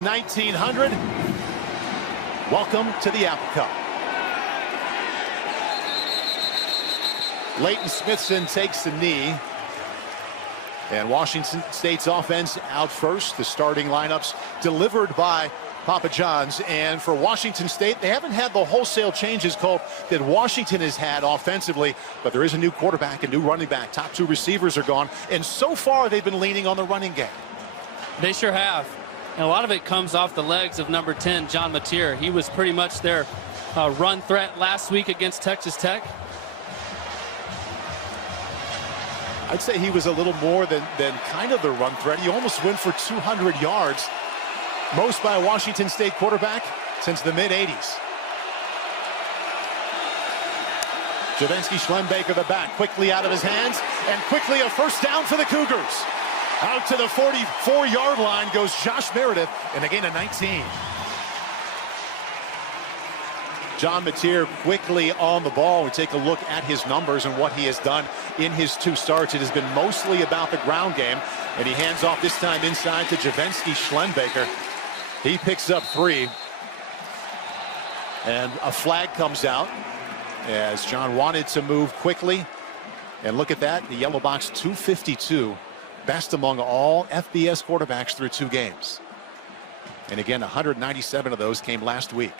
1900. Welcome to the Apple Cup. Leighton Smithson takes the knee. And Washington State's offense out first. The starting lineups delivered by Papa John's. And for Washington State, they haven't had the wholesale changes, Colt, that Washington has had offensively. But there is a new quarterback, a new running back. Top two receivers are gone. And so far, they've been leaning on the running game. They sure have. And a lot of it comes off the legs of number 10, John Mateer. He was pretty much their run threat last week against Texas Tech. I'd say he was a little more than kind of the run threat. He almost went for 200 yards. Most by a Washington State quarterback since the mid-'80s. Javensky Schlembaker, the back, quickly out of his hands, and quickly a first down for the Cougars. Out to the 44-yard line goes Josh Meredith, and a gain of 19. John Mateer quickly on the ball. We take a look at his numbers and what he has done in his two starts. It has been mostly about the ground game, and he hands off this time inside to Javensky Schlembaker. He picks up 3, and a flag comes out as John wanted to move quickly. And look at that, the yellow box, 252. Best among all FBS quarterbacks through 2 games. And again, 197 of those came last week.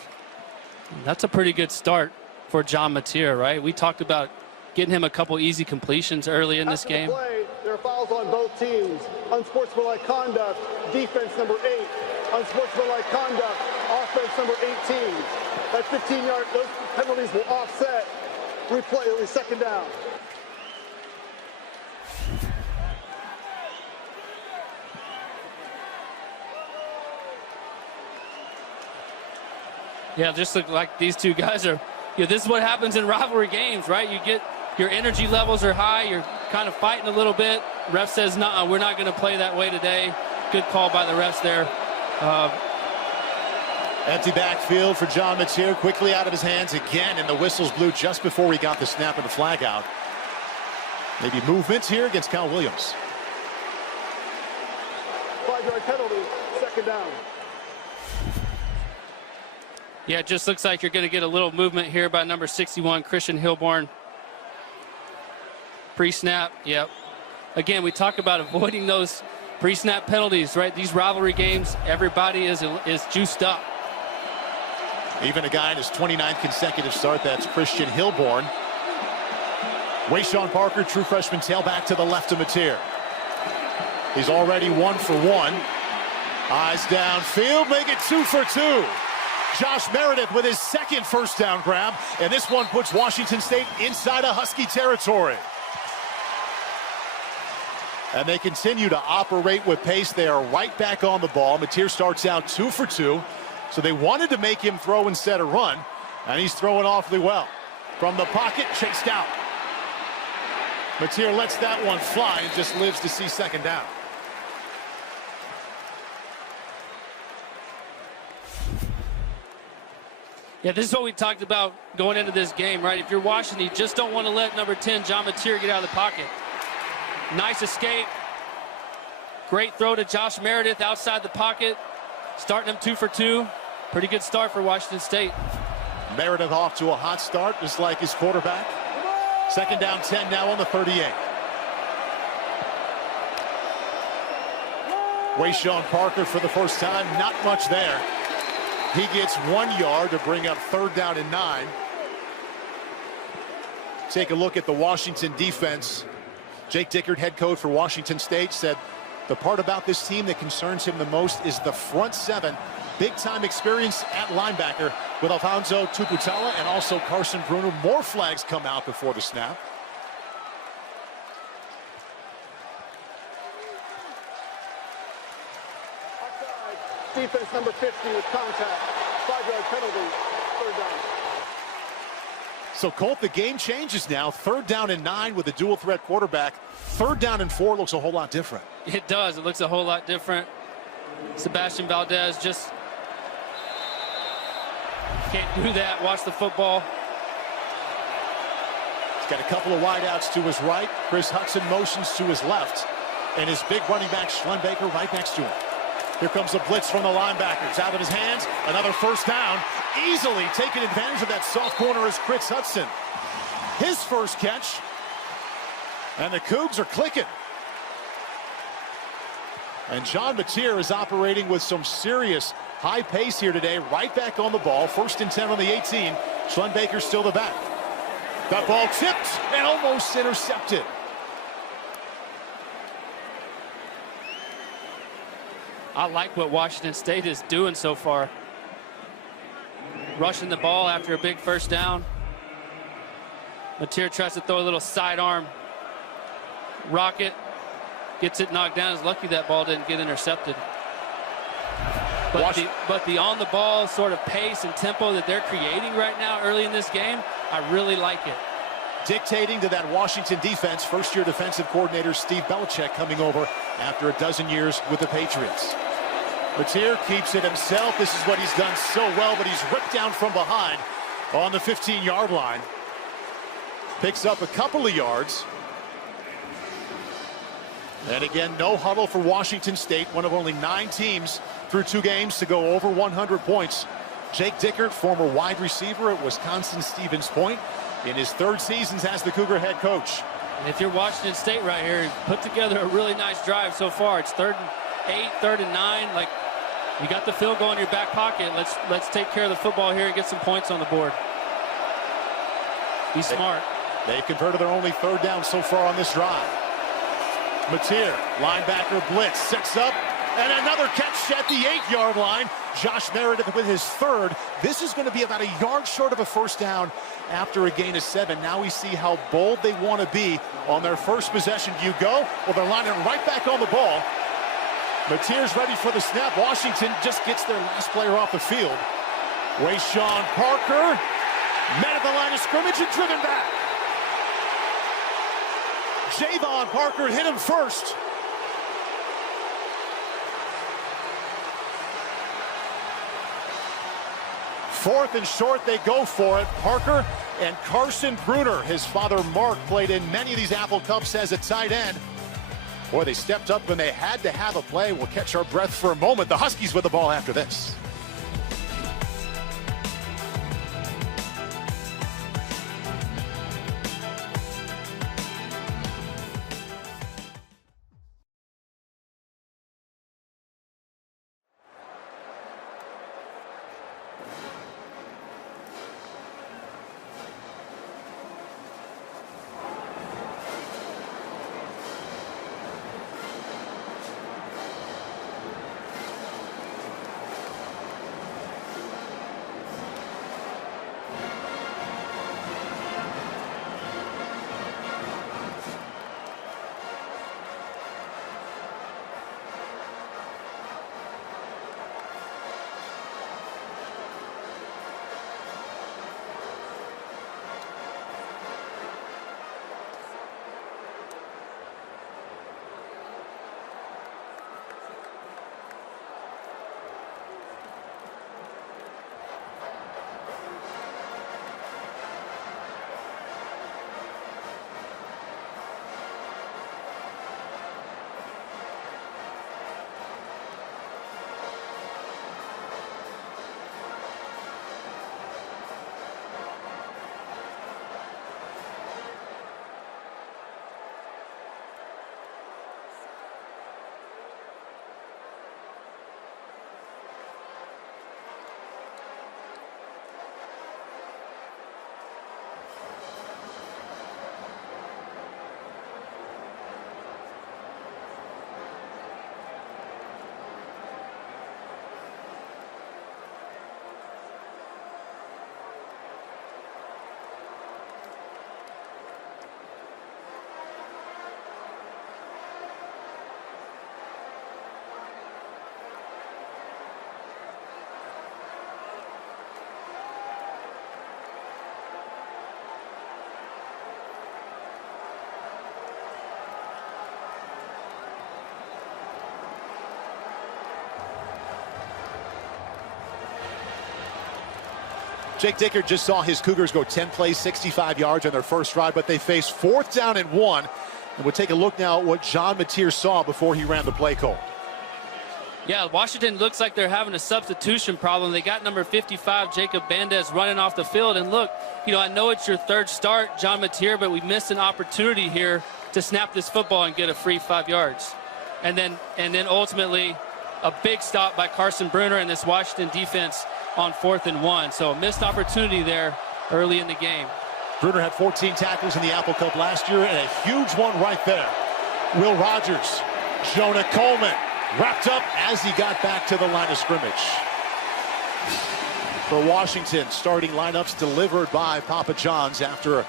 That's a pretty good start for John Mateer, right? We talked about getting him a couple easy completions early in this game. Play, there are fouls on both teams. Unsportsmanlike conduct, defense number 8. Unsportsmanlike conduct, offense number 18. That 15-yard, those penalties will offset. Replay, it'll be second down. Yeah, just look like these two guys are, this is what happens in rivalry games, right? You get your energy levels are high, you're kind of fighting a little bit. Ref says, no, we're not going to play that way today. Good call by the refs there. Empty backfield for John Mateer, quickly out of his hands again, and the whistles blew just before we got the snap and the flag out. Maybe movements here against Kyle Williams. 5-yard penalty, second down. Yeah, it just looks like you're going to get a little movement here by number 61, Christian Hilborn. Pre-snap, yep. Again, we talk about avoiding those pre-snap penalties, right? These rivalry games, everybody is juiced up. Even a guy in his 29th consecutive start, that's Christian Hilborn. Wayshawn Parker, true freshman tailback to the left of Mateer. He's already 1 for 1. Eyes downfield, make it 2 for 2. Josh Meredith with his second first down grab, and this one puts Washington State inside of Husky territory. And they continue to operate with pace. They are right back on the ball. Mateer starts out 2 for 2. So they wanted to make him throw instead of run, and he's throwing awfully well. From the pocket, chased out. Mateer lets that one fly and just lives to see second down. Yeah, this is what we talked about going into this game, right? If you're Washington, you just don't want to let number 10, John Mateer, get out of the pocket. Nice escape. Great throw to Josh Meredith outside the pocket. Starting him 2 for 2. Pretty good start for Washington State. Meredith off to a hot start, just like his quarterback. Second down 10 now on the 38. Wayshawn Parker for the first time, not much there. He gets 1 yard to bring up third down and 9. Take a look at the Washington defense. Jake Dickert, head coach for Washington State, said the part about this team that concerns him the most is the front 7. Big-time experience at linebacker with Alfonso Tuputala and also Carson Bruno. More flags come out before the snap. Defense number 50 with contact. 5-yard penalty, third down. So, Colt, the game changes now. Third down and 9 with a dual threat quarterback. Third down and 4 looks a whole lot different. It does. It looks a whole lot different. Sebastian Valdez just can't do that. Watch the football. He's got a couple of wideouts to his right. Chris Hudson motions to his left. And his big running back, Schlembaker, right next to him. Here comes a blitz from the linebackers. Out of his hands, another first down. Easily taking advantage of that soft corner is Chris Hudson. His first catch. And the Cougs are clicking. And John Mateer is operating with some serious high pace here today. Right back on the ball. 1st and 10 on the 18. Schlenbaker's still the back. That ball tipped and almost intercepted. I like what Washington State is doing so far. Rushing the ball after a big first down. Mateer tries to throw a little sidearm rocket. Gets it knocked down. Is lucky that ball didn't get intercepted. But the on-the-ball sort of pace and tempo that they're creating right now early in this game, I really like it. Dictating to that Washington defense, first-year defensive coordinator Steve Belichick coming over after a dozen years with the Patriots. Mateer keeps it himself. This is what he's done so well, but he's ripped down from behind on the 15-yard line. Picks up a couple of yards. And again, no huddle for Washington State, one of only 9 teams through 2 games to go over 100 points. Jake Dickert, former wide receiver at Wisconsin-Stevens Point, in his 3rd season as the Cougar head coach. And if you're Washington State right here, put together a really nice drive so far. It's 3rd and 8, 3rd and 9. Like, you got the field goal in your back pocket. Let's take care of the football here and get some points on the board. Be smart. They've converted their only 3rd down so far on this drive. Mateer, linebacker blitz, sets up, and another catch at the 8-yard line. Josh Meredith with his 3rd. This is going to be about a yard short of a first down after a gain of 7. Now we see how bold they want to be on their first possession. Do you go? Well, they're lining right back on the ball. Mateer's ready for the snap. Washington just gets their last player off the field. Wayshawn Parker met at the line of scrimmage and driven back. Javon Parker hit him first. Fourth and short, they go for it. Parker and Carson Bruner, his father Mark, played in many of these Apple Cups as a tight end. Boy, they stepped up when they had to have a play. We'll catch our breath for a moment. The Huskies with the ball after this. Jake Dickert just saw his Cougars go 10 plays, 65 yards on their first drive, but they face 4th down and 1. And we'll take a look now at what John Mateer saw before he ran the play call. Yeah, Washington looks like they're having a substitution problem. They got number 55, Jacob Bandez, running off the field. And look, I know it's your third start, John Mateer, but we missed an opportunity here to snap this football and get a free 5 yards. And then ultimately a big stop by Carson Bruner and this Washington defense on 4th and 1. So a missed opportunity there early in the game. Bruner had 14 tackles in the Apple Cup last year and a huge one right there. Will Rogers, Jonah Coleman, wrapped up as he got back to the line of scrimmage. For Washington, starting lineups delivered by Papa John's after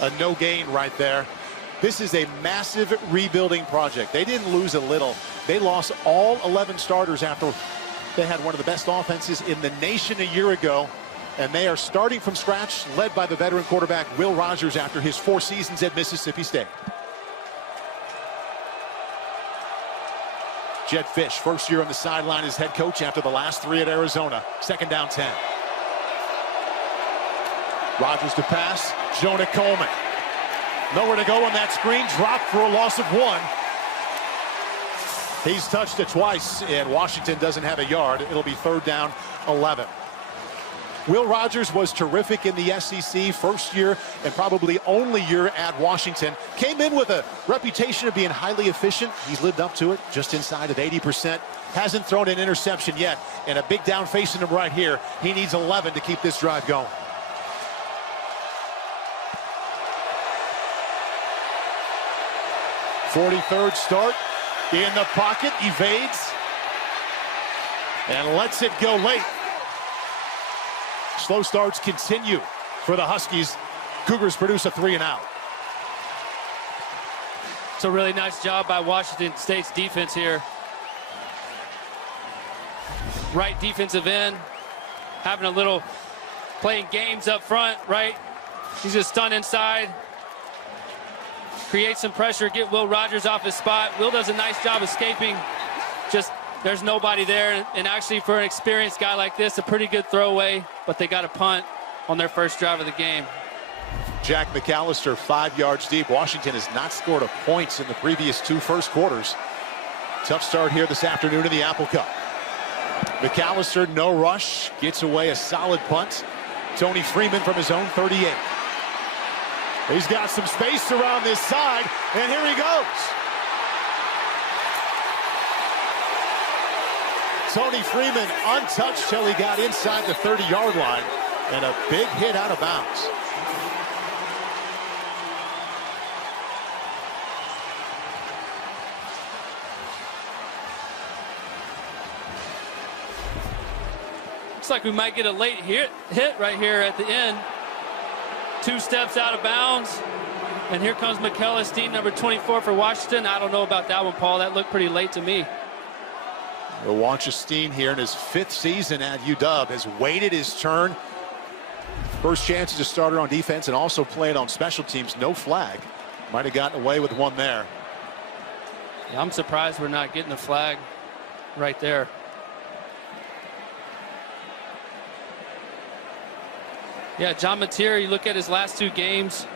a no gain right there. This is a massive rebuilding project. They didn't lose a little. They lost all 11 starters after they had one of the best offenses in the nation a year ago. And they are starting from scratch, led by the veteran quarterback Will Rogers after his 4 seasons at Mississippi State. Jed Fish, first year on the sideline as head coach after the last 3 at Arizona. 2nd down 10. Rogers to pass. Jonah Coleman. Nowhere to go on that screen. Dropped for a loss of 1. He's touched it twice, and Washington doesn't have a yard. It'll be 3rd down 11. Will Rogers was terrific in the SEC, first year and probably only year at Washington. Came in with a reputation of being highly efficient. He's lived up to it, just inside of 80%. Hasn't thrown an interception yet, and a big down facing him right here. He needs 11 to keep this drive going. .43rd start in the pocket, evades, and lets it go late. Slow starts continue for the Huskies. Cougars produce a 3 and out. It's a really nice job by Washington State's defense here. Right defensive end, having a little playing games up front, right? He's just stunned inside. Create some pressure, get Will Rogers off his spot. Will does a nice job escaping. Just there's nobody there, and actually for an experienced guy like this, a pretty good throwaway, but they got a punt on their first drive of the game. Jack McAllister 5 yards deep. Washington has not scored a point in the previous 2 first quarters. Tough start here this afternoon in the Apple Cup. McAllister, no rush, gets away a solid punt. Tony Freeman from his own 38. He's got some space around this side, and here he goes. Tony Freeman untouched till he got inside the 30-yard line, and a big hit out of bounds. Looks like we might get a late hit right here at the end. 2 steps out of bounds, and here comes McKellis, number 24 for Washington. I don't know about that one, Paul. That looked pretty late to me. Steen here in his 5th season at UW has waited his turn. First chance as a starter on defense and also played on special teams. No flag. Might have gotten away with one there. Yeah, I'm surprised we're not getting a flag right there. Yeah, John Mateer, you look at his last 2 games,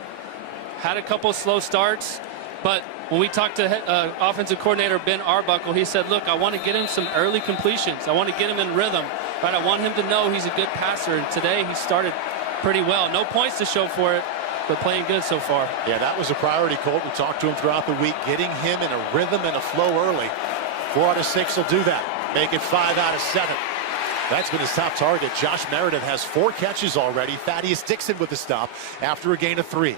had a couple slow starts, but when we talked to offensive coordinator Ben Arbuckle, he said, look, I want to get him some early completions. I want to get him in rhythm, right? I want him to know he's a good passer, and today he started pretty well. No points to show for it, but playing good so far. Yeah, that was a priority, Colt. We talked to him throughout the week, getting him in a rhythm and a flow early. 4 out of 6 will do that. Make it 5 out of 7. That's been his top target. Josh Meredith has 4 catches already. Thaddeus Dixon with the stop after a gain of 3.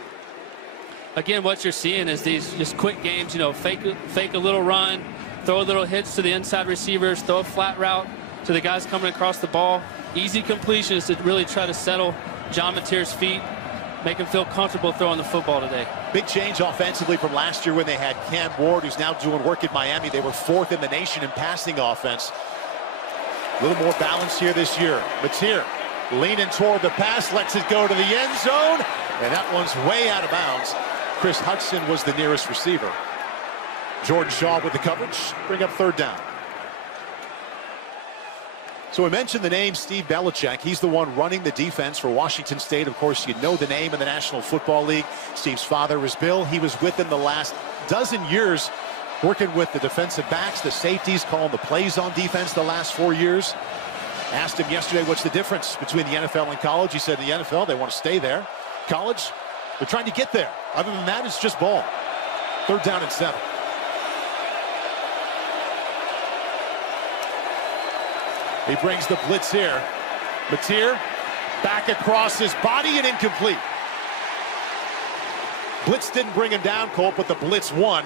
Again, what you're seeing is these just quick games, fake a little run, throw a little hits to the inside receivers, throw a flat route to the guys coming across the ball. Easy completions to really try to settle John Mateer's feet, make him feel comfortable throwing the football today. Big change offensively from last year when they had Cam Ward, who's now doing work at Miami. They were 4th in the nation in passing offense. A little more balance here this year. Mateer leaning toward the pass, lets it go to the end zone, and that one's way out of bounds. Chris Hudson was the nearest receiver. Jordan Shaw with the coverage, bring up 3rd down. So we mentioned the name Steve Belichick. He's the one running the defense for Washington State. Of course, you know the name in the National Football League. Steve's father was Bill. He was with him the last dozen years working with the defensive backs, the safeties, calling the plays on defense the last 4 years. Asked him yesterday what's the difference between the NFL and college. He said in the NFL they want to stay there. College, they're trying to get there. Other than that, it's just ball. 3rd down and 7. He brings the blitz here. Mateer back across his body and incomplete. Blitz didn't bring him down, Colt, but the blitz won.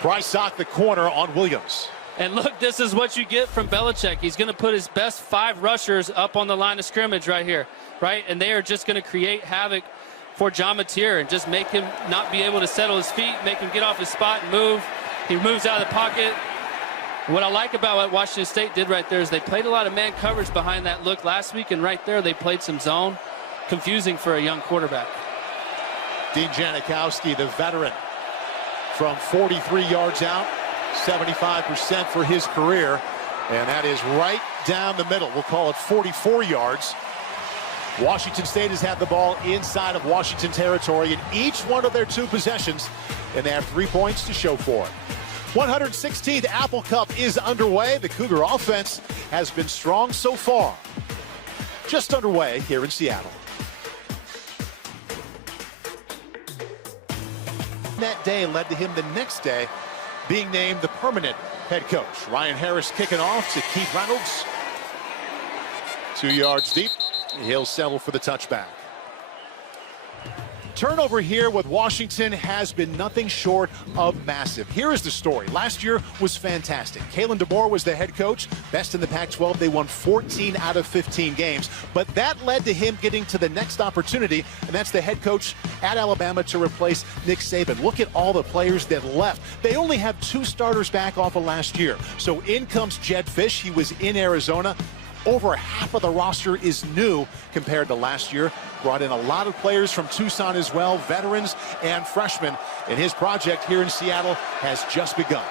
Brysock the corner on Williams. And look, this is what you get from Belichick. He's going to put his best 5 rushers up on the line of scrimmage right here, right? And they are just going to create havoc for John Mateer and just make him not be able to settle his feet, make him get off his spot and move. He moves out of the pocket. What I like about what Washington State did right there is they played a lot of man coverage behind that look last week, and right there they played some zone. Confusing for a young quarterback. Dean Janikowski, the veteran, from 43 yards out, 75% for his career, and that is right down the middle. We'll call it 44 yards. Washington State has had the ball inside of Washington territory in each one of their 2 possessions, and they have 3 points to show for it. 116th Apple Cup is underway. The Cougar offense has been strong so far. Just underway here in Seattle. That day led to him the next day being named the permanent head coach. Ryan Harris kicking off to Keith Reynolds. 2 yards deep. He'll settle for the touchback. Turnover here with Washington has been nothing short of massive. Here is the story. Last year was fantastic. Kalen DeBoer was the head coach, best in the Pac-12. They won 14 out of 15 games. But that led to him getting to the next opportunity, and that's the head coach at Alabama to replace Nick Saban. Look at all the players that left. They only have 2 starters back off of last year. So in comes Jedd Fisch. He was in Arizona. Over half of the roster is new compared to last year. Brought in a lot of players from Tucson as well, veterans and freshmen. And his project here in Seattle has just begun.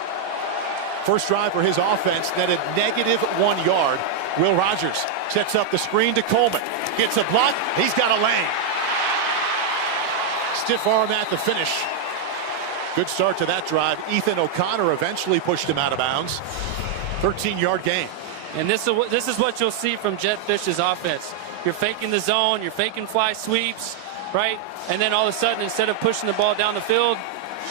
First drive for his offense netted -1 yard. Will Rogers sets up the screen to Coleman. Gets a block. He's got a lane. Stiff arm at the finish. Good start to that drive. Ethan O'Connor eventually pushed him out of bounds. 13-yard gain. And this is what you'll see from Jedd Fisch's offense. You're faking the zone, you're faking fly sweeps, right? And then all of a sudden, instead of pushing the ball down the field,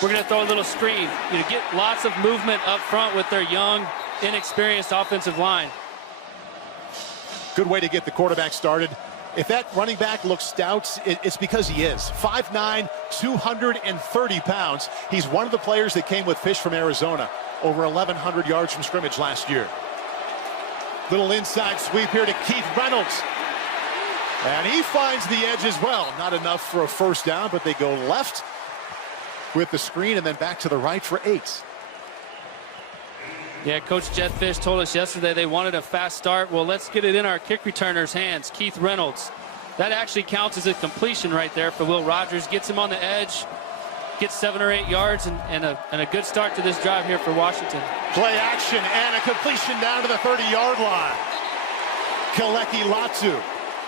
we're going to throw a little screen. You get lots of movement up front with their young, inexperienced offensive line. Good way to get the quarterback started. If that running back looks stout, it's because he is. 5'9", 230 pounds. He's one of the players that came with Fisch from Arizona. Over 1,100 yards from scrimmage last year. Little inside sweep here to Keith Reynolds. And he finds the edge as well. Not enough for a first down, but they go left with the screen and then back to the right for 8. Yeah, Coach Jedd Fisch told us yesterday they wanted a fast start. Well, let's get it in our kick returner's hands. Keith Reynolds. That actually counts as a completion right there for Will Rogers. Gets him on the edge. Gets 7 or 8 yards and a good start to this drive here for Washington. Play action and a completion down to the 30-yard line. Kaleki Latu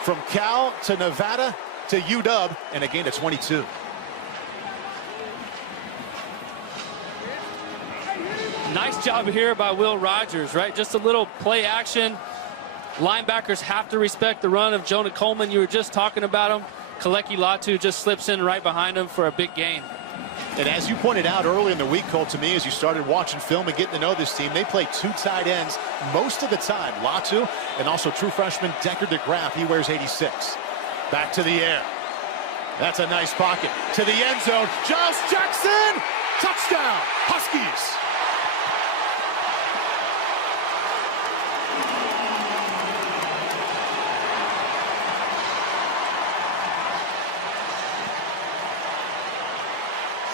from Cal to Nevada to UW and a gain of 22. Nice job here by Will Rogers, right? Just a little play action. Linebackers have to respect the run of Jonah Coleman. You were just talking about him. Kaleki Latu just slips in right behind him for a big gain. And as you pointed out early in the week, Cole, to me, as you started watching film and getting to know this team, they play 2 tight ends most of the time. Latu and also true freshman Decker DeGraff. He wears 86. Back to the air. That's a nice pocket. To the end zone. Giles Jackson! Touchdown! Huskies!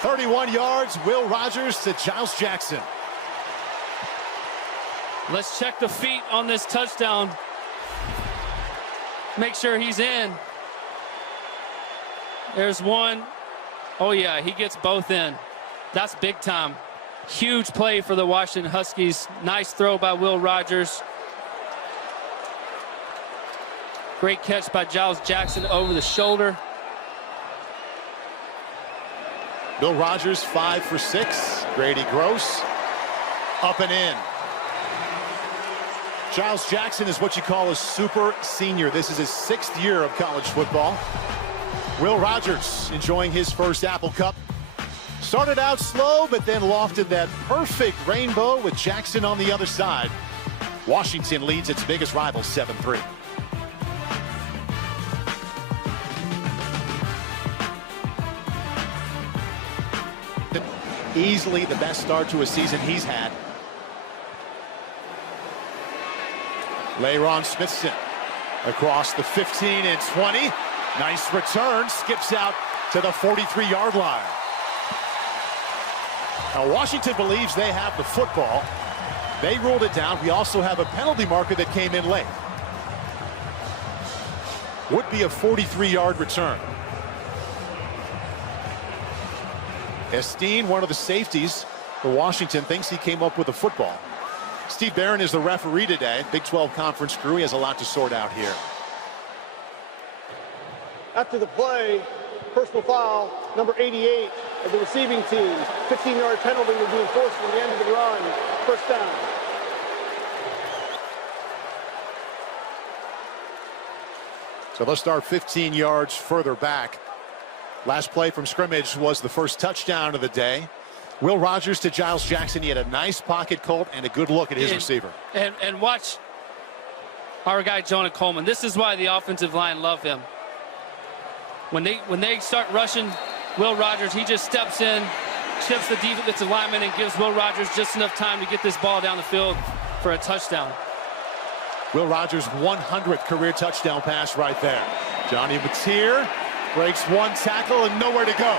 "31 yards, Will Rogers to Giles Jackson." Let's check the feet on this touchdown. Make sure he's in. There's one. Oh, yeah, he gets both in. That's big time. Huge play for the Washington Huskies. Nice throw by Will Rogers. Great catch by Giles Jackson over the shoulder. Will Rogers 5 for 6, Grady Gross, up and in. Giles Jackson is what you call a super senior. This is his 6th year of college football. Will Rogers enjoying his first Apple Cup. Started out slow, but then lofted that perfect rainbow with Jackson on the other side. Washington leads its biggest rival 7-3. Easily the best start to a season he's had. Leiron Smithson across the 15 and 20. Nice return, skips out to the 43-yard line. Now Washington believes they have the football. They ruled it down. We also have a penalty marker that came in late. Would be a 43-yard return. Esteen, one of the safeties for Washington, thinks he came up with the football. Steve Barron is the referee today. Big 12 conference crew. He has a lot to sort out here. After the play, personal foul, number 88 of the receiving team. 15-yard penalty will be enforced at the end of the run. First down. So they'll start 15 yards further back. Last play from scrimmage was the first touchdown of the day. Will Rogers to Giles Jackson. He had a nice pocket, Colt, and a good look at his receiver. And watch our guy Jonah Coleman. This is why the offensive line love him. When they start rushing Will Rogers, he just steps in, chips the defensive lineman, and gives Will Rogers just enough time to get this ball down the field for a touchdown. Will Rogers' 100th career touchdown pass right there. Johnny Mateer breaks one tackle and nowhere to go.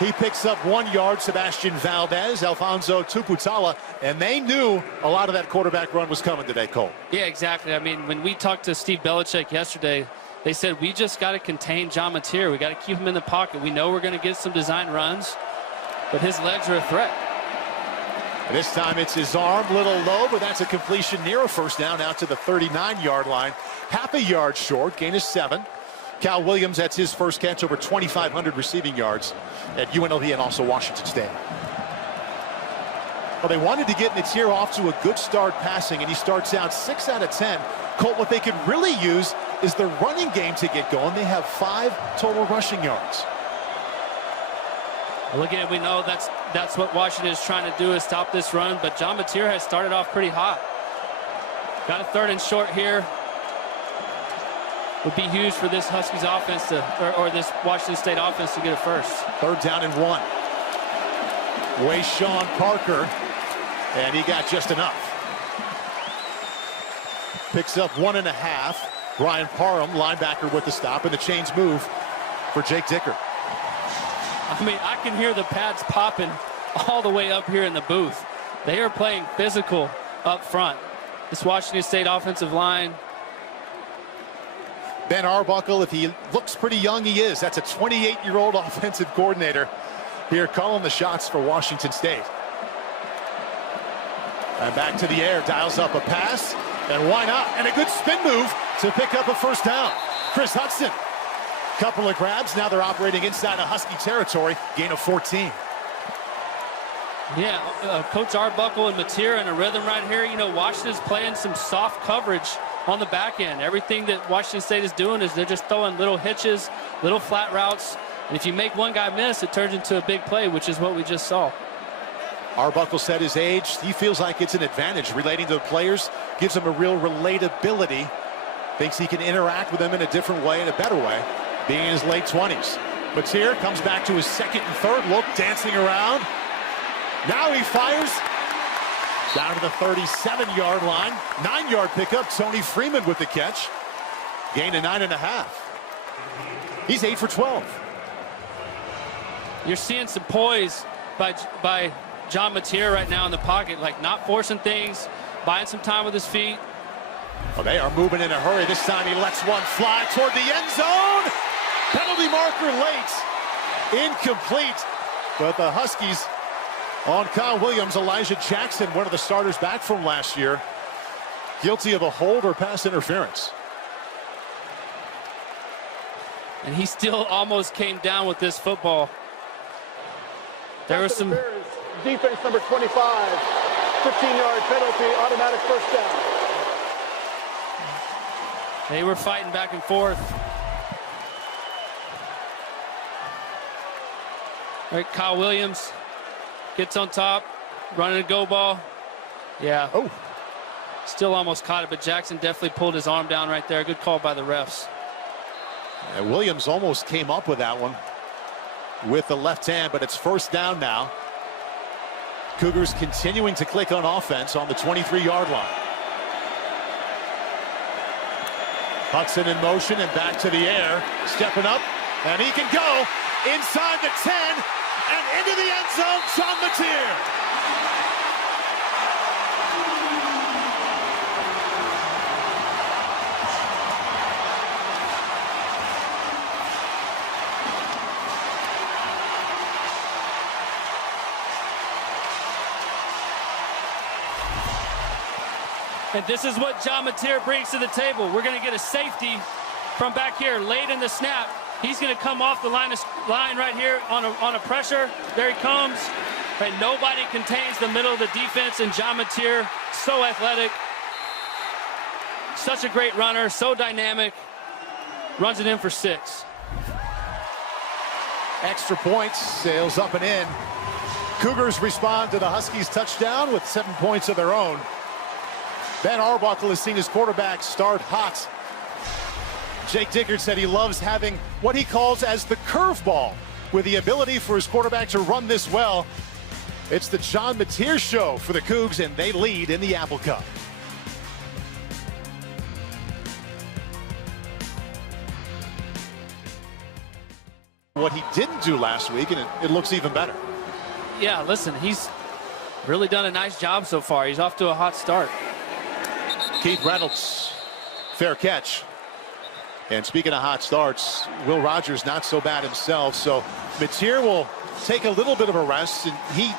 He picks up 1 yard. Sebastian Valdez, Alfonso Tuputala, and they knew a lot of that quarterback run was coming today, Cole. Yeah, exactly. I mean, when we talked to Steve Belichick yesterday, they said we just got to contain John Mateer. We got to keep him in the pocket. We know we're going to get some design runs, but his legs are a threat. This time it's his arm, little low, but that's a completion near a first down out to the 39-yard line. Half a yard short, gain is 7. Cal Williams, that's his first catch, over 2,500 receiving yards at UNLV and also Washington State. Well, they wanted to get Mateer off to a good start passing, and he starts out 6 out of 10. Colt, what they could really use is the running game to get going. They have 5 total rushing yards. Look at it, we know that's what Washington is trying to do, is stop this run, but John Mateer has started off pretty hot. Got a 3rd and short here. Would be huge for this Huskies offense or this Washington State offense to get a first. 3rd down and 1. Wayshawn Parker, and he got just enough. Picks up 1.5. Brian Parham, linebacker, with the stop, and the chains move for Jake Dicker. I mean, I can hear the pads popping all the way up here in the booth. They are playing physical up front. This Washington State offensive line. Ben Arbuckle, if he looks pretty young, he is. That's a 28-year-old offensive coordinator here calling the shots for Washington State. And back to the air, dials up a pass, and why not? And a good spin move to pick up a first down. Chris Hudson, couple of grabs. Now they're operating inside of Husky territory, gain of 14. Yeah, Coach Arbuckle and Mateer in a rhythm right here. You know, Washington's playing some soft coverage on the back end. Everything that Washington State is doing is they're just throwing little hitches, little flat routes. And if you make one guy miss, it turns into a big play, which is what we just saw. Arbuckle said his age, he feels like it's an advantage relating to the players, gives him a real relatability, thinks he can interact with them in a different way, in a better way, being in his late 20s. Mateer comes back to his 2nd and 3rd look, dancing around. Now he fires down to the 37-yard line. 9-yard pickup. Tony Freeman with the catch. Gain of 9.5. He's 8 for 12. You're seeing some poise by John Mateer right now in the pocket, like not forcing things, buying some time with his feet. Well, they are moving in a hurry. This time he lets one fly toward the end zone. Penalty marker late. Incomplete. But the Huskies on Kyle Williams, Elijah Jackson, one of the starters back from last year, guilty of a hold or pass interference. And he still almost came down with this football. There was some defense number 25, 15-yard penalty, automatic first down. They were fighting back and forth. All right, Kyle Williams gets on top, running a go ball. Yeah. Oh. Still almost caught it, but Jackson definitely pulled his arm down right there. Good call by the refs. Williams almost came up with that one with the left hand, but it's first down now. Cougars continuing to click on offense on the 23-yard line. Hudson in motion and back to the air, stepping up, and he can go inside the 10 and into the end zone. John Mateer. And this is what John Mateer brings to the table. We're going to get a safety from back here late in the snap. He's going to come off the line right here on a pressure. There he comes. Right, nobody contains the middle of the defense, and John Mateer, so athletic. Such a great runner, so dynamic. Runs it in for 6. Extra points, sails up and in. Cougars respond to the Huskies' touchdown with 7 points of their own. Ben Arbuckle has seen his quarterback start hot. Jake Dickert said he loves having what he calls as the curveball, with the ability for his quarterback to run this well. It's the John Mateer show for the Cougs, and they lead in the Apple Cup. What he didn't do last week, and it looks even better. Yeah, listen, he's really done a nice job so far. He's off to a hot start. Keith Reynolds, fair catch. And speaking of hot starts, Will Rogers not so bad himself. So Mateer will take a little bit of a rest, and he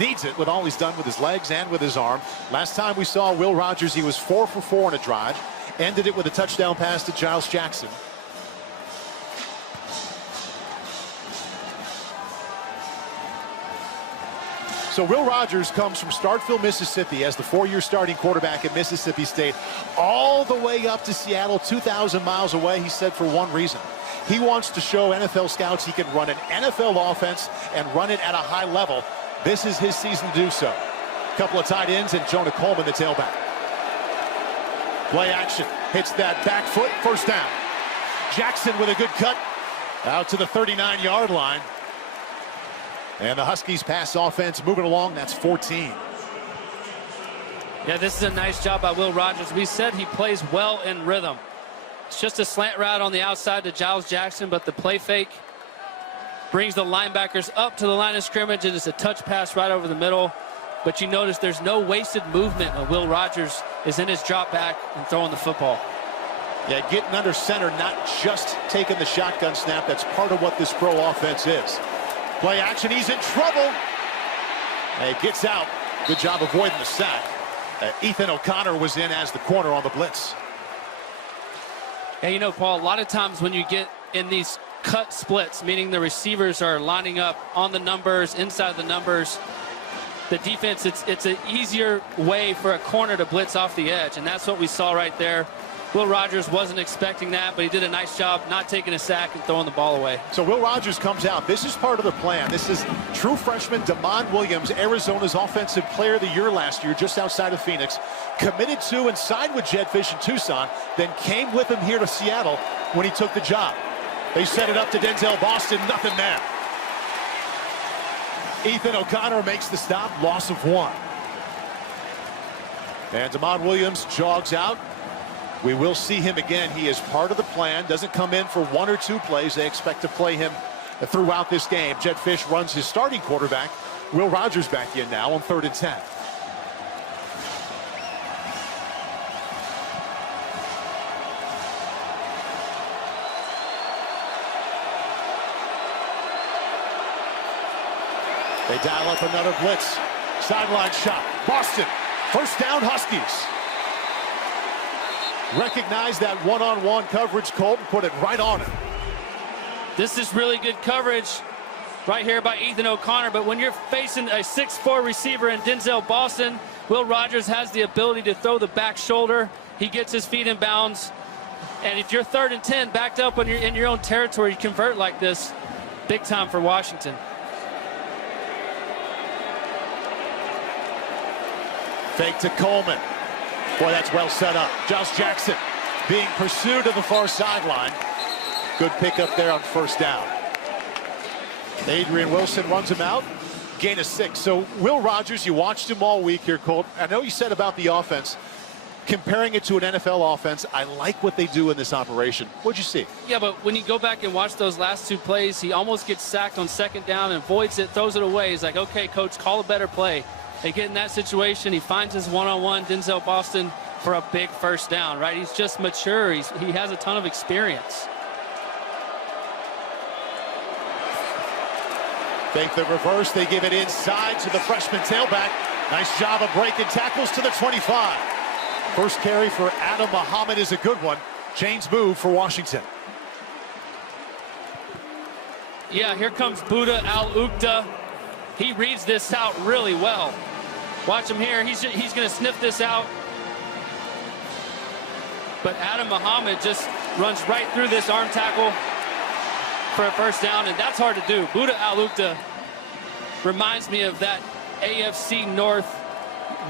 needs it with all he's done with his legs and with his arm. Last time we saw Will Rogers, he was 4 for 4 in a drive. Ended it with a touchdown pass to Giles Jackson. So Will Rogers comes from Starkville, Mississippi as the 4-year starting quarterback at Mississippi State, all the way up to Seattle, 2,000 miles away. He said for one reason. He wants to show NFL scouts he can run an NFL offense and run it at a high level. This is his season to do so. A couple of tight ends and Jonah Coleman, the tailback. Play action, hits that back foot, first down. Jackson with a good cut out to the 39-yard line. And the Huskies pass offense moving along. That's 14. Yeah, this is a nice job by Will Rogers. We said he plays well in rhythm. It's just a slant route on the outside to Giles Jackson, but the play fake brings the linebackers up to the line of scrimmage. It is a touch pass right over the middle. But you notice there's no wasted movement when Will Rogers is in his drop back and throwing the football. Yeah, getting under center, not just taking the shotgun snap. That's part of what this pro offense is. Play action, he's in trouble. And he gets out. Good job avoiding the sack. Ethan O'Connor was in as the corner on the blitz. Yeah, you know, Paul, a lot of times when you get in these cut splits, meaning the receivers are lining up on the numbers, inside the numbers, the defense, it's an easier way for a corner to blitz off the edge, and that's what we saw right there. Will Rogers wasn't expecting that, but he did a nice job not taking a sack and throwing the ball away. So Will Rogers comes out. This is part of the plan. This is true freshman Damon Williams, Arizona's Offensive Player of the Year last year, just outside of Phoenix. Committed to and signed with Jedfish in Tucson, then came with him here to Seattle when he took the job. They set it up to Denzel Boston, nothing there. Ethan O'Connor makes the stop, loss of 1. And Damon Williams jogs out. We will see him again. He is part of the plan. Doesn't come in for 1 or 2 plays. They expect to play him throughout this game. Jed Fish runs his starting quarterback. Will Rogers back in now on 3rd and 10. They dial up another blitz. Sideline shot. Boston. First down, Huskies. Recognize that one-on-one coverage, Colt, and put it right on him. This is really good coverage. right here by Ethan O'Connor. But when you're facing a 6'4" receiver in Denzel Boston, Will Rogers has the ability to throw the back shoulder. He gets his feet in bounds. And if you're 3rd and 10, backed up in your own territory, you convert like this, big time for Washington. Fake to Coleman. Boy, that's well set up. Josh Jackson being pursued to the far sideline. Good pickup there on 1st down. Adrian Wilson runs him out. Gain of 6. So Will Rogers, you watched him all week here, Colt. I know you said about the offense, comparing it to an NFL offense, I like what they do in this operation. What'd you see? Yeah, but when you go back and watch those last 2 plays, he almost gets sacked on 2nd down and avoids it, throws it away. He's like, okay, coach, call a better play. They get in that situation. He finds his one-on-one, Denzel Boston, for a big 1st down, right? He's just mature. He has a ton of experience. Fake the reverse. They give it inside to the freshman tailback. Nice job of breaking tackles to the 25. First carry for Adam Muhammad is a good one. Chains move for Washington. Yeah, here comes Buda Al-Ukta. He reads this out really well. Watch him here. He's going to sniff this out. But Adam Muhammad just runs right through this arm tackle for a 1st down, and that's hard to do. Buda Al-Ukta reminds me of that AFC North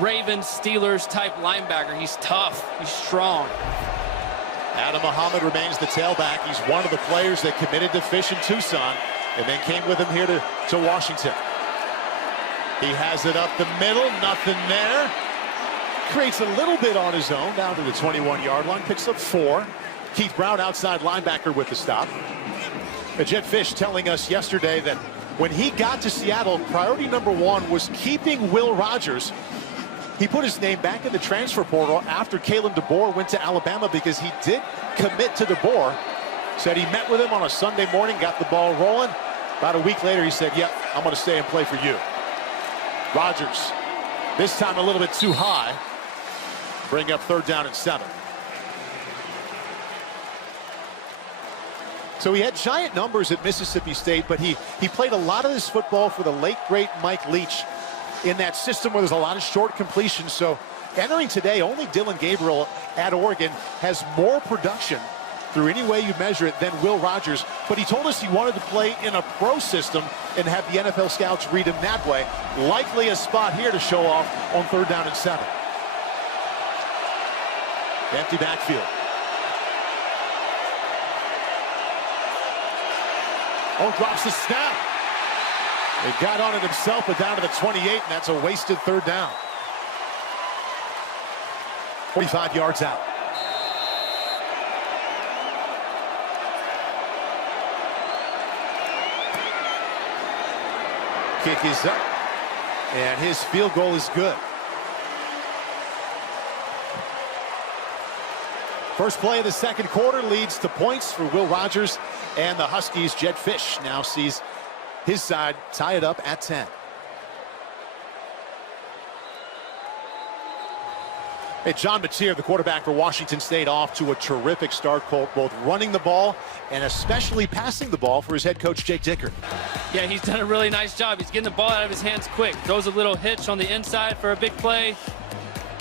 Ravens Steelers type linebacker. He's tough. He's strong. Adam Muhammad remains the tailback. He's one of the players that committed to Fish in Tucson and then came with him here to Washington. He has it up the middle. Nothing there. Creates a little bit on his own down to the 21-yard line. Picks up 4. Keith Brown, outside linebacker, with the stop. Jet Fish telling us yesterday that when he got to Seattle, priority number 1 was keeping Will Rogers. He put his name back in the transfer portal after Kalen DeBoer went to Alabama because he did commit to DeBoer. Said he met with him on a Sunday morning, got the ball rolling. About a week later, he said, yep, I'm going to stay and play for you. Rogers, this time a little bit too high. Bring up 3rd down and 7. So he had giant numbers at Mississippi State, but he played a lot of this football for the late, great Mike Leach in that system where there's a lot of short completions. So entering today, only Dylan Gabriel at Oregon has more production through any way you measure it than Will Rogers. But he told us he wanted to play in a pro system and have the NFL scouts read him that way. Likely a spot here to show off on 3rd down and 7. Empty backfield. Oh, drops the snap. He got on it himself, but down to the 28, and that's a wasted 3rd down. 45 yards out. Kick is up, and his field goal is good. First play of the 2nd quarter leads to points for Will Rogers and the Huskies. Jet Fish now sees his side tie it up at 10. Hey, John Mateer, the quarterback for Washington State, off to a terrific start, Colt, both running the ball and especially passing the ball for his head coach, Jake Dicker. Yeah, he's done a really nice job. He's getting the ball out of his hands quick. Throws a little hitch on the inside for a big play.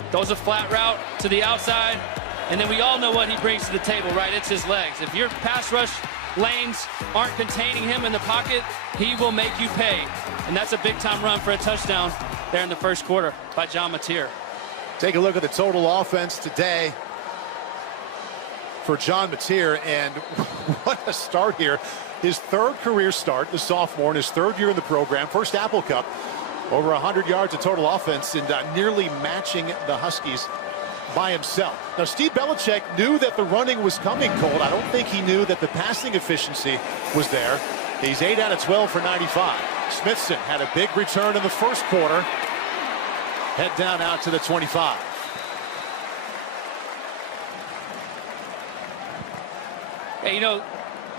Throws a flat route to the outside. And then we all know what he brings to the table, right? It's his legs. If your pass rush lanes aren't containing him in the pocket, he will make you pay. And that's a big-time run for a touchdown there in the 1st quarter by John Mateer. Take a look at the total offense today for John Mateer, and what a start here. His 3rd career start, the sophomore, in his 3rd year in the program, first Apple Cup, over 100 yards of total offense, and nearly matching the Huskies by himself. Now, Steve Belichick knew that the running was coming, Colt. I don't think he knew that the passing efficiency was there. He's 8 out of 12 for 95. Smithson had a big return in the 1st quarter. Head down out to the 25. Hey, you know,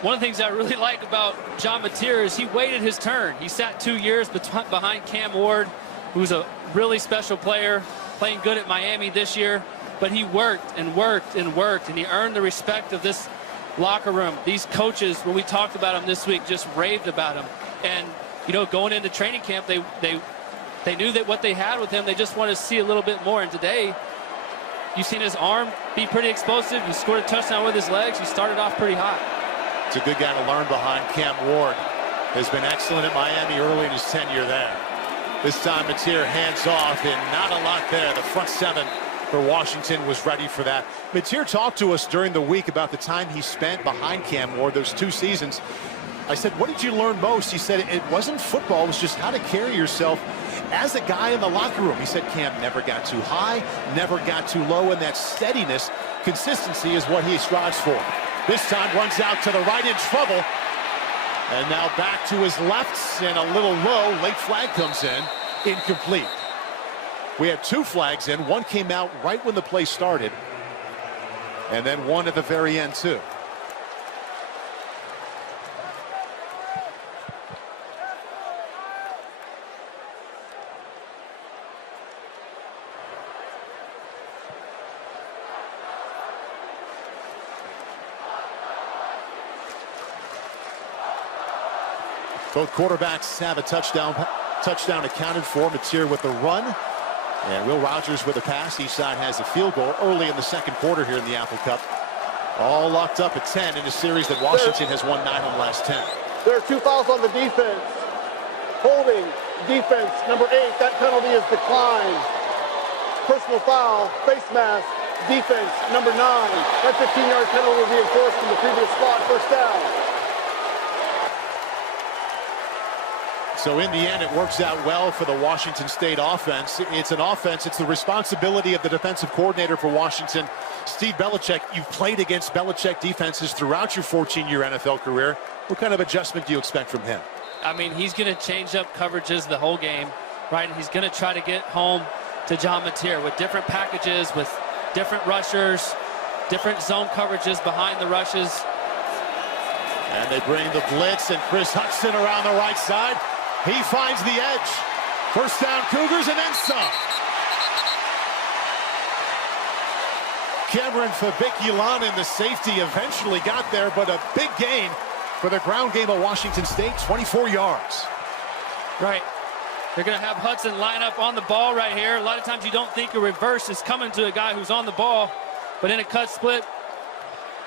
one of the things I really like about John Mateer is he waited his turn. He sat 2 years behind Cam Ward, who's a really special player, playing good at Miami this year. But he worked and worked and worked, and he earned the respect of this locker room. These coaches, when we talked about him this week, just raved about him. And going into training camp, they knew that what they had with him, they just wanted to see a little bit more. And today, you've seen his arm be pretty explosive. He scored a touchdown with his legs. He started off pretty hot. It's a good guy to learn behind. Cam Ward has been excellent at Miami early in his tenure there. This time, Mateer hands off, and not a lot there. The front seven for Washington was ready for that. Mateer talked to us during the week about the time he spent behind Cam Ward, those 2 seasons. I said, what did you learn most? He said, it wasn't football, it was just how to carry yourself as a guy in the locker room. He said Cam never got too high, never got too low, and that steadiness, consistency is what he strives for. This time runs out to the right in trouble. And now back to his left and a little low. Late flag comes in. Incomplete. We have 2 flags in. One came out right when the play started. And then one at the very end, too. Both quarterbacks have a touchdown accounted for. Mateer with the run, and Will Rogers with a pass. Each side has a field goal early in the second quarter here in the Apple Cup. All locked up at 10 in a series that Washington has won 9 of the last 10. There are 2 fouls on the defense. Holding, defense, number 8. That penalty is declined. Personal foul, face mask, defense, number 9. That 15-yard penalty will be enforced from the previous spot, first down. So in the end, it works out well for the Washington State offense. It's an offense. It's the responsibility of the defensive coordinator for Washington, Steve Belichick. You've played against Belichick defenses throughout your 14-year NFL career. What kind of adjustment do you expect from him? I mean, he's going to change up coverages the whole game, right? And he's going to try to get home to John Mateer with different packages, with different rushers, different zone coverages behind the rushes. And they bring the blitz, and Chris Hudson around the right side. He finds the edge. First down, Cougars, and then some. Cameron Fabiculanen, the safety, eventually got there, but a big gain for the ground game of Washington State, 24 yards. Right. They're going to have Hudson line up on the ball right here. A lot of times you don't think a reverse is coming to a guy who's on the ball, but in a cut split,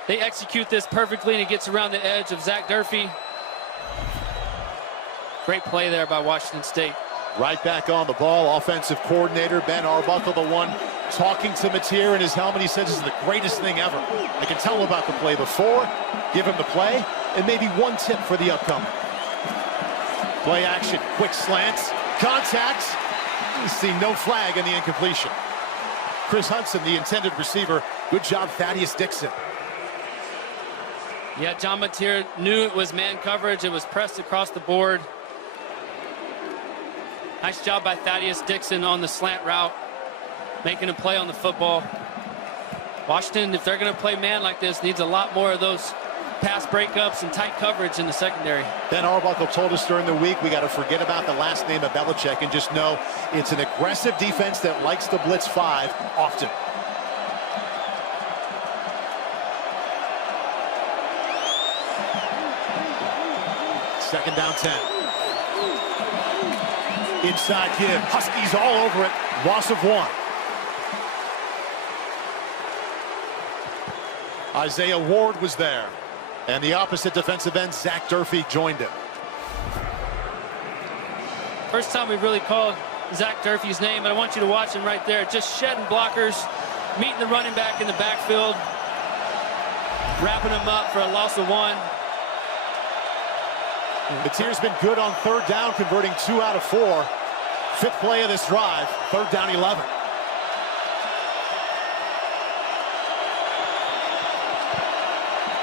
they execute this perfectly, and he gets around the edge of Zach Durfee. Great play there by Washington State. Right back on the ball. Offensive coordinator Ben Arbuckle, the one talking to Mateer in his helmet. He says this is the greatest thing ever. I can tell him about the play before, give him the play, and maybe one tip for the upcoming. Play action, quick slants, contact. You see no flag in the incompletion. Chris Hudson, the intended receiver. Good job, Thaddeus Dixon. Yeah, John Mateer knew it was man coverage. It was pressed across the board. Nice job by Thaddeus Dixon on the slant route, making a play on the football. Washington, if they're going to play man like this, needs a lot more of those pass breakups and tight coverage in the secondary. Ben Arbuckle told us during the week we got to forget about the last name of Belichick and just know it's an aggressive defense that likes to blitz 5 often. Second down 10. Inside give. Huskies all over it. Loss of 1. Isaiah Ward was there. And the opposite defensive end, Zach Durfee, joined him. First time we've really called Zach Durfee's name, but I want you to watch him right there. Just shedding blockers, meeting the running back in the backfield, wrapping him up for a loss of 1. Mateer's been good on third down, converting 2 out of 4. 5th play of this drive, third down 11.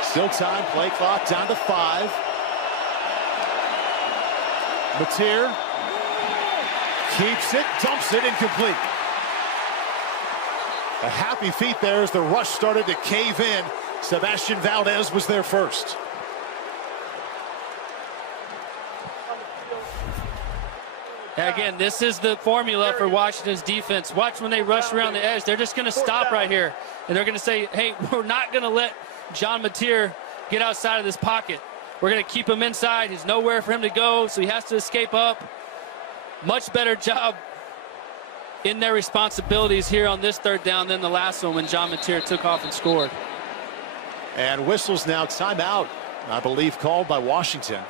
Still time, play clock down to 5. Mateer keeps it, dumps it, incomplete. A happy feet there as the rush started to cave in. Sebastian Valdez was there first. Again, this is the formula for Washington's defense. Watch when they rush around the edge. They're just going to stop right here. And they're going to say, hey, we're not going to let John Mateer get outside of this pocket. We're going to keep him inside. There's nowhere for him to go, so he has to escape up. Much better job in their responsibilities here on this third down than the last one when John Mateer took off and scored. And whistles now, timeout, I believe, called by Washington.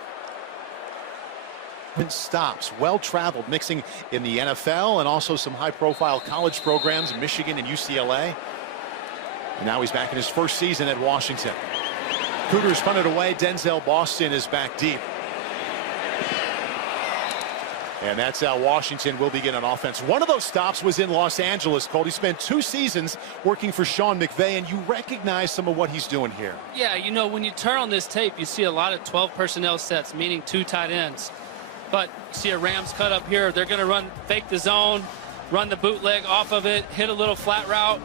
Stops, well-traveled, mixing in the NFL and also some high-profile college programs in Michigan and UCLA. And now he's back in his first season at Washington. Cougars punted away. Denzel Boston is back deep. And that's how Washington will begin on offense. One of those stops was in Los Angeles, Colt. He spent 2 seasons working for Sean McVay, and you recognize some of what he's doing here. Yeah, you know, when you turn on this tape, you see a lot of 12 personnel sets, meaning 2 tight ends. But you see a Rams cut up here. They're going to run, fake the zone, run the bootleg off of it, hit a little flat route,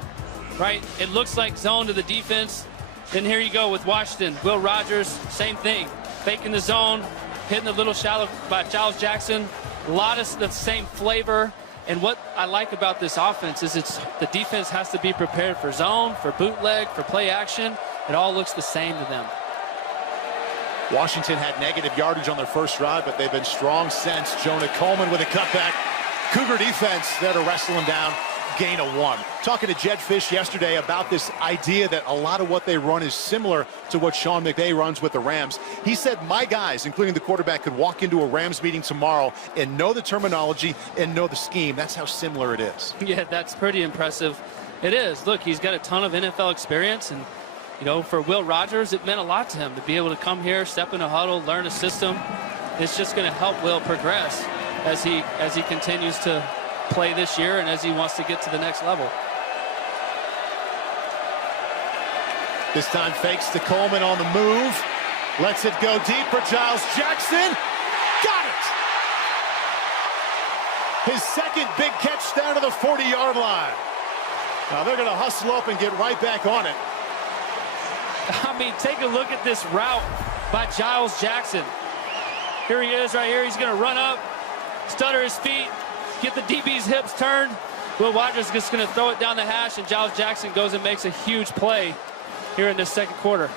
right? It looks like zone to the defense. Then here you go with Washington. Will Rogers, same thing. Faking the zone, hitting a little shallow by Giles Jackson. A lot of the same flavor. And what I like about this offense is the defense has to be prepared for zone, for bootleg, for play action. It all looks the same to them. Washington had negative yardage on their first drive, but they've been strong since. Jonah Coleman with a cutback. Cougar defense there to wrestle him down. Gain of 1. Talking to Jed Fish yesterday about this idea that a lot of what they run is similar to what Sean McVay runs with the Rams. He said my guys, including the quarterback, could walk into a Rams meeting tomorrow and know the terminology and know the scheme. That's how similar it is. Yeah, that's pretty impressive. It is. Look, he's got a ton of NFL experience, and you know, for Will Rogers, it meant a lot to him to be able to come here, step in a huddle, learn a system. It's just going to help Will progress as he continues to play this year and as he wants to get to the next level. This time fakes to Coleman on the move. Lets it go deep for Giles Jackson. Got it! His second big catch down to the 40-yard line. Now they're going to hustle up and get right back on it. I mean, take a look at this route by Giles Jackson. Here he is right here. He's going to run up, stutter his feet, get the DB's hips turned. Will Rogers is just going to throw it down the hash, and Giles Jackson goes and makes a huge play here in this second quarter.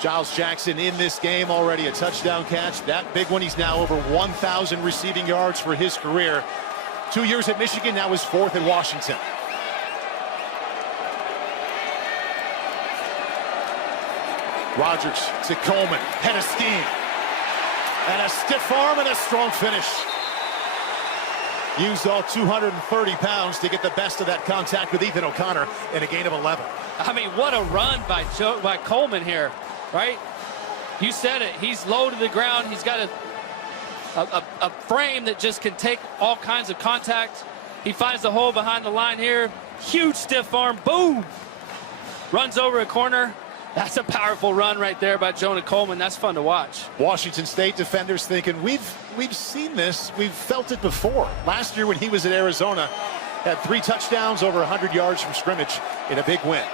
Giles Jackson in this game already a touchdown catch. That big one, he's now over 1,000 receiving yards for his career. 2 years at Michigan, now his 4th in Washington. Rogers to Coleman, head of steam. And a stiff arm and a strong finish. Used all 230 pounds to get the best of that contact with Ethan O'Connor in a gain of 11. I mean, what a run by Coleman here, right? You said it. He's low to the ground. He's got a frame that just can take all kinds of contact. He finds the hole behind the line here. Huge stiff arm. Boom! Runs over a corner. That's a powerful run right there by Jonah Coleman. That's fun to watch. Washington State defenders thinking, we've seen this. We've felt it before. Last year when he was at Arizona, had 3 touchdowns, over 100 yards from scrimmage in a big win.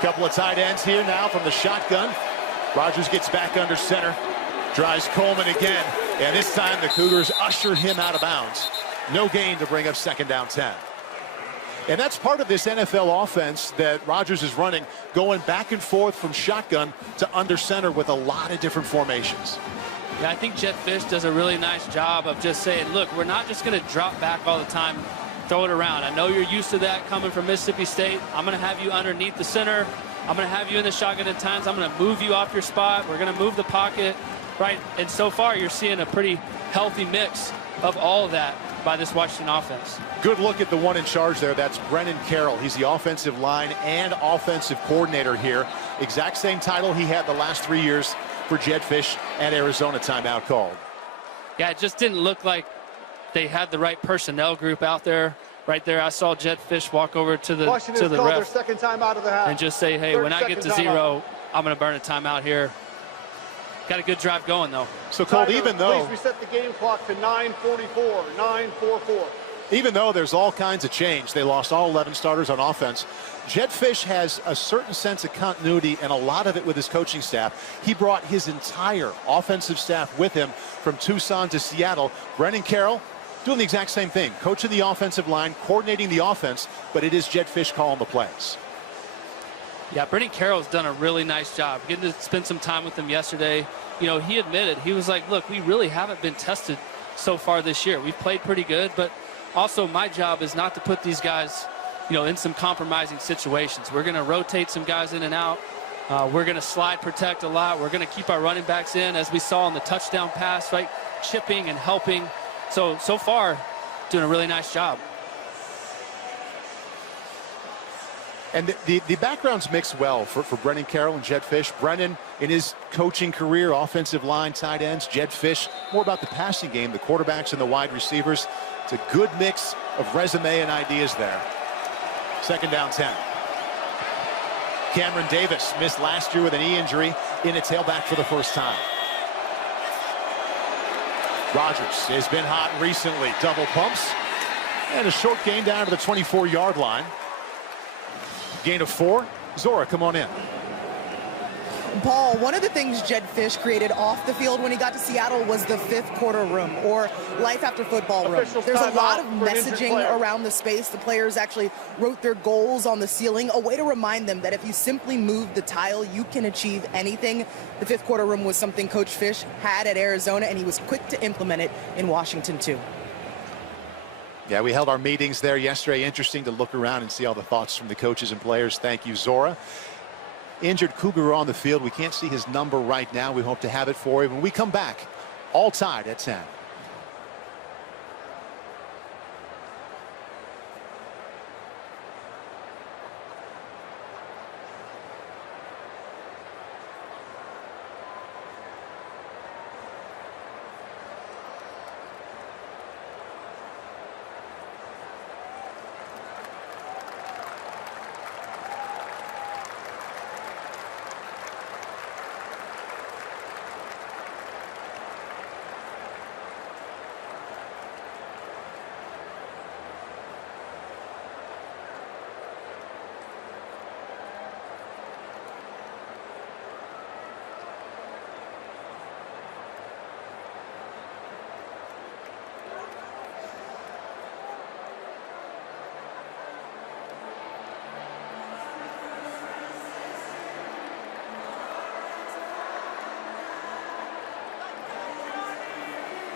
Couple of tight ends here now from the shotgun. Rogers gets back under center. Drives Coleman again. And this time the Cougars usher him out of bounds. No gain to bring up 2nd down 10. And that's part of this NFL offense that Rogers is running, going back and forth from shotgun to under center with a lot of different formations. Yeah, I think Jed Fish does a really nice job of just saying, look, we're not just going to drop back all the time, throw it around. I know you're used to that coming from Mississippi State. I'm going to have you underneath the center. I'm going to have you in the shotgun at times. I'm going to move you off your spot. We're going to move the pocket, right? And so far, you're seeing a pretty healthy mix of all of that by this Washington offense. Good look at the one in charge there. That's Brennan Carroll. He's the offensive line and offensive coordinator here. Exact same title he had the last 3 years for Jed Fish at Arizona. Timeout called. Yeah, it just didn't look like they had the right personnel group out there. Right there, I saw Jed Fish walk over to the ref their second time out of the half. And just say, hey, when I get to 0, I'm going to burn a timeout here. Got a good drive going, though. So, Colt, even though we set the game clock to 9:44, 9:44. Even though there's all kinds of change, they lost all 11 starters on offense. Jed Fish has a certain sense of continuity, and a lot of it with his coaching staff. He brought his entire offensive staff with him from Tucson to Seattle. Brennan Carroll doing the exact same thing, coaching the offensive line, coordinating the offense, but it is Jed Fish calling the plays. Yeah, Brennan Carroll's done a really nice job. Getting to spend some time with him yesterday. You know, he admitted, he was like, look, we really haven't been tested so far this year. We've played pretty good, but also my job is not to put these guys, you know, in some compromising situations. We're going to rotate some guys in and out. We're going to slide protect a lot. We're going to keep our running backs in, as we saw on the touchdown pass, right? Chipping and helping. So far, doing a really nice job. And the backgrounds mix well for Brennan Carroll and Jedd Fisch. Brennan, in his coaching career, offensive line, tight ends. Jedd Fisch, more about the passing game, the quarterbacks and the wide receivers. It's a good mix of resume and ideas there. Second down 10. Cameron Davis missed last year with a knee injury, in a tailback for the first time. Rodgers has been hot recently. Double pumps. And a short gain down to the 24-yard line. Gain of 4. Zora, come on in. Paul, one of the things Jedd Fisch created off the field when he got to Seattle was the fifth quarter room, or life after football room. There's a lot of messaging around the space. The players actually wrote their goals on the ceiling, a way to remind them that if you simply move the tile, you can achieve anything. The fifth quarter room was something Coach Fisch had at Arizona, and he was quick to implement it in Washington too. Yeah, we held our meetings there yesterday. Interesting to look around and see all the thoughts from the coaches and players. Thank you, Zora. Injured Cougar on the field. We can't see his number right now. We hope to have it for you when we come back. All tied at 10.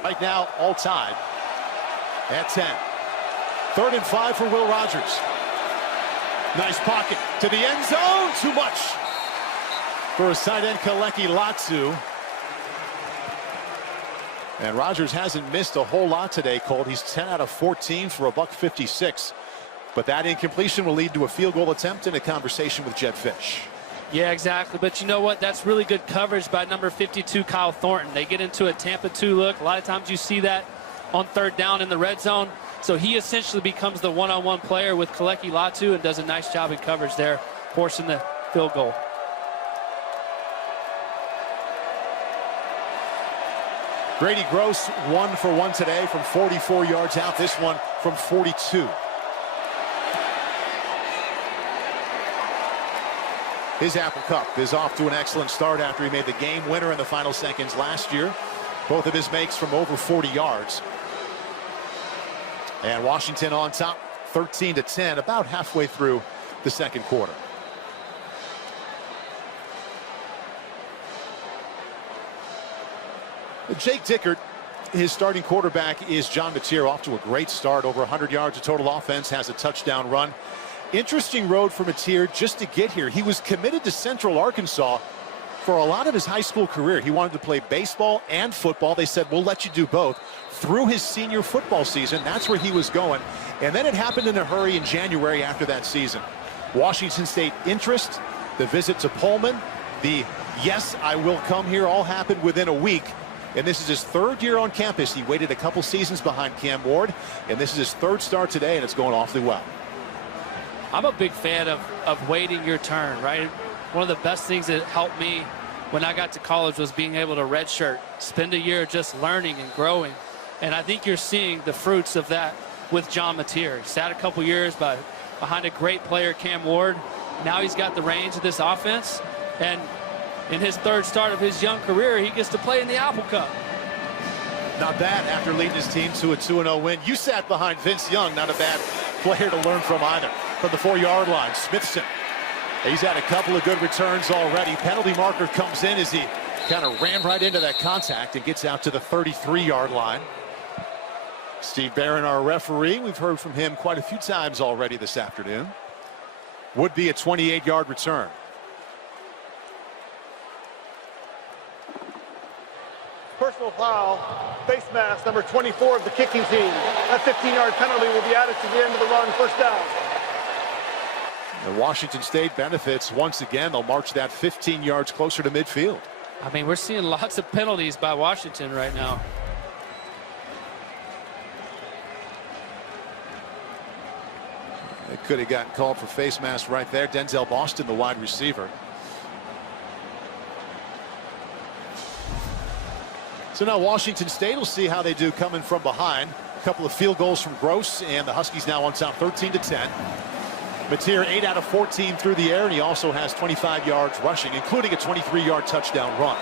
Right now, all tied at 10. 3rd and 5 for Will Rogers. Nice pocket to the end zone. Too much for a side end, Kaleki Latu. And Rogers hasn't missed a whole lot today, Colt. He's 10 out of 14 for a $156. But that incompletion will lead to a field goal attempt and a conversation with Jedd Fisch. Yeah, exactly. But you know what? That's really good coverage by number 52, Kyle Thornton. They get into a Tampa 2 look. A lot of times you see that on 3rd down in the red zone. So he essentially becomes the one-on-one player with Kaleki Latu and does a nice job in coverage there, forcing the field goal. Grady Gross 1 for 1 today from 44 yards out. This one from 42. His Apple Cup is off to an excellent start after he made the game winner in the final seconds last year. Both of his makes from over 40 yards. And Washington on top, 13-10, about halfway through the second quarter. Jake Dickert, his starting quarterback, is John Mateer, off to a great start, over 100 yards of total offense, has a touchdown run. Interesting road for Mateer just to get here. He was committed to Central Arkansas for a lot of his high school career. He wanted to play baseball and football. They said, we'll let you do both. Through his senior football season, that's where he was going. And then it happened in a hurry in January after that season. Washington State interest, the visit to Pullman, the yes, I will come here, all happened within a week. And this is his 3rd year on campus. He waited a couple seasons behind Cam Ward, and this is his 3rd start today, and it's going awfully well. I'm a big fan of waiting your turn, right? One of the best things that helped me when I got to college was being able to redshirt, spend a year just learning and growing. And I think you're seeing the fruits of that with John Mateer. He sat a couple years behind a great player, Cam Ward. Now he's got the reins of this offense. And in his 3rd start of his young career, he gets to play in the Apple Cup. Not bad after leading his team to a 2-0 win. You sat behind Vince Young, not a bad player to learn from either. From the 4-yard line, Smithson He's had a couple of good returns already. Penalty marker comes in as he kind of ran right into that contact and gets out to the 33-yard line. Steve Barron, our referee, we've heard from him quite a few times already this afternoon. Would be a 28-yard return. Personal foul, face mask, number 24 of the kicking team. That 15-yard penalty will be added to the end of the run, first down. And Washington State benefits once again. They'll march that 15 yards closer to midfield. I mean, we're seeing lots of penalties by Washington right now. They could have gotten called for face mask right there. Denzel Boston, the wide receiver. So now Washington State will see how they do coming from behind. A couple of field goals from Gross, and the Huskies now on top 13-10. Mateer 8 out of 14 through the air, and he also has 25 yards rushing, including a 23-yard touchdown run.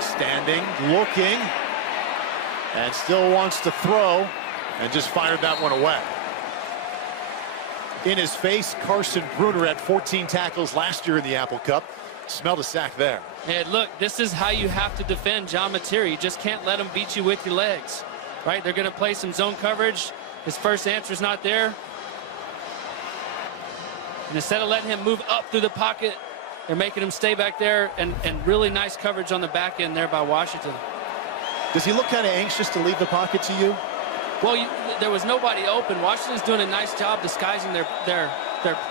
Standing, looking, and still wants to throw, and just fired that one away. In his face, Carson Bruner had 14 tackles last year in the Apple Cup. Smelled a sack there. And look, this is how you have to defend John Mateer. You just can't let him beat you with your legs. Right, they're going to play some zone coverage. His first answer's not there. And instead of letting him move up through the pocket, they're making him stay back there, and really nice coverage on the back end there by Washington. Does he look kind of anxious to leave the pocket to you? Well, there was nobody open. Washington's doing a nice job disguising their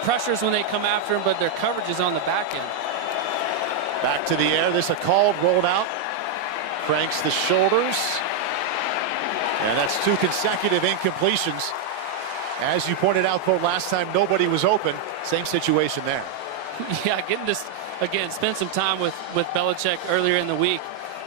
pressures when they come after him, but their coverage is on the back end. Back to the air. This a called rolled out. Cranks the shoulders. And that's 2 consecutive incompletions. As you pointed out, Colt, last time nobody was open. Same situation there. Yeah, getting this, again, spend some time with Belichick earlier in the week.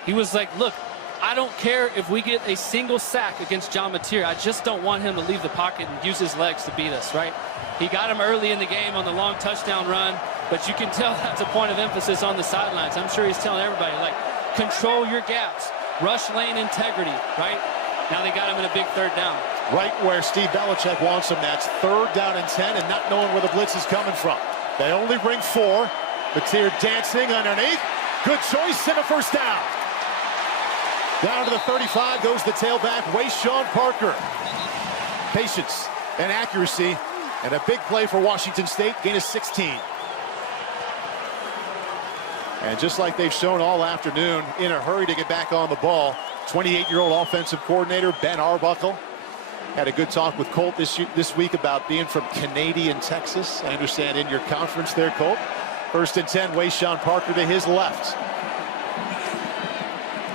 He was like, look, I don't care if we get a single sack against John Mateer. I just don't want him to leave the pocket and use his legs to beat us, right? He got him early in the game on the long touchdown run, but you can tell that's a point of emphasis on the sidelines. I'm sure he's telling everybody, like, control your gaps, rush lane integrity, right? Now they got him in a big third down. Right where Steve Belichick wants him. That's 3rd down and 10, and not knowing where the blitz is coming from. They only bring 4. Mateer dancing underneath. Good choice and a first down. Down to the 35 goes the tailback, Wayshawn Parker. Patience and accuracy, and a big play for Washington State. Gain of 16. And just like they've shown all afternoon, in a hurry to get back on the ball, 28-year-old offensive coordinator Ben Arbuckle had a good talk with Colt this week about being from Canadian Texas. I understand in your conference there, Colt. 1st and 10, Wayshawn Parker to his left.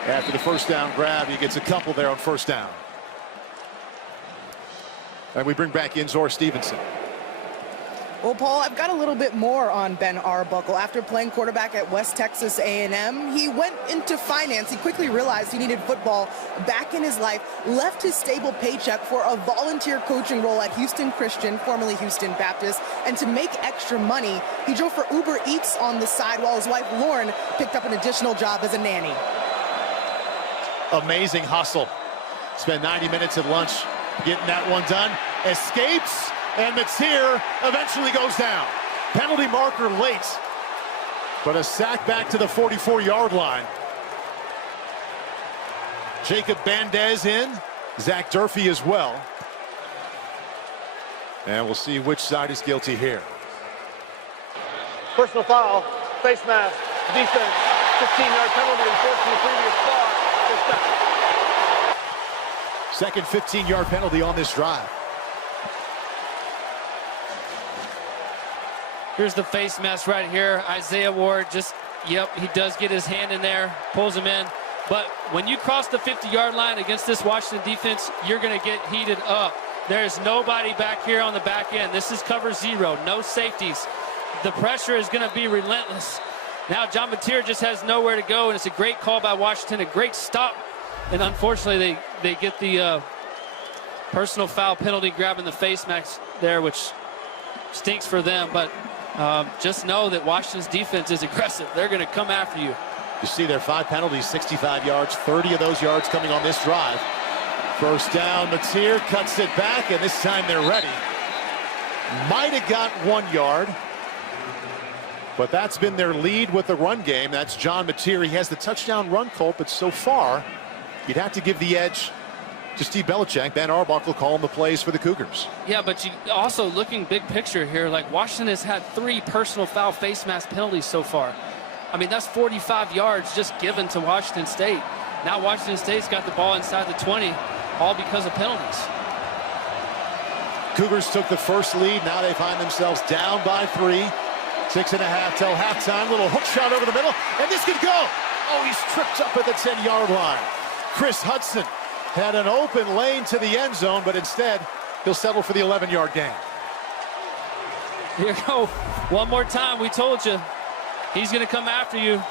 After the first down grab, he gets a couple there on first down. And we bring back in Zora Stevenson. Well, Paul, I've got a little bit more on Ben Arbuckle. After playing quarterback at West Texas A&M, he went into finance. He quickly realized he needed football back in his life, left his stable paycheck for a volunteer coaching role at Houston Christian, formerly Houston Baptist, and to make extra money, he drove for Uber Eats on the side while his wife Lauren picked up an additional job as a nanny. Amazing hustle. Spent 90 minutes at lunch getting that one done. Escapes. And Mateer eventually goes down. Penalty marker late, but a sack back to the 44-yard line. Jacob Bandez in, Zach Durfee as well. And we'll see which side is guilty here. Personal foul, face mask, defense, 15-yard penalty enforced in the previous spot. Second 15-yard penalty on this drive. Here's the face mask right here. Isaiah Ward just, yep, he does get his hand in there, pulls him in. But when you cross the 50-yard line against this Washington defense, you're going to get heated up. There's nobody back here on the back end. This is cover 0, no safeties. The pressure is going to be relentless. Now John Mateer just has nowhere to go, and it's a great call by Washington, a great stop. And unfortunately, they get the personal foul penalty, grabbing the face mask there, which stinks for them. But just know that Washington's defense is aggressive. They're going to come after you. You see their 5 penalties, 65 yards, 30 of those yards coming on this drive. First down, Mateer cuts it back, and this time they're ready. Might have got 1 yard, but that's been their lead with the run game. That's John Mateer. He has the touchdown run, Colt, but so far, you'd have to give the edge to Steve Belichick. Ben Arbuckle calling the plays for the Cougars. Yeah, but you also looking big picture here, like Washington has had 3 personal foul face mask penalties so far. I mean, that's 45 yards just given to Washington State. Now Washington State's got the ball inside the 20, all because of penalties. Cougars took the first lead. Now they find themselves down by 3. 6.5 till halftime. Little hook shot over the middle, and this could go. Oh, he's tripped up at the 10-yard line. Chris Hudson had an open lane to the end zone, but instead he'll settle for the 11-yard gain. Here you go. One more time. We told you. He's going to come after you.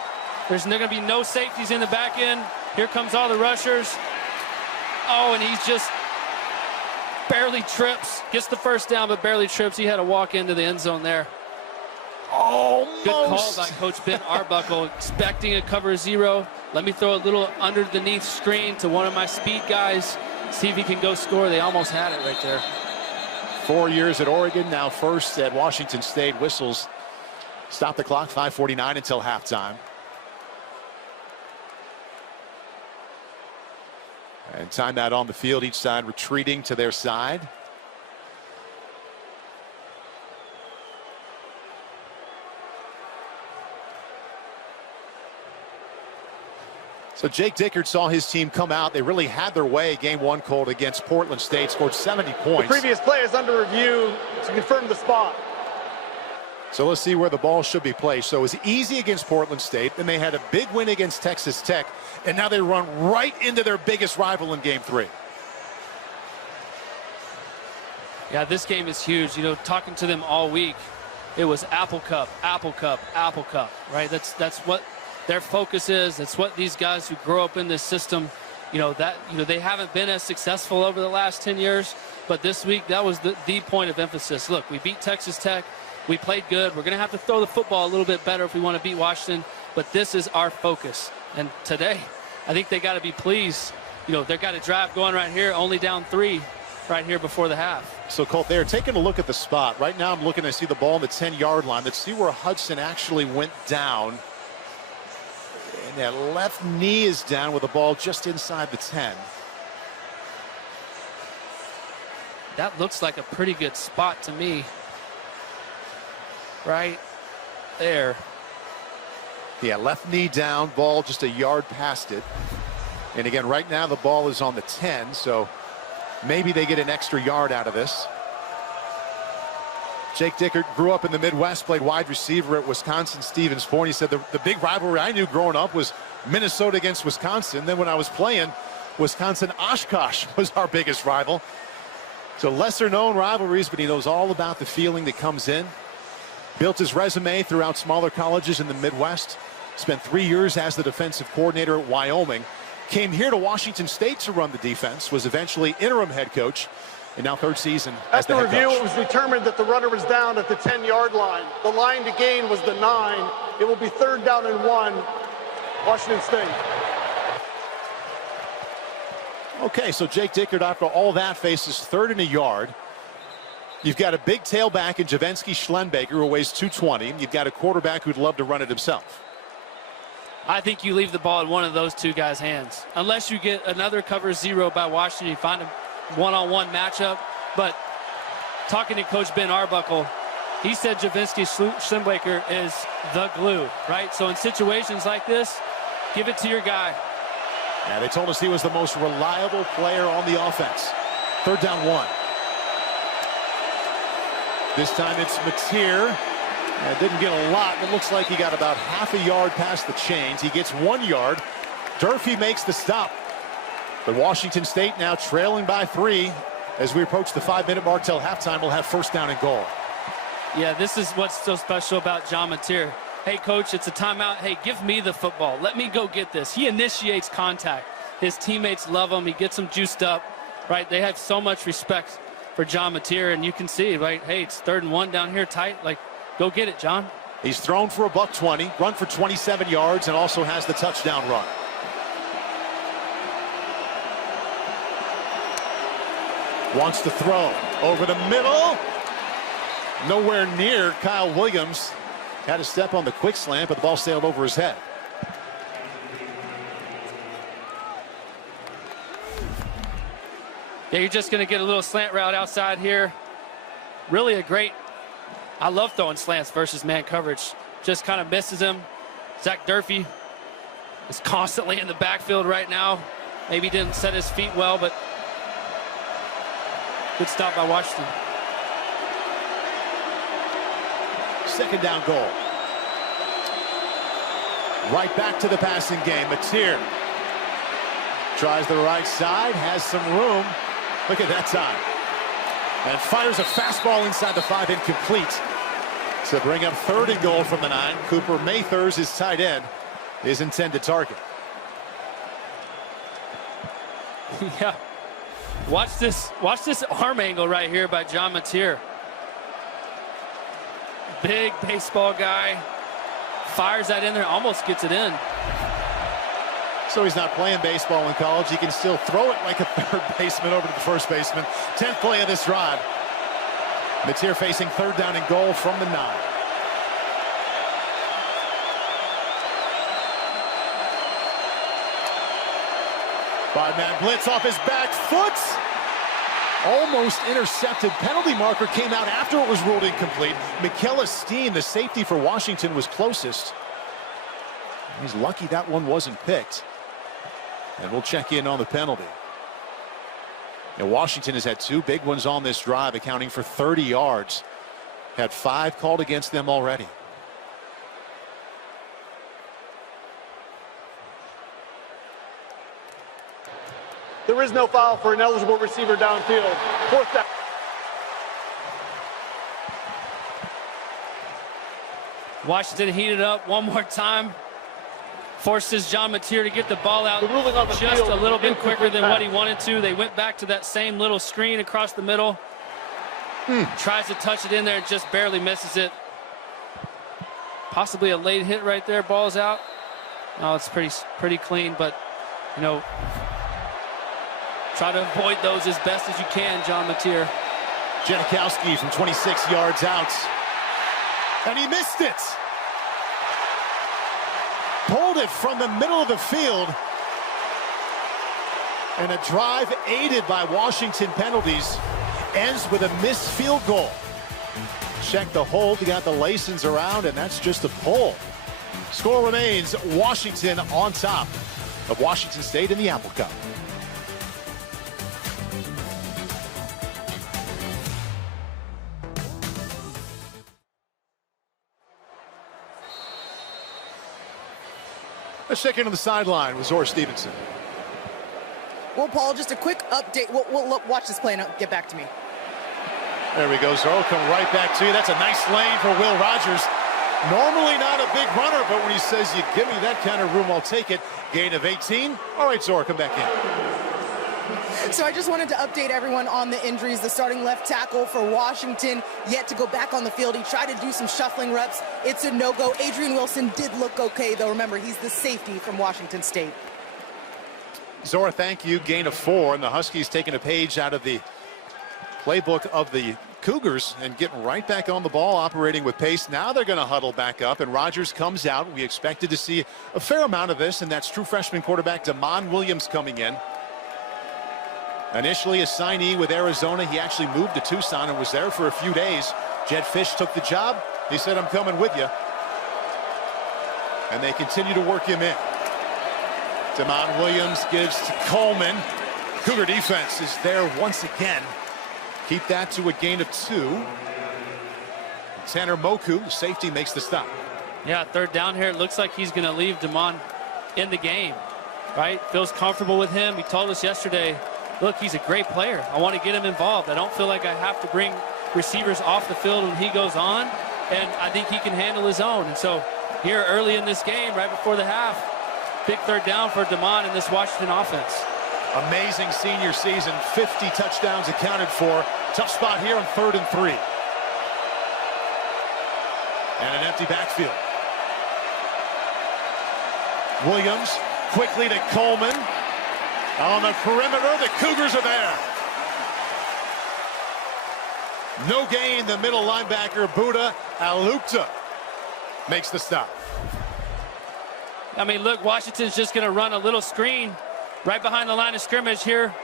There's going to be no safeties in the back end. Here comes all the rushers. Oh, and he's just barely trips. Gets the first down, but barely trips. He had to walk into the end zone there. Almost. Good call by Coach Ben Arbuckle, expecting a cover 0. Let me throw a little underneath screen to one of my speed guys. See if he can go score. They almost had it right there. 4 years at Oregon, now first at Washington State. Whistles stop the clock, 5:49 until halftime. And timeout on the field, each side retreating to their side. So Jake Dickert saw his team come out. They really had their way game 1, Colt, against Portland State, scored 70 points. The previous play is under review to confirm the spot. So let's see where the ball should be placed. So it was easy against Portland State. Then they had a big win against Texas Tech. And now they run right into their biggest rival in game 3. Yeah, this game is huge. You know, talking to them all week, it was Apple Cup, Apple Cup, Apple Cup, right? That's what their focus is. It's what these guys who grow up in this system, they haven't been as successful over the last 10 years, but this week that was the point of emphasis. Look, we beat Texas Tech. We played good. We're going to have to throw the football a little bit better if we want to beat Washington, but this is our focus. And today, I think they got to be pleased. They've got a drive going right here, only down 3 right here before the half. So, Colt, they're taking a look at the spot. Right now I'm looking to see the ball on the 10-yard line. Let's see where Hudson actually went down. And that left knee is down with the ball just inside the 10. That looks like a pretty good spot to me. Right there. Yeah, left knee down, ball just a yard past it. And again, right now the ball is on the 10, so maybe they get an extra yard out of this. Jake Dickert grew up in the Midwest, played wide receiver at Wisconsin Stevens Point. He said the big rivalry I knew growing up was Minnesota against Wisconsin. Then when I was playing, Wisconsin Oshkosh was our biggest rival. So lesser known rivalries, but he knows all about the feeling that comes in. Built his resume throughout smaller colleges in the Midwest. Spent 3 years as the defensive coordinator at Wyoming. Came here to Washington State to run the defense. Was eventually interim head coach. And now 3rd season as the head coach. After review, it was determined that the runner was down at the 10-yard line. The line to gain was the 9. It will be 3rd down and 1, Washington State. Okay, so Jake Dickert, after all that, faces 3rd and a yard. You've got a big tailback in Javensky Schlenbaker who weighs 220. You've got a quarterback who'd love to run it himself. I think you leave the ball in one of those two guys' hands. Unless you get another cover 0 by Washington, you find a one-on-one matchup. But talking to Coach Ben Arbuckle, he said Javensky Schlenbaker is the glue, right? So in situations like this, give it to your guy. Yeah, they told us he was the most reliable player on the offense. 3rd down 1. This time it's Mateer. Didn't get a lot. It looks like he got about half a yard past the chains. He gets 1 yard. Durfee makes the stop. But Washington State now trailing by 3. As we approach the 5-minute mark till halftime, we'll have 1st down and goal. Yeah, this is what's so special about John Mateer. Hey, coach, it's a timeout. Hey, give me the football. Let me go get this. He initiates contact. His teammates love him. He gets them juiced up, right? They have so much respect for John Mateer, and you can see, right? Hey, it's 3rd and 1 down here tight. Like, go get it, John. He's thrown for a $120, run for 27 yards, and also has the touchdown run. Wants to throw over the middle. Nowhere near Kyle Williams. Had a step on the quick slant, but the ball sailed over his head. Yeah, you're just going to get a little slant route outside here. Really a great, I love throwing slants versus man coverage. Just kind of misses him. Zach Durfee is constantly in the backfield right now. Maybe didn't set his feet well, but good stop by Washington. Second down goal. Right back to the passing game. Mateer tries the right side, has some room. Look at that time. And fires a fastball inside the 5, incomplete. To bring up 3rd and goal from the 9. Cooper Mathers, his tight end, is intended target. Yeah. Watch this arm angle right here by John Mateer. Big baseball guy. Fires that in there, almost gets it in. So he's not playing baseball in college. He can still throw it like a third baseman over to the first baseman. 10th play of this drive. Mateer facing 3rd down and goal from the 9. Five-man blitz off his back foot. Almost intercepted. Penalty marker came out after it was ruled incomplete. Mikel Steen, the safety for Washington, was closest. He's lucky that one wasn't picked. And we'll check in on the penalty. Now, Washington has had 2 big ones on this drive, accounting for 30 yards. Had 5 called against them already. There is no foul for an eligible receiver downfield. 4th down. Washington heated up one more time. Forces John Mateer to get the ball out just a little bit quicker than what he wanted to. They went back to that same little screen across the middle. Tries to touch it in there and just barely misses it. Possibly a late hit right there. Ball's out. Oh, it's pretty clean, but, you know, try to avoid those as best as you can, John Mateer. Janikowski from 26 yards out. And he missed it. Pulled it from the middle of the field. And a drive aided by Washington penalties ends with a missed field goal. Check the hold. He got the license around, and that's just a pull. Score remains Washington on top of Washington State in the Apple Cup. Let's check in on the sideline with Zora Stevenson. Well, Paul, just a quick update. We'll watch this play and get back to me. There we go, Zora. Come right back to you. That's a nice lane for Will Rogers. Normally not a big runner, but when he says you give me that kind of room, I'll take it. Gain of 18. All right, Zora, come back in. So I just wanted to update everyone on the injuries. The starting left tackle for Washington yet to go back on the field. He tried to do some shuffling reps. It's a no-go. Adrian Wilson did look okay, though. Remember, he's the safety from Washington State. Zora, thank you. Gain of 4, and the Huskies taking a page out of the playbook of the Cougars and getting right back on the ball, operating with pace. Now they're going to huddle back up, and Rogers comes out. We expected to see a fair amount of this, and that's true freshman quarterback Damon Williams coming in. Initially a signee with Arizona, he actually moved to Tucson and was there for a few days. Jed Fish took the job. He said, I'm coming with you. And they continue to work him in. Damon Williams gives to Coleman. Cougar defense is there once again. Keep that to a gain of 2. Tanner Moku, the safety, makes the stop. Yeah, 3rd down here. It looks like he's going to leave Damon in the game, right? Feels comfortable with him. He told us yesterday, look, he's a great player. I want to get him involved. I don't feel like I have to bring receivers off the field when he goes on, and I think he can handle his own. And so here early in this game, right before the half, big 3rd down for Damon in this Washington offense. Amazing senior season, 50 touchdowns accounted for. Tough spot here on 3rd and 3. And an empty backfield. Williams quickly to Coleman. On the perimeter, the Cougars are there. No gain. The middle linebacker, Buddha Alukta, makes the stop. I mean, look, Washington's just going to run a little screen right behind the line of scrimmage here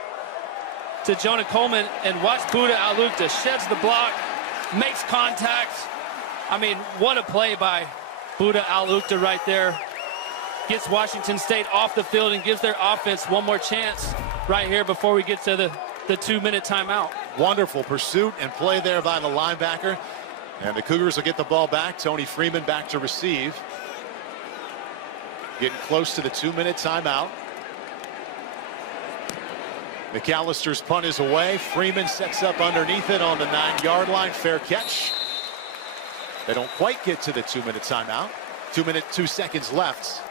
to Jonah Coleman, and watch Buddha Alukta sheds the block, makes contact. I mean, what a play by Buddha Alukta right there. Gets Washington State off the field and gives their offense one more chance right here before we get to the 2-minute timeout. Wonderful pursuit and play there by the linebacker. And the Cougars will get the ball back. Tony Freeman back to receive. Getting close to the 2-minute timeout. McAllister's punt is away. Freeman sets up underneath it on the 9-yard line. Fair catch. They don't quite get to the 2-minute timeout. 2 seconds left.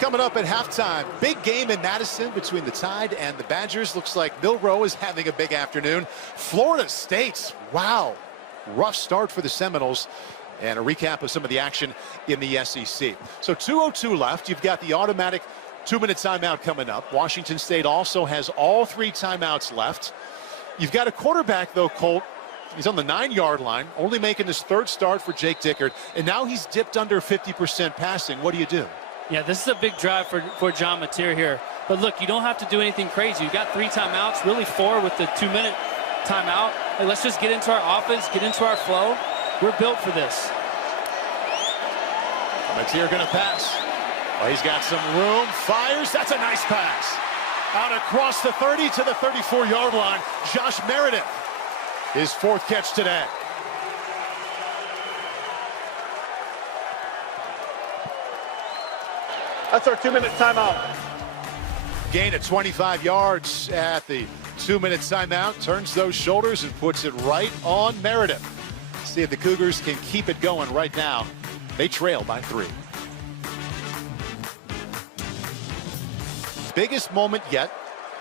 Coming up at halftime, big game in Madison between the Tide and the Badgers. Looks like Milroe is having a big afternoon. Florida State, wow, rough start for the Seminoles. And a recap of some of the action in the SEC. So 2:02 left. You've got the automatic 2-minute timeout coming up. Washington State also has all 3 timeouts left. You've got a quarterback, though, Colt. He's on the 9-yard line, only making his 3rd start for Jake Dickert. And now he's dipped under 50% passing. What do you do? Yeah, this is a big drive for John Mateer here. But look, you don't have to do anything crazy. You've got 3 timeouts, really 4 with the 2-minute timeout. Hey, let's just get into our offense, get into our flow. We're built for this. Mateer going to pass. Well, he's got some room. Fires. That's a nice pass. Out across the 30 to the 34-yard line. Josh Meredith, his 4th catch today. That's our 2-minute timeout. Gain of 25 yards at the 2-minute timeout. Turns those shoulders and puts it right on Meredith. See if the Cougars can keep it going right now. They trail by 3. Biggest moment yet.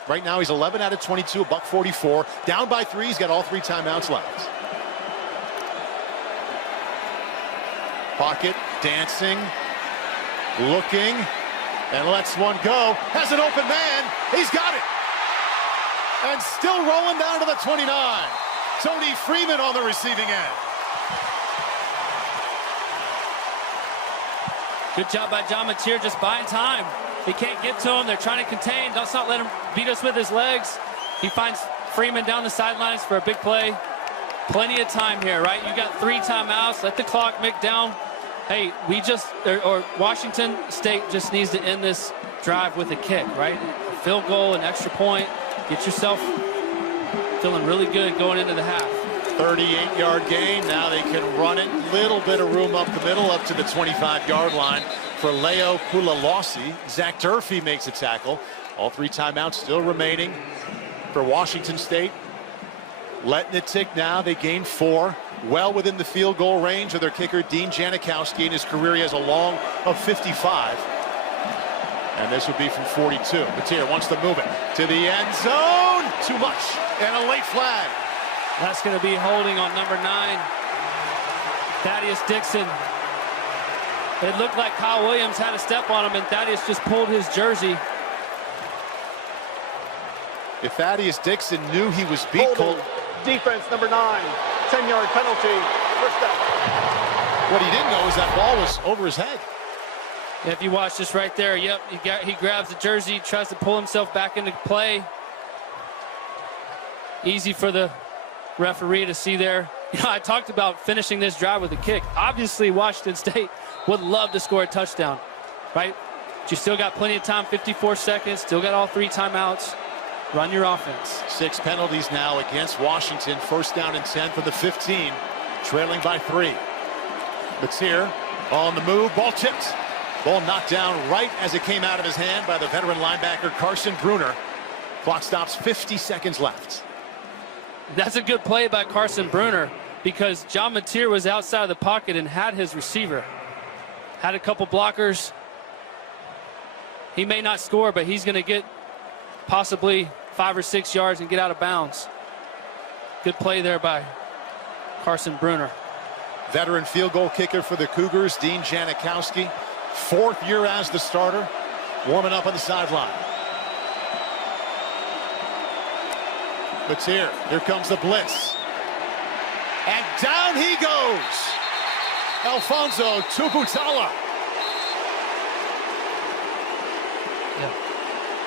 Right now he's 11 out of 22, $144. Down by 3. He's got all 3 timeouts left. Pocket, dancing, looking, and lets one go. Has an open man. He's got it. And still rolling down to the 29. Tony Freeman on the receiving end. Good job by John Mateer, just buying time. He can't get to him. They're trying to contain. Let's not let him beat us with his legs. He finds Freeman down the sidelines for a big play. Plenty of time here, right? You got 3 timeouts. Let the clock tick down. Hey, Washington State just needs to end this drive with a kick, right? A field goal, an extra point. Get yourself feeling really good going into the half. 38-yard gain. Now they can run it. Little bit of room up the middle, up to the 25-yard line for Leo Pulalossi. Zach Durfee makes a tackle. All 3 timeouts still remaining for Washington State. Letting it tick now. They gain 4. Well within the field goal range of their kicker, Dean Janikowski. In his career, he has a long of 55. And this would be from 42. Mateer wants to move it to the end zone. Too much. And a late flag. That's going to be holding on number 9, Thaddeus Dixon. It looked like Kyle Williams had a step on him, and Thaddeus just pulled his jersey. If Thaddeus Dixon knew he was beat, Colt. Defense number 9, 10-yard penalty, first down. What he didn't know is that ball was over his head. If you watch this right there, yep, he grabs the jersey, tries to pull himself back into play. Easy for the referee to see there. You know, I talked about finishing this drive with a kick. Obviously, Washington State would love to score a touchdown, right? But you still got plenty of time, 54 seconds, still got all 3 timeouts. Run your offense. 6 penalties now against Washington. First down and 10 for the 15. Trailing by 3. Mateer on the move. Ball tipped. Ball knocked down right as it came out of his hand by the veteran linebacker Carson Bruner. Clock stops, 50 seconds left. That's a good play by Carson Bruner because John Mateer was outside of the pocket and had his receiver. Had a couple blockers. He may not score, but he's going to get possibly 5 or 6 yards and get out of bounds. Good play there by Carson Bruner. Veteran field goal kicker for the Cougars, Dean Janikowski. 4th year as the starter, warming up on the sideline. Mateer, here comes the blitz. And down he goes. Alfonso Tuputala. Yeah.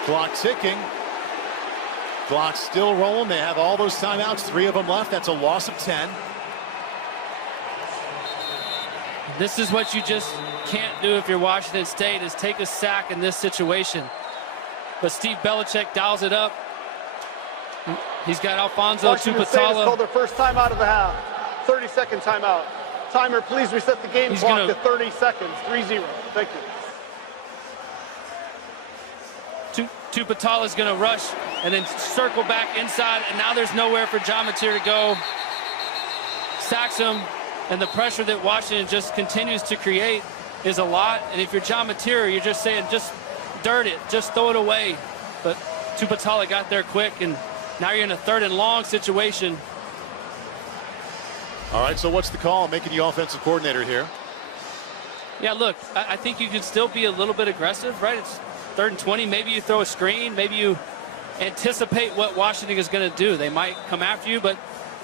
Clock ticking. Clock still rolling. They have all those timeouts, 3 of them left. That's a loss of 10. This is what you just can't do if you're Washington State, is take a sack in this situation. But Steve Belichick dials it up. He's got Alfonso Washington State has Tuputala. called their first timeout of the half. 30-second timeout. Timer, please reset the game clock to 30 seconds. 3-0. Thank you. Tuputala is going to rush and then circle back inside, and now there's nowhere for John Mateer to go. Sacks him, and the pressure that Washington just continues to create is a lot. And if you're John Mateer, you're just saying, just dirt it, just throw it away. But Tuputala got there quick, and now you're in a 3rd and long situation. All right, so what's the call? I'm making the offensive coordinator here. Yeah, look, I think you can still be a little bit aggressive, right? It's 3rd and 20. Maybe you throw a screen. Maybe you anticipate what Washington is going to do. They might come after you, but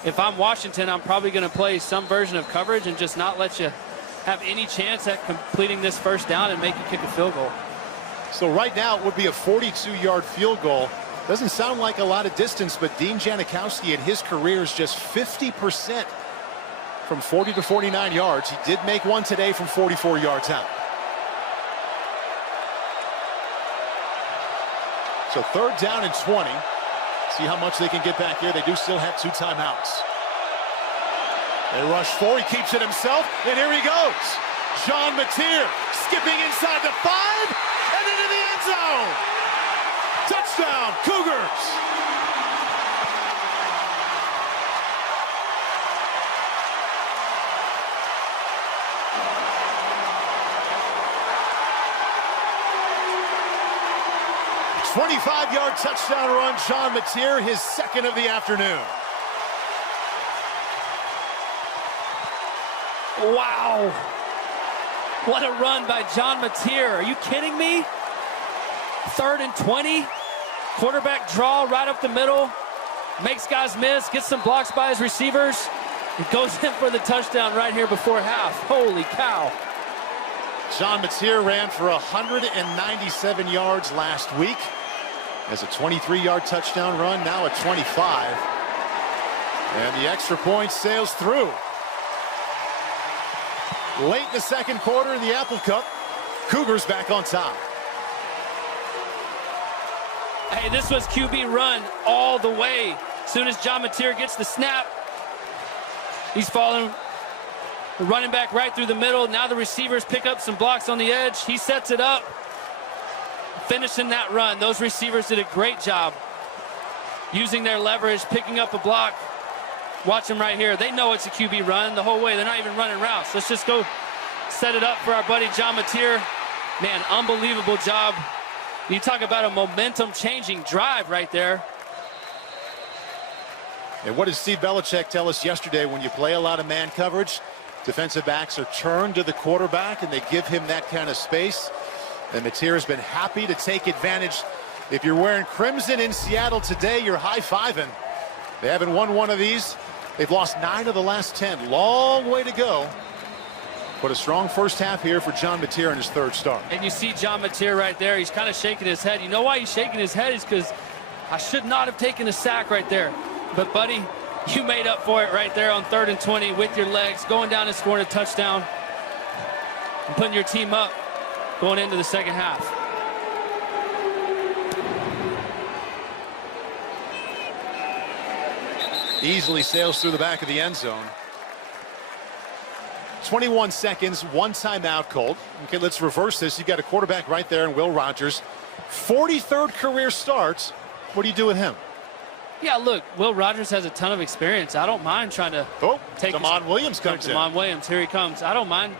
if I'm Washington, I'm probably going to play some version of coverage and just not let you have any chance at completing this first down and make you kick a field goal. So right now it would be a 42-yard field goal. Doesn't sound like a lot of distance, but Dean Janikowski in his career is just 50% from 40 to 49 yards. He did make one today from 44 yards out. So 3rd down and 20. See how much they can get back here. They do still have 2 timeouts. They rush 4. He keeps it himself, and here he goes. John Mateer skipping inside the 5 and into the end zone. Touchdown, Cougars. A 25-yard touchdown run, John Mateer, his 2nd of the afternoon. Wow. What a run by John Mateer. Are you kidding me? 3rd and 20. Quarterback draw right up the middle. Makes guys miss. Gets some blocks by his receivers. He goes in for the touchdown right here before half. Holy cow. John Mateer ran for 197 yards last week. Has a 23-yard touchdown run, now a 25. And the extra point sails through. Late in the 2nd quarter in the Apple Cup, Cougars back on top. Hey, this was QB run all the way. As soon as John Mateer gets the snap, he's falling. The running back right through the middle. Now the receivers pick up some blocks on the edge. He sets it up. Finishing that run. Those receivers did a great job using their leverage, picking up a block. Watch them right here. They know it's a QB run the whole way. They're not even running routes. Let's just go set it up for our buddy John Mateer. Man, unbelievable job. You talk about a momentum-changing drive right there. And what did Steve Belichick tell us yesterday? When you play a lot of man coverage, defensive backs are turned to the quarterback, and they give him that kind of space. And Mateer has been happy to take advantage. If you're wearing crimson in Seattle today, you're high-fiving. They haven't won one of these. They've lost 9 of the last 10. Long way to go. But a strong first half here for John Mateer in his 3rd start. And you see John Mateer right there. He's kind of shaking his head. You know why he's shaking his head? Is because I should not have taken a sack right there. But, buddy, you made up for it right there on 3rd and 20 with your legs, going down and scoring a touchdown and putting your team up going into the 2nd half. Easily sails through the back of the end zone. 21 seconds, 1 timeout called. Okay, let's reverse this. You've got a quarterback right there in Will Rogers. 43rd career starts. What do you do with him? Yeah, look, Will Rogers has a ton of experience. I don't mind trying to take Damon Williams comes in. Damon Williams, here he comes. I don't mind,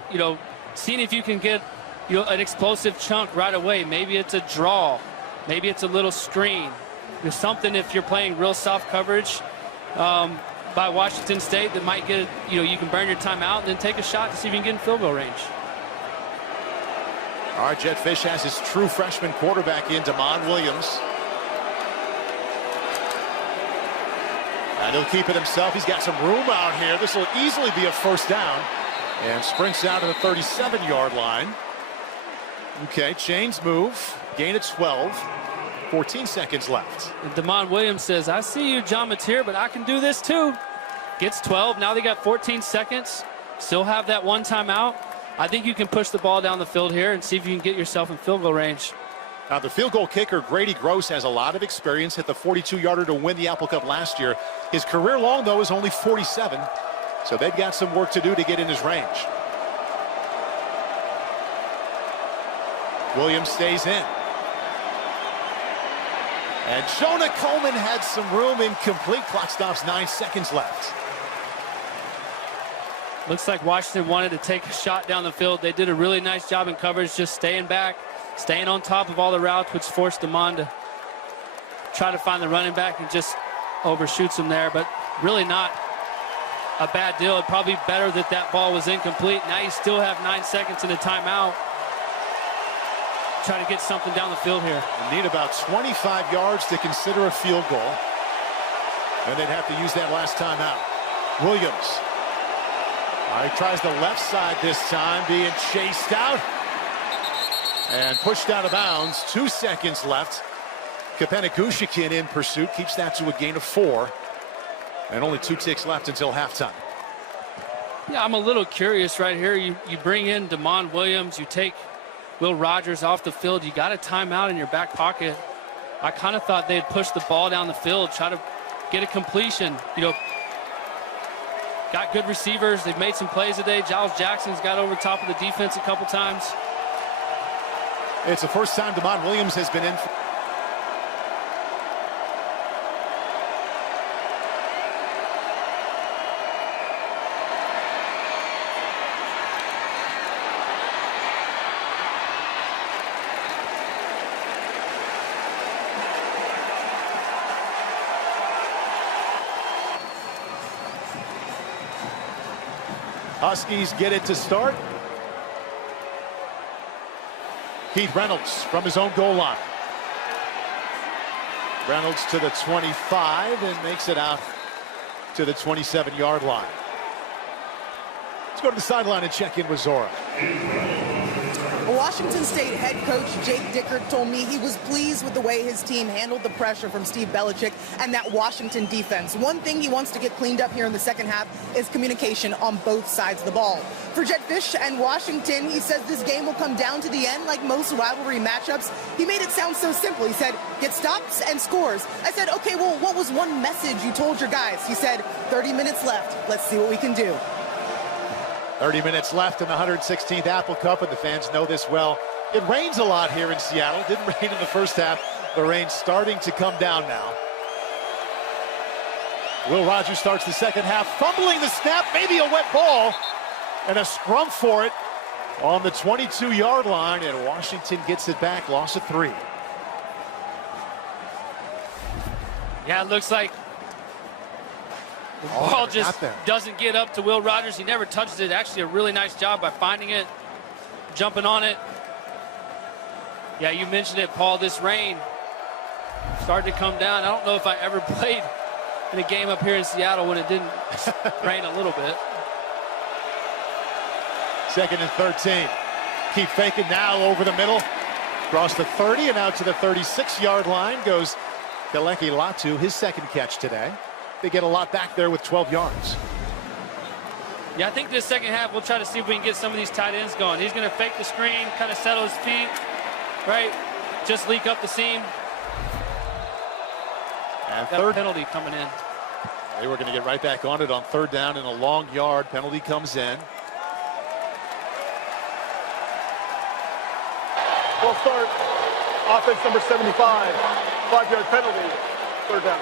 seeing if you can get, an explosive chunk right away. Maybe it's a draw. Maybe it's a little screen. Something if you're playing real soft coverage by Washington State that might get, you can burn your time out and then take a shot to see if you can get in field goal range. All right, Jedd Fisch has his true freshman quarterback in, Damon Williams. And he'll keep it himself. He's got some room out here. This will easily be a first down. And sprints out to the 37-yard line. Okay, chains move. Gain at 12. 14 seconds left. And Damon Williams says, I see you, John Mateer, but I can do this too. Gets 12. Now they got 14 seconds. Still have that one timeout. I think you can push the ball down the field here and see if you can get yourself in field goal range. Now the field goal kicker, Grady Gross, has a lot of experience. Hit the 42-yarder to win the Apple Cup last year. His career long, though, is only 47. So they've got some work to do to get in his range. Williams stays in. And Jonah Coleman had some room, incomplete. Clock stops, 9 seconds left. Looks like Washington wanted to take a shot down the field. They did a really nice job in coverage, just staying back, staying on top of all the routes, which forced Damon to try to find the running back and just overshoots him there. But really not a bad deal. It'd probably be better that that ball was incomplete. Now you still have 9 seconds in a timeout. Try to get something down the field here. They need about 25 yards to consider a field goal. And they'd have to use that last time out. Williams. He tries the left side this time, being chased out. And pushed out of bounds. 2 seconds left. Kapenagushikin in pursuit. Keeps that to a gain of 4. And only 2 ticks left until halftime. Yeah, I'm a little curious right here. You bring in Damon Williams. You take Will Rogers off the field. You got a timeout in your back pocket. I kind of thought they'd push the ball down the field, try to get a completion. You know, got good receivers. They've made some plays today. Giles Jackson's got over top of the defense a couple times. It's the first time Damon Williams has been in. Huskies get it to start. Keith Reynolds from his own goal line. Reynolds to the 25 and makes it out to the 27-yard line. Let's go to the sideline and check in with Zora. Washington State head coach Jake Dickert told me he was pleased with the way his team handled the pressure from Steve Belichick and that Washington defense. One thing he wants to get cleaned up here in the second half is communication on both sides of the ball. For Jedd Fisch and Washington, he says this game will come down to the end like most rivalry matchups. He made it sound so simple. He said, get stops and scores. I said, okay, well, what was one message you told your guys? He said, 30 minutes left. Let's see what we can do. 30 minutes left in the 116th Apple Cup, and the fans know this well. It rains a lot here in Seattle. It didn't rain in the first half. The rain's starting to come down now. Will Rogers starts the second half, fumbling the snap, maybe a wet ball, and a scrum for it on the 22-yard line, and Washington gets it back, loss of 3. Yeah, it looks like the ball just doesn't get up to Will Rogers. He never touches it. Actually, a really nice job by finding it, jumping on it. Yeah, you mentioned it, Paul. This rain started to come down. I don't know if I ever played in a game up here in Seattle when it didn't rain a little bit. 2nd and 13. Keep faking now over the middle. Across the 30 and out to the 36-yard line goes Kaleki Latu, his second catch today. They get a lot back there with 12 yards. Yeah, I think this second half we'll try to see if we can get some of these tight ends going. He's going to fake the screen, kind of settle his feet, right? Just leak up the seam. And third penalty coming in. They were going to get right back on it on 3rd down and a long yard. Penalty comes in. We'll start. Offense number 75. 5-yard penalty. 3rd down.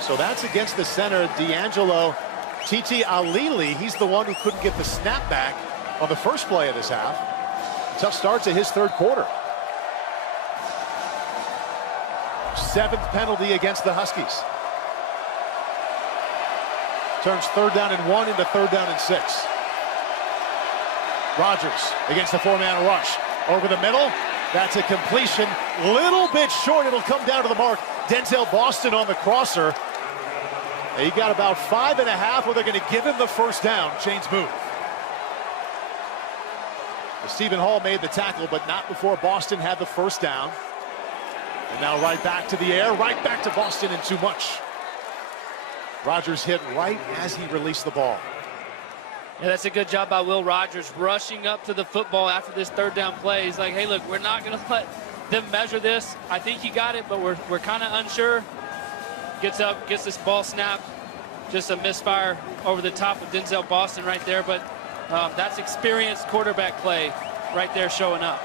So that's against the center, D'Angelo Titi Alili. He's the one who couldn't get the snap back on the first play of this half. Tough start to his 3rd quarter. 7th penalty against the Huskies. Turns 3rd down and 1 into 3rd down and 6. Rogers against the 4-man rush. Over the middle. That's a completion. Little bit short. It'll come down to the mark. Denzel Boston on the crosser. He got about 5.5, where they're going to give him the first down. Chains move. Stephen Hall made the tackle, but not before Boston had the first down. And now right back to the air, right back to Boston, and too much. Rodgers hit right as he released the ball. Yeah, that's a good job by Will Rogers, rushing up to the football after this third down play. He's like, hey, look, we're not going to let them measure this. I think he got it, but we're kind of unsure. Gets up, gets this ball snapped. Just a misfire over the top of Denzel Boston right there, but that's experienced quarterback play right there showing up.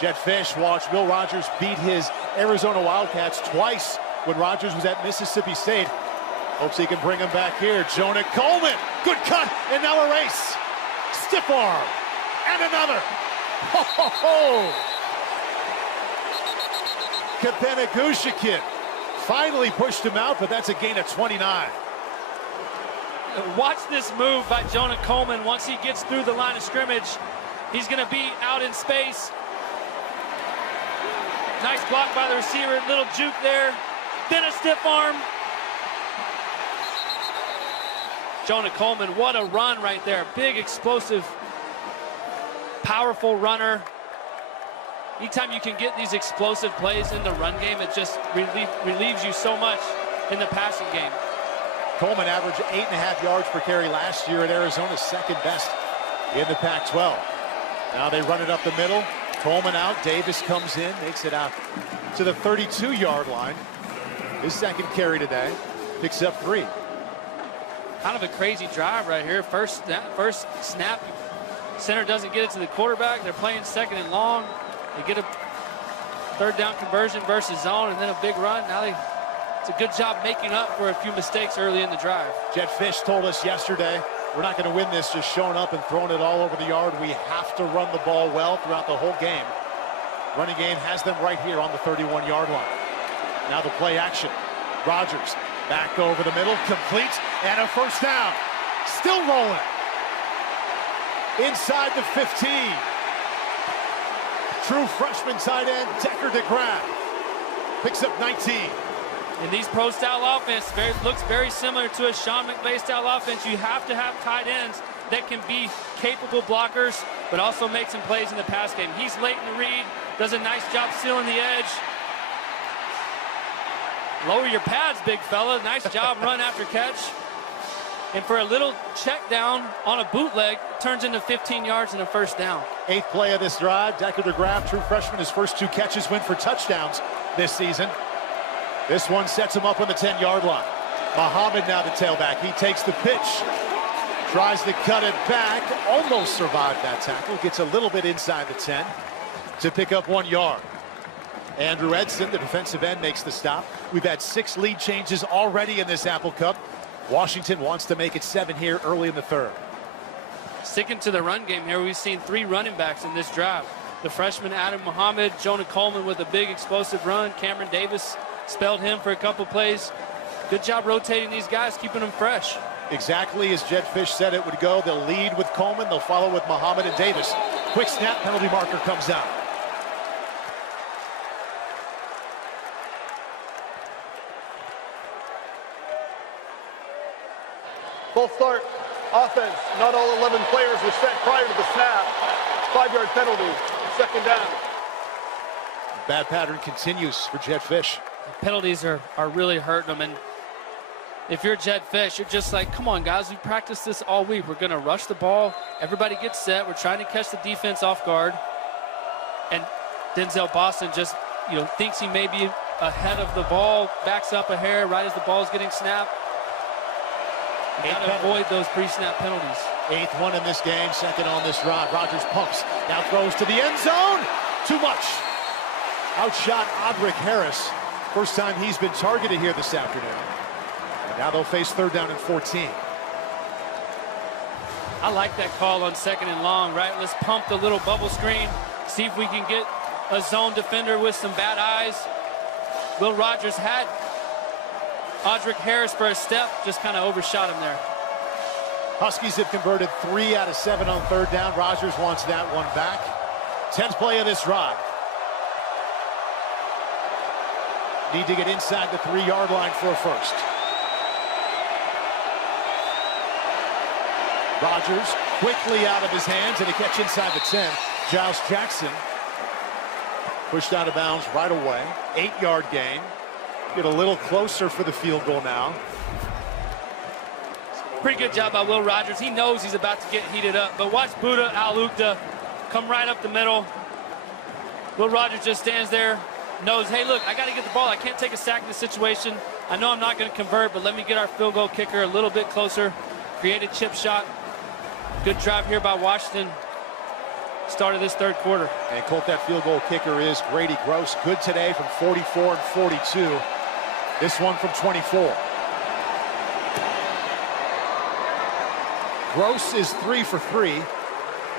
Jed Fish watched Will Rogers beat his Arizona Wildcats twice when Rogers was at Mississippi State. Hopes he can bring him back here. Jonah Coleman, good cut, and now a race. Stiff arm, and another. Ho, ho, ho. Kapenagushikin finally pushed him out, but that's a gain of 29. Watch this move by Jonah Coleman. Once he gets through the line of scrimmage, he's going to be out in space. Nice block by the receiver, little juke there, then a stiff arm. Jonah Coleman, what a run right there. Big, explosive, powerful runner. Anytime you can get these explosive plays in the run game, it just relieves you so much in the passing game. Coleman averaged 8.5 yards per carry last year at Arizona's second best in the Pac-12. Now they run it up the middle. Coleman out. Davis comes in, makes it out to the 32-yard line. His second carry today. Picks up 3. Kind of a crazy drive right here. First snap. Center doesn't get it to the quarterback. They're playing second and long. They get a third down conversion versus zone, and then a big run. Now it's a good job making up for a few mistakes early in the drive. Jed Fish told us yesterday, we're not going to win this just showing up and throwing it all over the yard. We have to run the ball well throughout the whole game. Running game has them right here on the 31-yard line. Now the play action. Rodgers back over the middle, complete, and a first down. Still rolling. Inside the 15. True freshman tight end, Decker DeGraff. Picks up 19. In these pro-style offense, looks very similar to a Sean McVay-style offense. You have to have tight ends that can be capable blockers, but also make some plays in the pass game. He's late in the read, does a nice job sealing the edge. Lower your pads, big fella. Nice job, run after catch. And for a little check down on a bootleg, turns into 15 yards and a first down. 8th play of this drive. Decker DeGraff, true freshman, his first 2 catches went for touchdowns this season. This one sets him up on the 10-yard line. Muhammad now the tailback. He takes the pitch. Tries to cut it back. Almost survived that tackle. Gets a little bit inside the 10 to pick up 1 yard. Andrew Edson, the defensive end, makes the stop. We've had 6 lead changes already in this Apple Cup. Washington wants to make it 7 here early in the third. Sticking to the run game here, we've seen 3 running backs in this drive. The freshman Adam Muhammad, Jonah Coleman with a big explosive run. Cameron Davis spelled him for a couple plays. Good job rotating these guys, keeping them fresh. Exactly as Jed Fish said it would go. They'll lead with Coleman. They'll follow with Muhammad and Davis. Quick snap, penalty marker comes out. Full start. Offense. Not all 11 players were set prior to the snap. 5-yard penalty. Second down. Bad pattern continues for Jed Fish. Penalties are really hurting them. And if you're Jed Fish, you're just like, come on, guys. We practiced this all week. We're going to rush the ball. Everybody gets set. We're trying to catch the defense off guard. And Denzel Boston just, thinks he may be ahead of the ball, backs up a hair right as the ball is getting snapped. You got to avoid those pre-snap penalties. 8th one in this game, 2nd on this drive. Rodgers pumps, now throws to the end zone. Too much. Outshot Audric Harris. First time he's been targeted here this afternoon. Now they'll face 3rd down and 14. I like that call on 2nd and long, right? Let's pump the little bubble screen, see if we can get a zone defender with some bad eyes. Will Rogers had Audric Harris for a step, just kind of overshot him there. Huskies have converted 3 out of 7 on 3rd down. Rogers wants that one back. 10th play of this drive. Need to get inside the 3-yard line for a first. Rogers quickly out of his hands, and a catch inside the 10. Giles Jackson pushed out of bounds right away. 8-yard gain. Get a little closer for the field goal now. Pretty good job by Will Rogers. He knows he's about to get heated up, but watch Buddha Alukta come right up the middle. Will Rogers just stands there, knows, hey, look, I got to get the ball. I can't take a sack in this situation. I know I'm not going to convert, but let me get our field goal kicker a little bit closer. Create a chip shot. Good drive here by Washington. Start of this third quarter. And Colt, that field goal kicker is Grady Gross. Good today from 44 and 42. This one from 24. Gross is 3 for 3.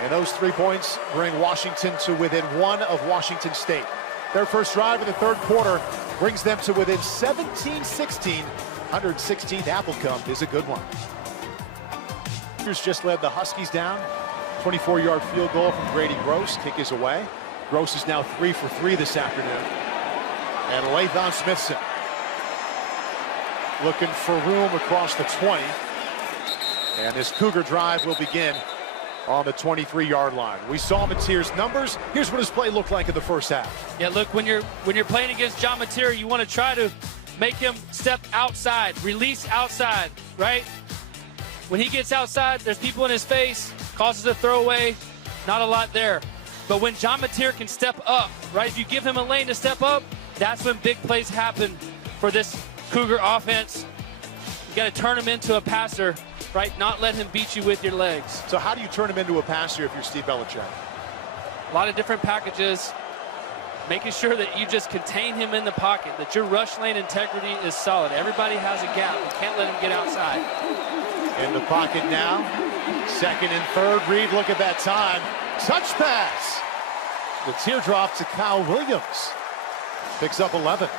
And those 3 points bring Washington to within 1 of Washington State. Their first drive in the third quarter brings them to within 17-16. 116th Applecump is a good one. Just led the Huskies down. 24-yard field goal from Grady Gross. Kick is away. Gross is now 3 for 3 this afternoon. And Lathan Smithson looking for room across the 20. And this Cougar drive will begin on the 23-yard line. We saw Mateer's numbers. Here's what his play looked like in the first half. Yeah, look, when you're playing against John Mateer, you want to try to make him step outside, release outside, right? When he gets outside, there's people in his face, causes a throwaway, not a lot there. But when John Mateer can step up, right, if you give him a lane to step up, that's when big plays happen for this Cougar offense. You got to turn him into a passer, right, not let him beat you with your legs. So how do you turn him into a passer if you're Steve Belichick? A lot of different packages, making sure that you just contain him in the pocket, that your rush lane integrity is solid. Everybody has a gap. You can't let him get outside. In the pocket now. Second and third. Reed, look at that time. Touch pass. The teardrop to Kyle Williams. Picks up 11.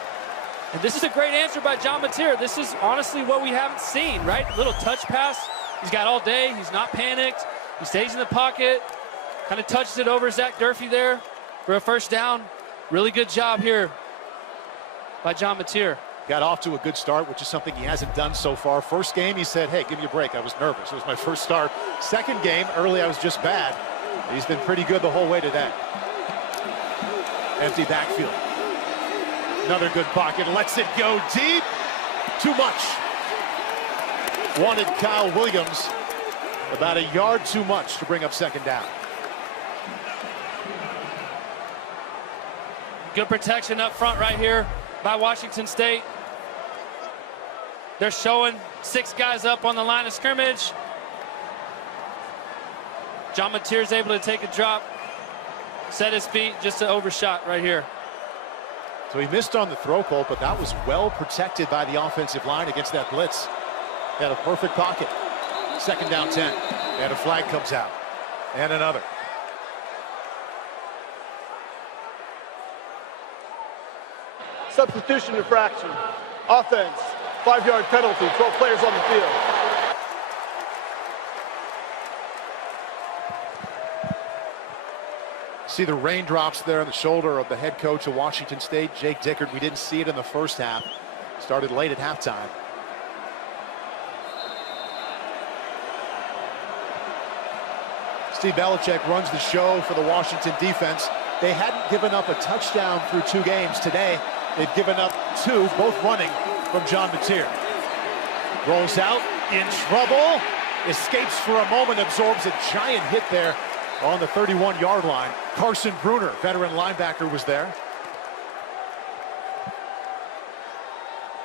And this is a great answer by John Mateer. This is honestly what we haven't seen, right? Little touch pass. He's got all day. He's not panicked. He stays in the pocket. Kind of touches it over Zach Durfee there for a first down. Really good job here by John Mateer. Got off to a good start, which is something he hasn't done so far. First game, he said, hey, give me a break. I was nervous. It was my first start. Second game, early I was just bad. He's been pretty good the whole way today. Empty backfield. Another good pocket. Lets it go deep. Too much. Wanted Kyle Williams about a yard too much to bring up second down. Good protection up front right here by Washington State. They're showing 6 guys up on the line of scrimmage. John Mateer's able to take a drop, set his feet, just an overshot right here. So he missed on the throw, Colt, but that was well protected by the offensive line against that blitz. He had a perfect pocket. Second down 10. And a flag comes out. And another. Substitution infraction. Offense. 5-yard penalty. 12 players on the field. See the raindrops there on the shoulder of the head coach of Washington State, Jake Dickert. We didn't see it in the first half. Started late at halftime. Steve Belichick runs the show for the Washington defense. They hadn't given up a touchdown through 2 games. Today, they've given up 2, both running from John Mateer. Rolls out, in trouble. Escapes for a moment, absorbs a giant hit there on the 31-yard line. Carson Bruner, veteran linebacker, was there.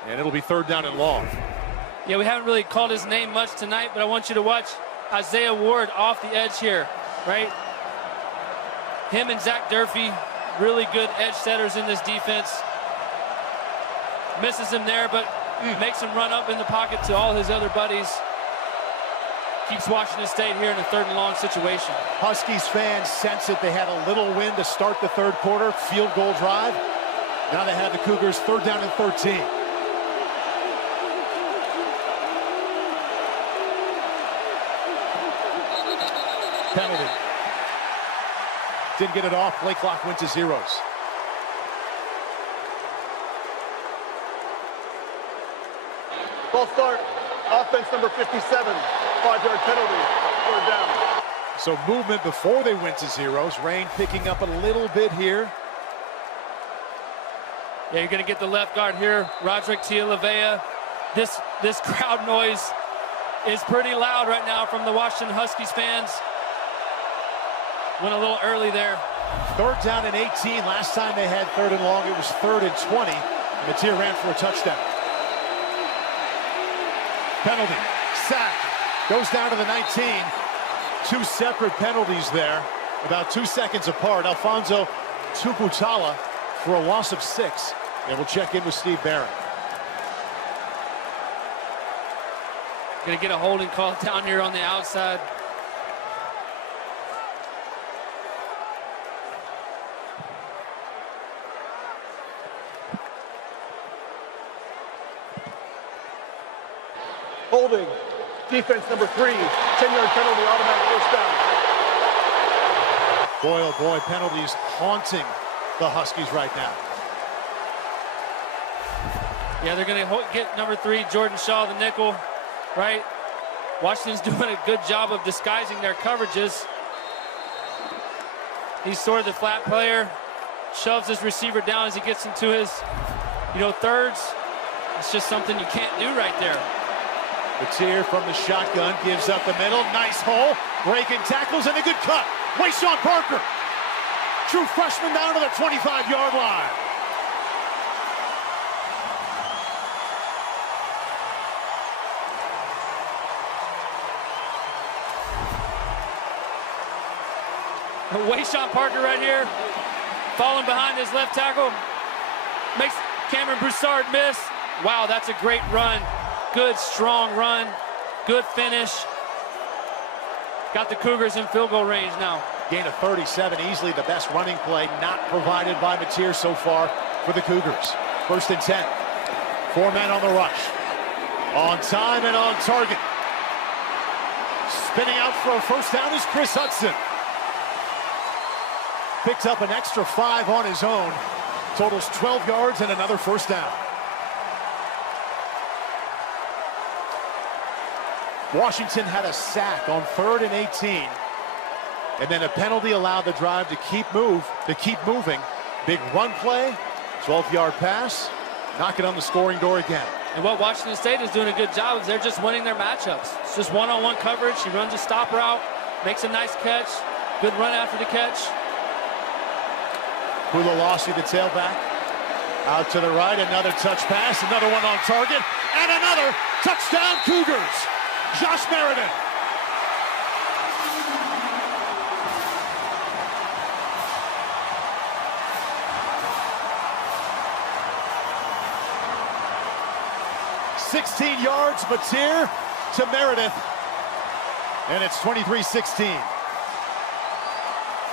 And it'll be third down and long. Yeah, we haven't really called his name much tonight, but I want you to watch Isaiah Ward off the edge here, right? Him and Zach Durfee, really good edge setters in this defense. Misses him there, but makes him run up in the pocket to all his other buddies. Keeps Washington State here in a third and long situation. Huskies fans sense it. They had a little win to start the third quarter. Field goal drive. Now they have the Cougars third down and 13. Penalty. Didn't get it off. Play clock went to zeros. Ball start. Offense number 57. 5-yard penalty. third down. So movement before they went to zeros. Rain picking up a little bit here. Yeah, you're going to get the left guard here, Roderick Tialavea. This crowd noise is pretty loud right now from the Washington Huskies fans. Went a little early there. Third down and 18. Last time they had third and long, it was 3rd and 20. Mateer ran for a touchdown. Penalty, sack, goes down to the 19. 2 separate penalties there, about 2 seconds apart. Alfonso Tuputala for a loss of 6. And we'll check in with Steve Barron. Going to get a holding call down here on the outside. Holding. Defense number 3. 10-yard penalty, automatic first down. Boy, oh boy, penalties haunting the Huskies right now. Yeah, they're going to get number 3, Jordan Shaw, the nickel, right? Washington's doing a good job of disguising their coverages. He's sort of the flat player, shoves his receiver down as he gets into his, thirds. It's just something you can't do right there. Mateer from the shotgun gives up the middle. Nice hole. Breaking tackles and a good cut. Wayshawn Parker. True freshman down to the 25-yard line. Wayshawn Parker right here, falling behind his left tackle, makes Cameron Broussard miss. Wow, that's a great run. Good, strong run. Good finish. Got the Cougars in field goal range now. Gain of 37, easily the best running play not provided by Mateer so far for the Cougars. 1st and 10. 4 men on the rush. On time and on target. Spinning out for a first down is Chris Hudson. Picks up an extra 5 on his own. Totals 12 yards and another first down. Washington had a sack on 3rd and 18. And then a penalty allowed the drive to keep moving. Big run play, 12-yard pass, knocking on the scoring door again. And what Washington State is doing a good job is they're just winning their matchups. It's just one-on-one coverage. He runs a stop route, makes a nice catch, good run after the catch. Pulalasi, the tailback, out to the right, another touch pass, another one on target, and another touchdown Cougars. Josh Meredith. $16 yards, Mateer to Meredith, and it's 23-16.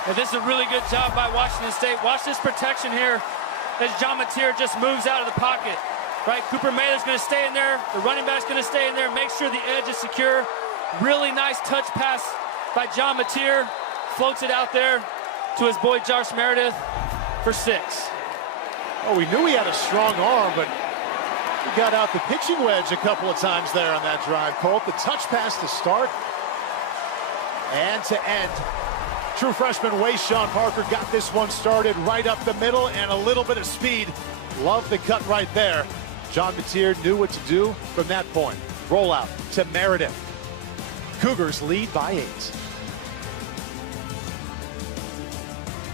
And this is a really good job by Washington State. Watch this protection here as John Mateer just moves out of the pocket. Right, Cooper Mailer's going to stay in there. The running back's going to stay in there. Make sure the edge is secure. Really nice touch pass by John Mateer. Floats it out there to his boy Josh Meredith for 6. Oh, we knew he had a strong arm, but he got out the pitching wedge a couple of times there on that drive. Colt, the touch pass to start and to end. True freshman Wayshawn Parker got this one started right up the middle and a little bit of speed. Love the cut right there. John Mateer knew what to do from that point. Rollout to Meredith. Cougars lead by 8.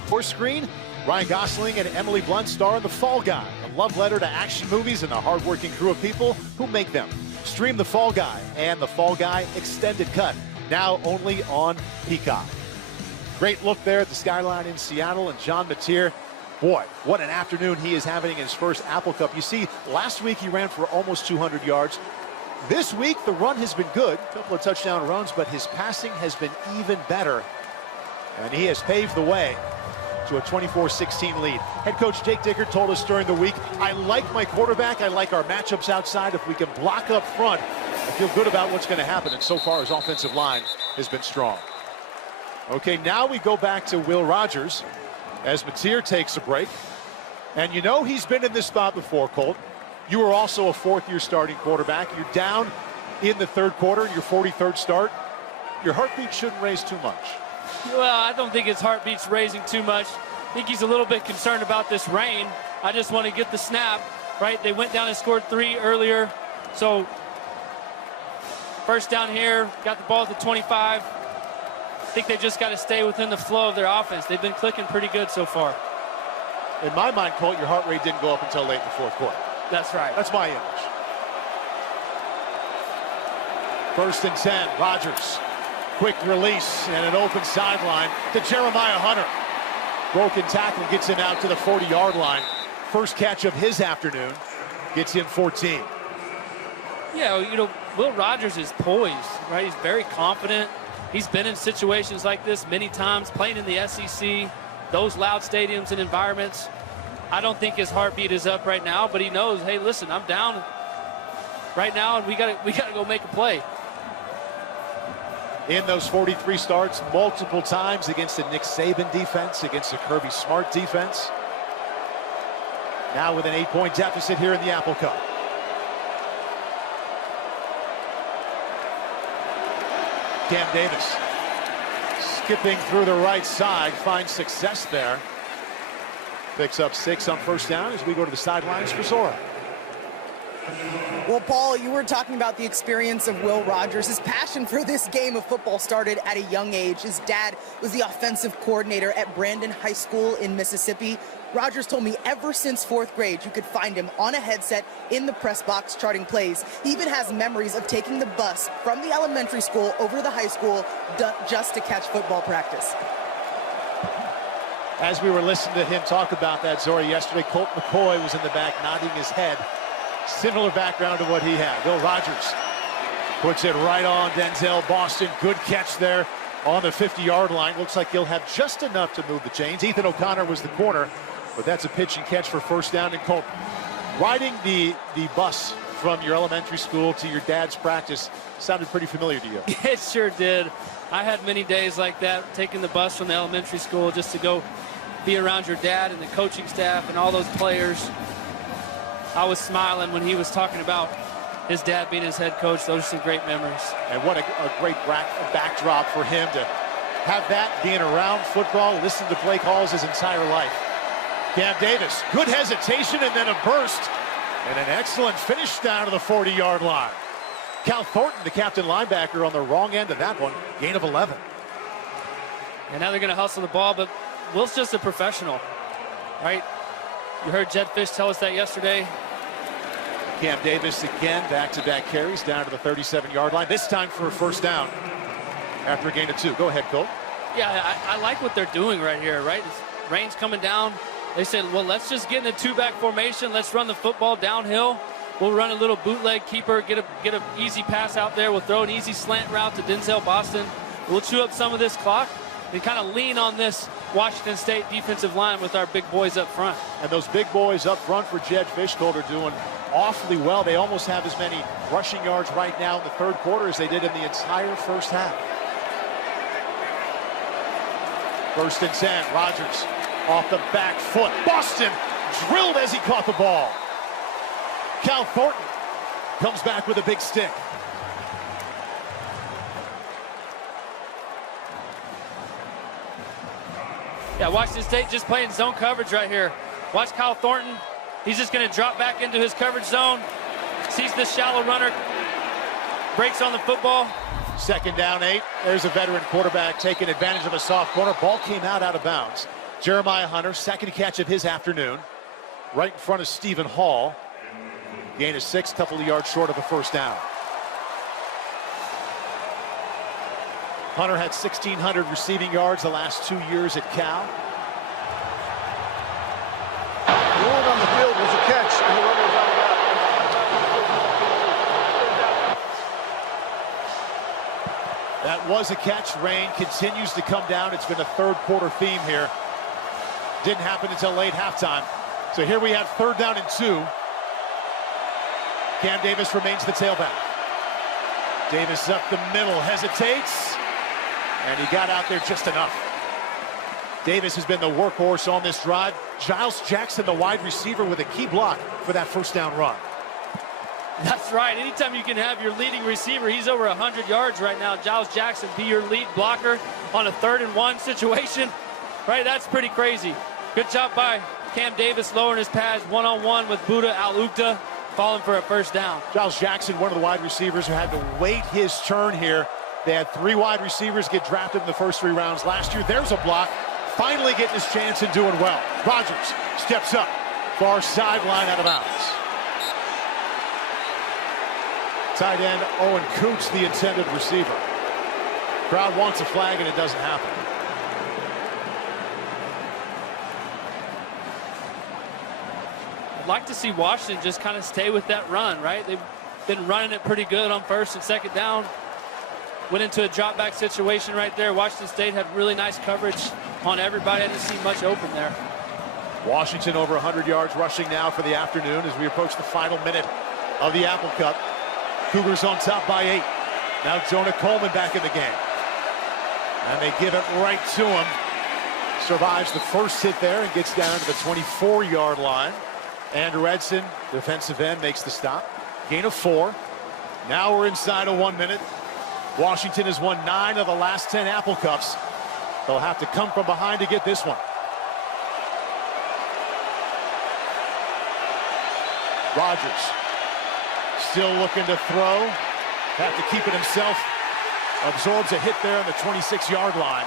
For screen, Ryan Gosling and Emily Blunt star in The Fall Guy, a love letter to action movies and the hardworking crew of people who make them. Stream The Fall Guy and The Fall Guy Extended Cut, now only on Peacock. Great look there at the skyline in Seattle, and John Mateer, boy, what an afternoon he is having in his first Apple Cup. You see, last week he ran for almost 200 yards. This week, the run has been good, a couple of touchdown runs, but his passing has been even better. And he has paved the way to a 24-16 lead. Head coach Jake Dickert told us during the week, I like my quarterback, I like our matchups outside. If we can block up front, I feel good about what's going to happen. And so far, his offensive line has been strong. Okay, now we go back to Will Rogers as Mateer takes a break. And you know he's been in this spot before, Colt. You were also a 4th-year starting quarterback. You're down in the 3rd quarter, your 43rd start. your heartbeat shouldn't raise too much. Well, I don't think his heartbeat's raising too much. I think he's a little bit concerned about this rain. I just want to get the snap, right? They went down and scored 3 earlier. So first down here, got the ball at the 25. I think they just got to stay within the flow of their offense. They've been clicking pretty good so far. In my mind, Colt, your heart rate didn't go up until late in the fourth quarter. That's right. That's my image. 1st and 10, Rodgers. Quick release and an open sideline to Jeremiah Hunter. Broken tackle gets him out to the 40-yard line. First catch of his afternoon. Gets him 14. Yeah, you know, Will Rogers is poised, right? He's very confident. He's been in situations like this many times, playing in the SEC, those loud stadiums and environments. I don't think his heartbeat is up right now, but he knows, hey, listen, I'm down right now, and we gotta go make a play. In those 43 starts, multiple times against the Nick Saban defense, against the Kirby Smart defense. Now with an 8-point deficit here in the Apple Cup. Cam Davis skipping through the right side, finds success there. Picks up 6 on first down as we go to the sidelines for Zora. Well, Paul, you were talking about the experience of Will Rogers. His passion for this game of football started at a young age. His dad was the offensive coordinator at Brandon High School in Mississippi. Rogers told me ever since 4th grade, you could find him on a headset in the press box charting plays. He even has memories of taking the bus from the elementary school over to the high school just to catch football practice. As we were listening to him talk about that, Zora, yesterday, Colt McCoy was in the back nodding his head. Similar background to what he had. Will Rogers puts it right on Denzel Boston. Good catch there on the 50-yard line. Looks like he'll have just enough to move the chains. Ethan O'Connor was the corner, but that's a pitch and catch for first down. And Colt, riding the bus from your elementary school to your dad's practice sounded pretty familiar to you. It sure did. I had many days like that, taking the bus from the elementary school just to go be around your dad and the coaching staff and all those players. I was smiling when he was talking about his dad being his head coach. Those are some great memories. And what a great backdrop for him to have that, being around football, listen to play calls his entire life. Cam Davis, good hesitation and then a burst. And an excellent finish down to the 40-yard line. Cal Thornton, the captain linebacker, on the wrong end of that one. Gain of 11. And now they're going to hustle the ball, but Will's just a professional, right? You heard Jed Fish tell us that yesterday. Cam Davis again, back-to-back carries down to the 37-yard line. This time for a first down after a gain of 2. Go ahead, Colt. Yeah, I like what they're doing right here, right? It's, rain's coming down. They said, well, let's just get in a 2-back formation. Let's run the football downhill. We'll run a little bootleg keeper, get an easy pass out there. We'll throw an easy slant route to Denzel Boston. We'll chew up some of this clock and kind of lean on this Washington State defensive line with our big boys up front. And those big boys up front for Jed Fishgold are doing awfully well. They almost have as many rushing yards right now in the third quarter as they did in the entire first half. 1st and 10, Rodgers off the back foot. Boston drilled as he caught the ball. Cal Thornton comes back with a big stick. Yeah, Washington State just playing zone coverage right here. Watch Kyle Thornton. He's just going to drop back into his coverage zone. Sees this shallow runner. Breaks on the football. 2nd down 8. There's a veteran quarterback taking advantage of a soft corner. Ball came out of bounds. Jeremiah Hunter, second catch of his afternoon. Right in front of Stephen Hall. Gain of 6, couple of yards short of a first down. Hunter had 1,600 receiving yards the last 2 years at Cal. Ruled on the field was a catch, and the runner was out of bounds. That was a catch. Rain continues to come down. It's been a third quarter theme here. Didn't happen until late halftime. So here we have 3rd down and 2. Cam Davis remains the tailback. Davis up the middle, hesitates, and he got out there just enough. Davis has been the workhorse on this drive. Giles Jackson, the wide receiver, with a key block for that first down run. That's right. Anytime you can have your leading receiver, he's over 100 yards right now. Giles Jackson be your lead blocker on a 3rd and 1 situation. Right, that's pretty crazy. Good job by Cam Davis lowering his pads one-on-one with Buda Al-Ukta, falling for a first down. Giles Jackson, one of the wide receivers who had to wait his turn here. They had 3 wide receivers get drafted in the first 3 rounds last year. There's a block. Finally getting his chance and doing well. Rodgers steps up. Far sideline, out of bounds. Tight end Owen Coots, the intended receiver. Crowd wants a flag and it doesn't happen. I'd like to see Washington just kind of stay with that run, right? They've been running it pretty good on 1st and 2nd down. Went into a drop back situation right there. Washington State had really nice coverage on everybody. I didn't see much open there. Washington over 100 yards rushing now for the afternoon as we approach the final minute of the Apple Cup. Cougars on top by 8. Now Jonah Coleman back in the game. And they give it right to him. Survives the first hit there and gets down to the 24-yard line. Andrew Edson, defensive end, makes the stop. Gain of 4. Now we're inside of 1 minute. Washington has won 9 of the last 10 Apple Cups. They'll have to come from behind to get this one. Rodgers still looking to throw. Have to keep it himself. Absorbs a hit there on the 26-yard line.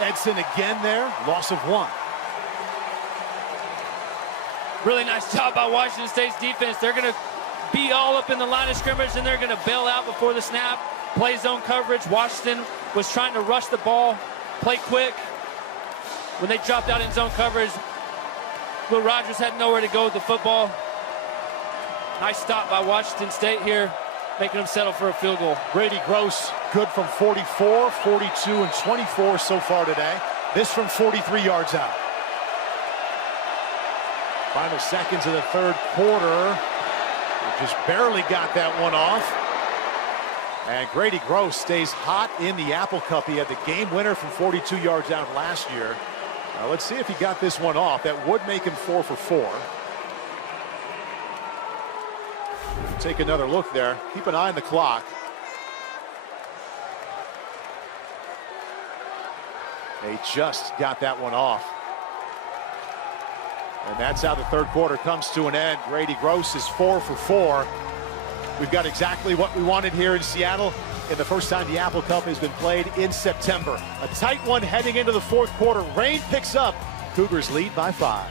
Edson again there. Loss of 1. Really nice job by Washington State's defense. They're going to be all up in the line of scrimmage, and they're going to bail out before the snap. Play zone coverage. Washington was trying to rush the ball, play quick. When they dropped out in zone coverage, Will Rogers had nowhere to go with the football. Nice stop by Washington State here, making them settle for a field goal. Grady Gross, good from 44, 42, and 24 so far today. This from 43 yards out. Final seconds of the 3rd quarter. Just barely got that one off. And Grady Gross stays hot in the Apple Cup. He had the game winner from 42 yards out last year. Let's see if he got this one off. That would make him 4 for 4. Take another look there. Keep an eye on the clock. They just got that one off. And that's how the 3rd quarter comes to an end. Grady Gross is 4 for 4. We've got exactly what we wanted here in Seattle in the first time the Apple Cup has been played in September. A tight one heading into the 4th quarter. Rain picks up. Cougars lead by 5.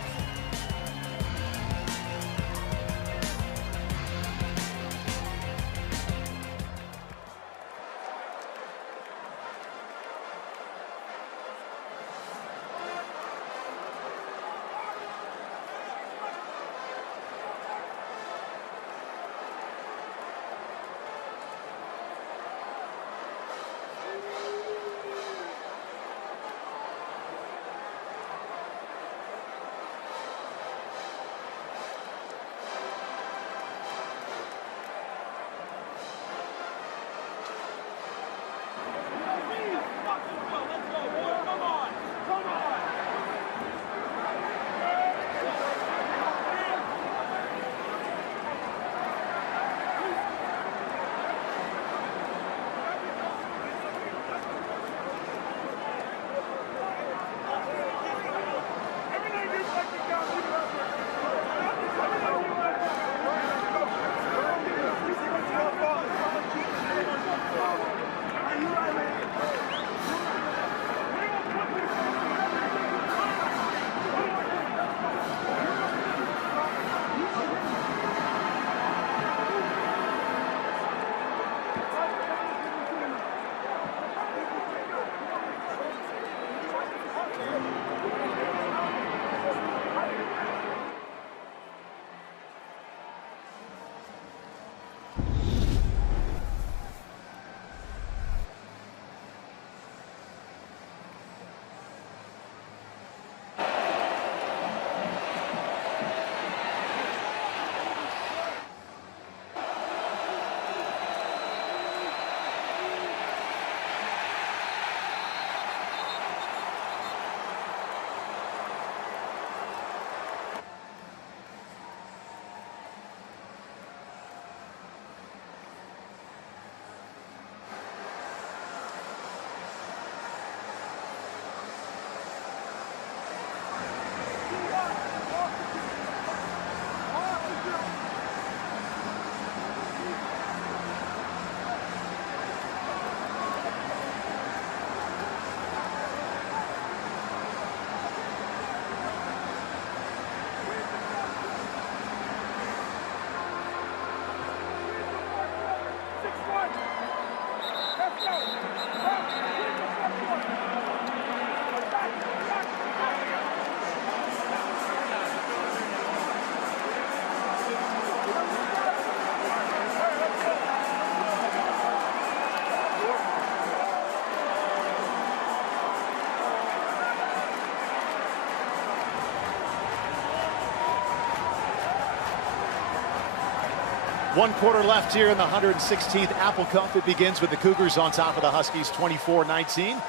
One quarter left here in the 116th Apple Cup. It begins with the Cougars on top of the Huskies 24-19.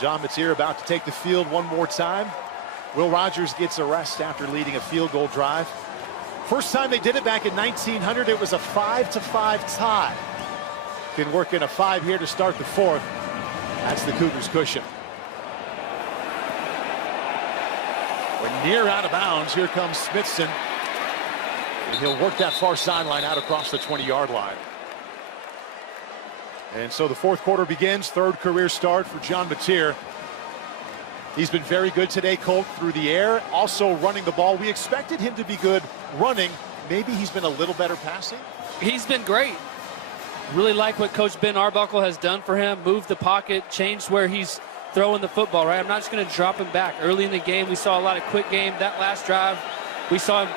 John Mateer about to take the field one more time. Will Rogers gets a rest after leading a field goal drive. First time they did it back in 1900, it was a 5-5 tie. Can work in a 5 here to start the fourth. That's the Cougars cushion. We're near out of bounds. Here comes Smithson. And he'll work that far sideline out across the 20-yard line. And so the fourth quarter begins. Third career start for John Mateer. He's been very good today, Colt, through the air, also running the ball. We expected him to be good running. Maybe he's been a little better passing. He's been great. Really like what Coach Ben Arbuckle has done for him. Moved the pocket, changed where he's throwing the football, right? I'm not just going to drop him back. Early in the game, we saw a lot of quick game. That last drive, we saw him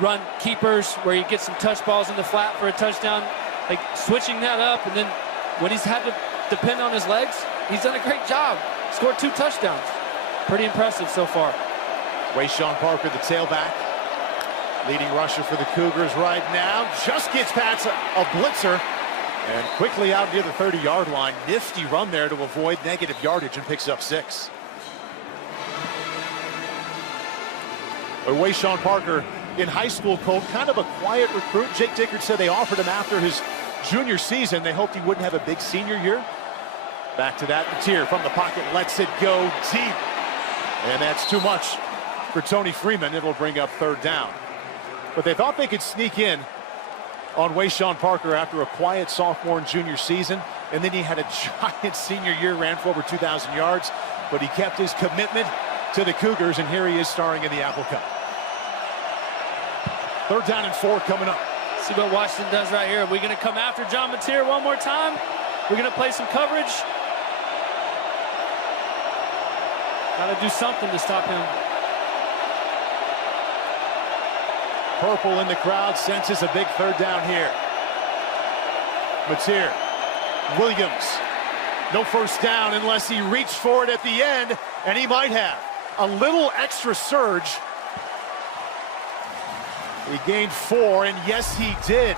run keepers where he gets some touch balls in the flat for a touchdown, like switching that up. And then when he's had to depend on his legs, he's done a great job. Scored 2 touchdowns. Pretty impressive so far. Wayshawn Parker, the tailback, leading rusher for the Cougars right now. Just gets past a blitzer and quickly out near the 30-yard line. Nifty run there to avoid negative yardage and picks up 6. Wayshawn Parker in high school, Colt, kind of a quiet recruit. Jake Dickert said they offered him after his junior season. They hoped he wouldn't have a big senior year. Back to that. Mateer from the pocket lets it go deep. And that's too much for Tony Freeman. It'll bring up third down. But they thought they could sneak in on Wayshawn Parker after a quiet sophomore and junior season. And then he had a giant senior year, ran for over 2,000 yards. But he kept his commitment to the Cougars, and here he is starring in the Apple Cup. Third down and 4 coming up. See what Washington does right here. Are we going to come after John Mateer one more time? We're going to play some coverage. Got to do something to stop him. Purple in the crowd senses a big third down here. Mateer, Williams, no first down unless he reached for it at the end, and he might have. A little extra surge. He gained 4, and yes, he did.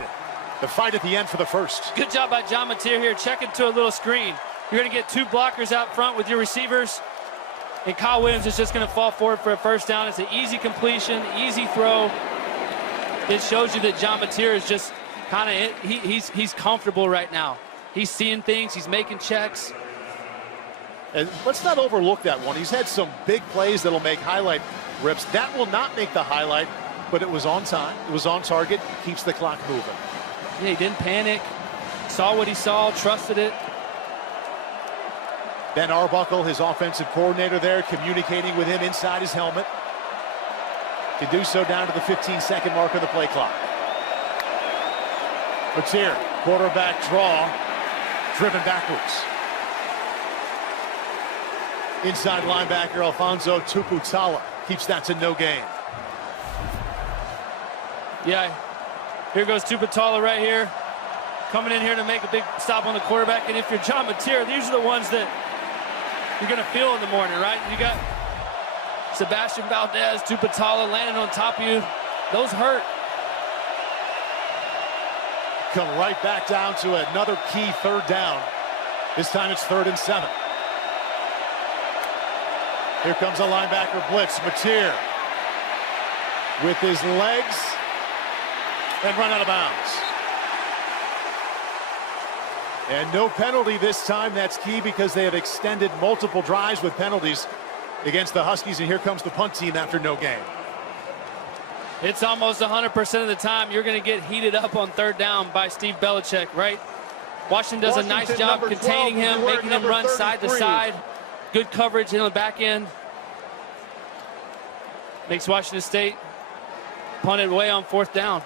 The fight at the end for the first. Good job by John Mateer here, checking to a little screen. You're going to get 2 blockers out front with your receivers, and Kyle Williams is just going to fall forward for a first down. It's an easy completion, easy throw. It shows you that John Mateer is just kind of, he's comfortable right now. He's seeing things, he's making checks. And let's not overlook that one. He's had some big plays that'll make highlight rips. That will not make the highlight, but it was on time. It was on target. Keeps the clock moving. Yeah, he didn't panic. Saw what he saw, trusted it. Ben Arbuckle, his offensive coordinator there, communicating with him inside his helmet. To do so down to the 15-second mark of the play clock. Mateer, quarterback draw, driven backwards. Inside linebacker Alfonso Tuputala keeps that to no gain. Yeah, here goes Tuputala right here. Coming in here to make a big stop on the quarterback. And if you're John Mateer, these are the ones that you're going to feel in the morning, right? You got Sebastian Valdez, Tuputala landing on top of you. Those hurt. Come right back down to another key third down. This time it's 3rd and 7. Here comes a linebacker blitz. Mateer with his legs and run out of bounds. And no penalty this time. That's key because they have extended multiple drives with penalties against the Huskies. And here comes the punt team after no gain. It's almost 100% of the time you're going to get heated up on third down by Steve Belichick, right? Washington does a nice job containing him, making him run side to side. Good coverage in the back end. Makes Washington State punt it away on 4th down.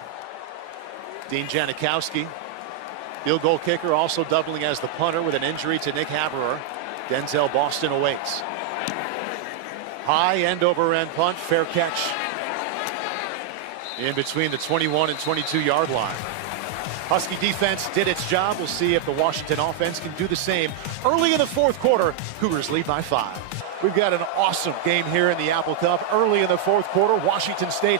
Dean Janikowski Field goal kicker also doubling as the punter with an injury to Nick Haberer. Denzel Boston awaits. High end over end punt, fair catch in between the 21 and 22-yard line. Husky defense did its job. We'll see if the Washington offense can do the same. Early in the fourth quarter, Cougars lead by 5. We've got an awesome game here in the Apple Cup. Early in the fourth quarter, Washington State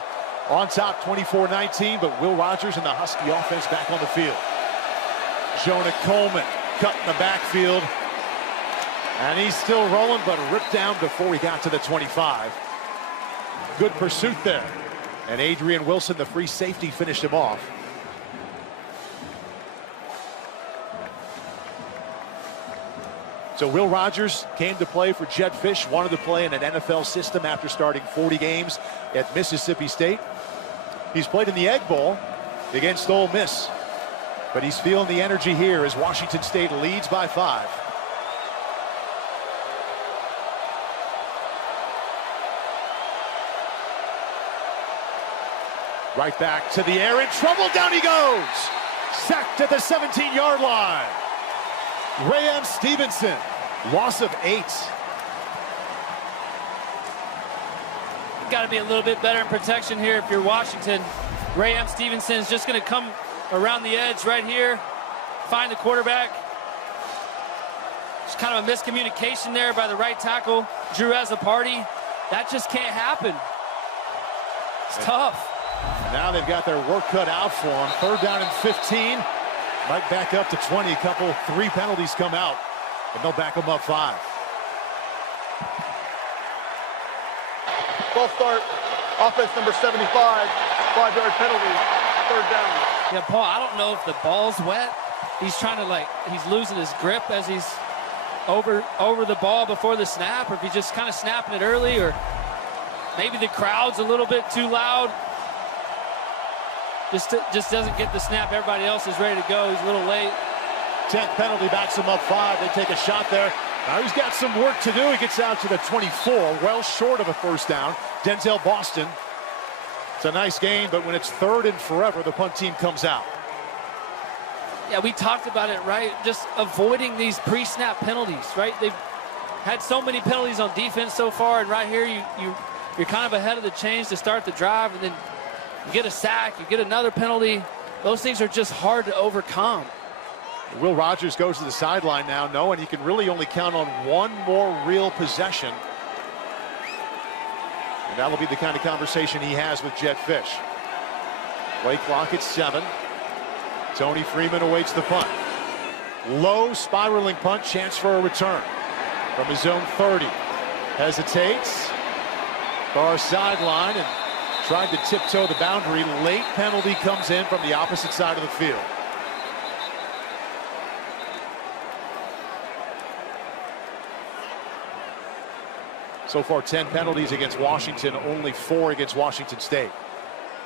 on top 24-19, but Will Rogers and the Husky offense back on the field. Jonah Coleman cut in the backfield, and he's still rolling, but ripped down before he got to the 25. Good pursuit there, and Adrian Wilson, the free safety, finished him off. So Will Rogers came to play for Jedd Fisch, wanted to play in an NFL system after starting 40 games at Mississippi State. He's played in the Egg Bowl against Ole Miss, but he's feeling the energy here as Washington State leads by 5. Right back to the air, in trouble, down he goes. Sacked at the 17-yard line. Ray Stevenson, loss of 8. Got to be a little bit better in protection here if you're Washington. Ray Stevenson is just going to come around the edge right here, find the quarterback. It's kind of a miscommunication there by the right tackle, Drew Azzopardi. That just can't happen. It's tough. Now they've got their work cut out for them. 3rd down and 15. Might back up to 20. Three penalties come out, and they'll back them up 5. False start. Offense number 75. 5-yard penalty. 3rd down. Yeah, Paul, I don't know if the ball's wet. He's trying to, he's losing his grip as he's over the ball before the snap, or if he's just kind of snapping it early, or maybe the crowd's a little bit too loud. Just doesn't get the snap. Everybody else is ready to go. He's a little late. 10th penalty backs him up 5. They take a shot there. Now he's got some work to do. He gets out to the 24, well short of a 1st down. Denzel Boston. It's a nice game, but when it's 3rd and forever, the punt team comes out. Yeah, we talked about it, right? Just avoiding these pre-snap penalties, right? They've had so many penalties on defense so far, and right here you're kind of ahead of the chains to start the drive, and then you get a sack, you get another penalty. Those things are just hard to overcome. Will Rogers goes to the sideline now, knowing he can really only count on one more real possession. And that'll be the kind of conversation he has with Jedd Fisch. Play clock at 7. Tony Freeman awaits the punt. Low spiraling punt, chance for a return from his own 30. Hesitates. Far sideline and tried to tiptoe the boundary. Late penalty comes in from the opposite side of the field. So far 10 penalties against Washington, only 4 against Washington State.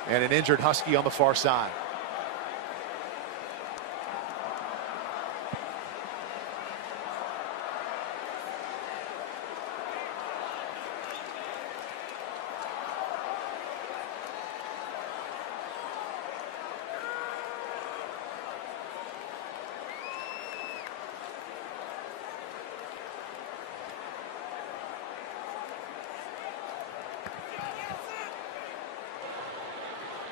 And an injured Husky on the far side.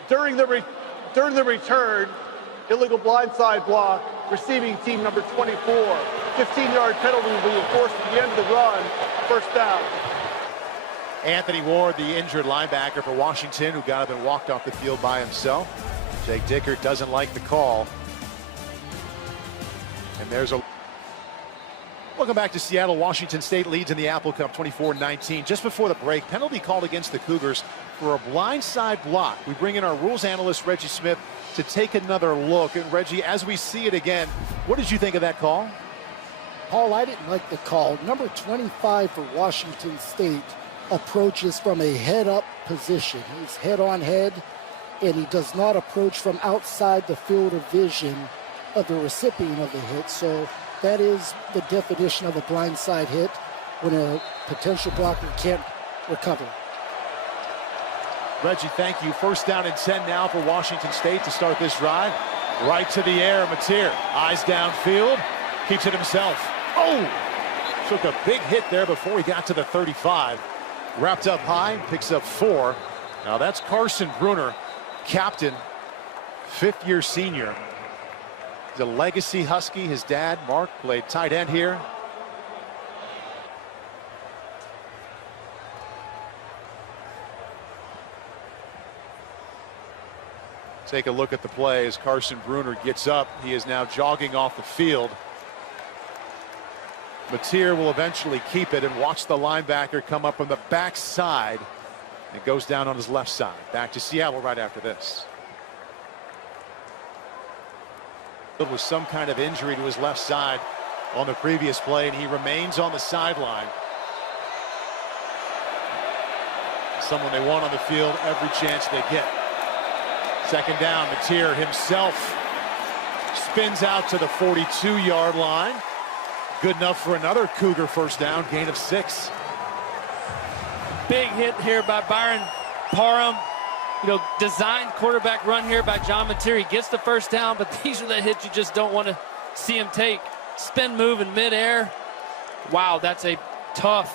During the return, illegal blindside block, receiving team number 24. 15-yard penalty will be enforced at the end of the run. 1st down. Anthony Ward, the injured linebacker for Washington, who got up and walked off the field by himself. Jake Dickert doesn't like the call. And there's a... Welcome back to Seattle. Washington State leads in the Apple Cup 24-19. Just before the break, penalty called against the Cougars for a blindside block. We bring in our rules analyst, Reggie Smith, to take another look. And Reggie, as we see it again, what did you think of that call? Paul, I didn't like the call. Number 25 for Washington State approaches from a head-up position. He's head-on head, and he does not approach from outside the field of vision of the recipient of the hit. So that is the definition of a blindside hit when a potential blocker can't recover. Reggie, thank you. 1st down and 10 now for Washington State to start this drive. Right to the air, Mateer. Eyes downfield. Keeps it himself. Oh! Took a big hit there before he got to the 35. Wrapped up high, picks up 4. Now that's Carson Bruner, captain, 5th-year senior. He's a legacy Husky. His dad, Mark, played tight end here. Take a look at the play as Carson Bruner gets up. He is now jogging off the field. Mateer will eventually keep it and watch the linebacker come up on the backside. It goes down on his left side. Back to Seattle right after this. It was some kind of injury to his left side on the previous play, and he remains on the sideline. Someone they want on the field every chance they get. Second down, Mateer himself spins out to the 42-yard line. Good enough for another Cougar first down, gain of 6. Big hit here by Byron Parham. You know, designed quarterback run here by John Mateer. He gets the first down, but these are the hits you just don't want to see him take. Spin move in midair. Wow, that's a tough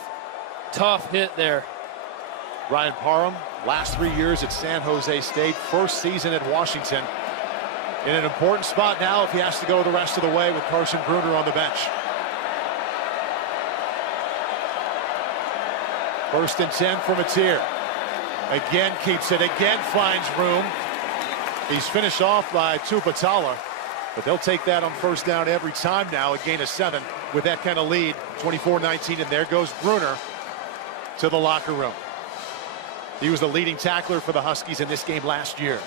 hit there. Ryan Parham, last 3 years at San Jose State, first season at Washington. In an important spot now if he has to go the rest of the way with Carson Bruner on the bench. First and 10 for Mateer. Again keeps it, again finds room. He's finished off by Tupatala, but they'll take that on first down every time now. A gain of 7 with that kind of lead, 24-19, and there goes Bruner to the locker room. He was the leading tackler for the Huskies in this game last year.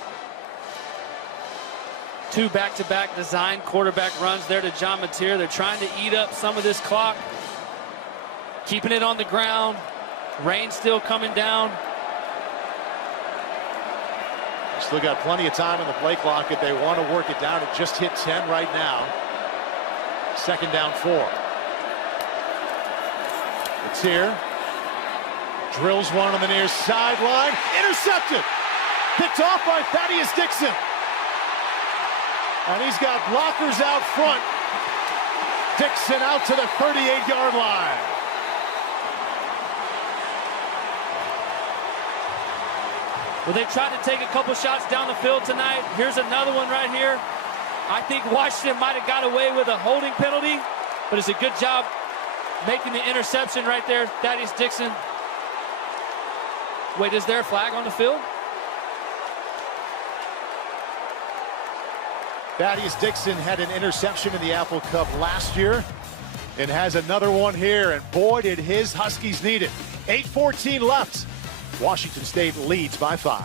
2 back-to-back design quarterback runs there to John Mateer. They're trying to eat up some of this clock. Keeping it on the ground. Rain still coming down. Still got plenty of time on the play clock if they want to work it down. It just hit 10 right now. Second down 4. Mateer drills one on the near sideline. Intercepted. Picked off by Thaddeus Dixon. And he's got blockers out front. Dixon out to the 38-yard line. Well, they tried to take a couple shots down the field tonight. Here's another one right here. I think Washington might have got away with a holding penalty, but it's a good job making the interception right there. Thaddeus Dixon. Wait, is there a flag on the field? Thaddeus Dixon had an interception in the Apple Cup last year and has another one here, and boy, did his Huskies need it. 8:14 left. Washington State leads by 5.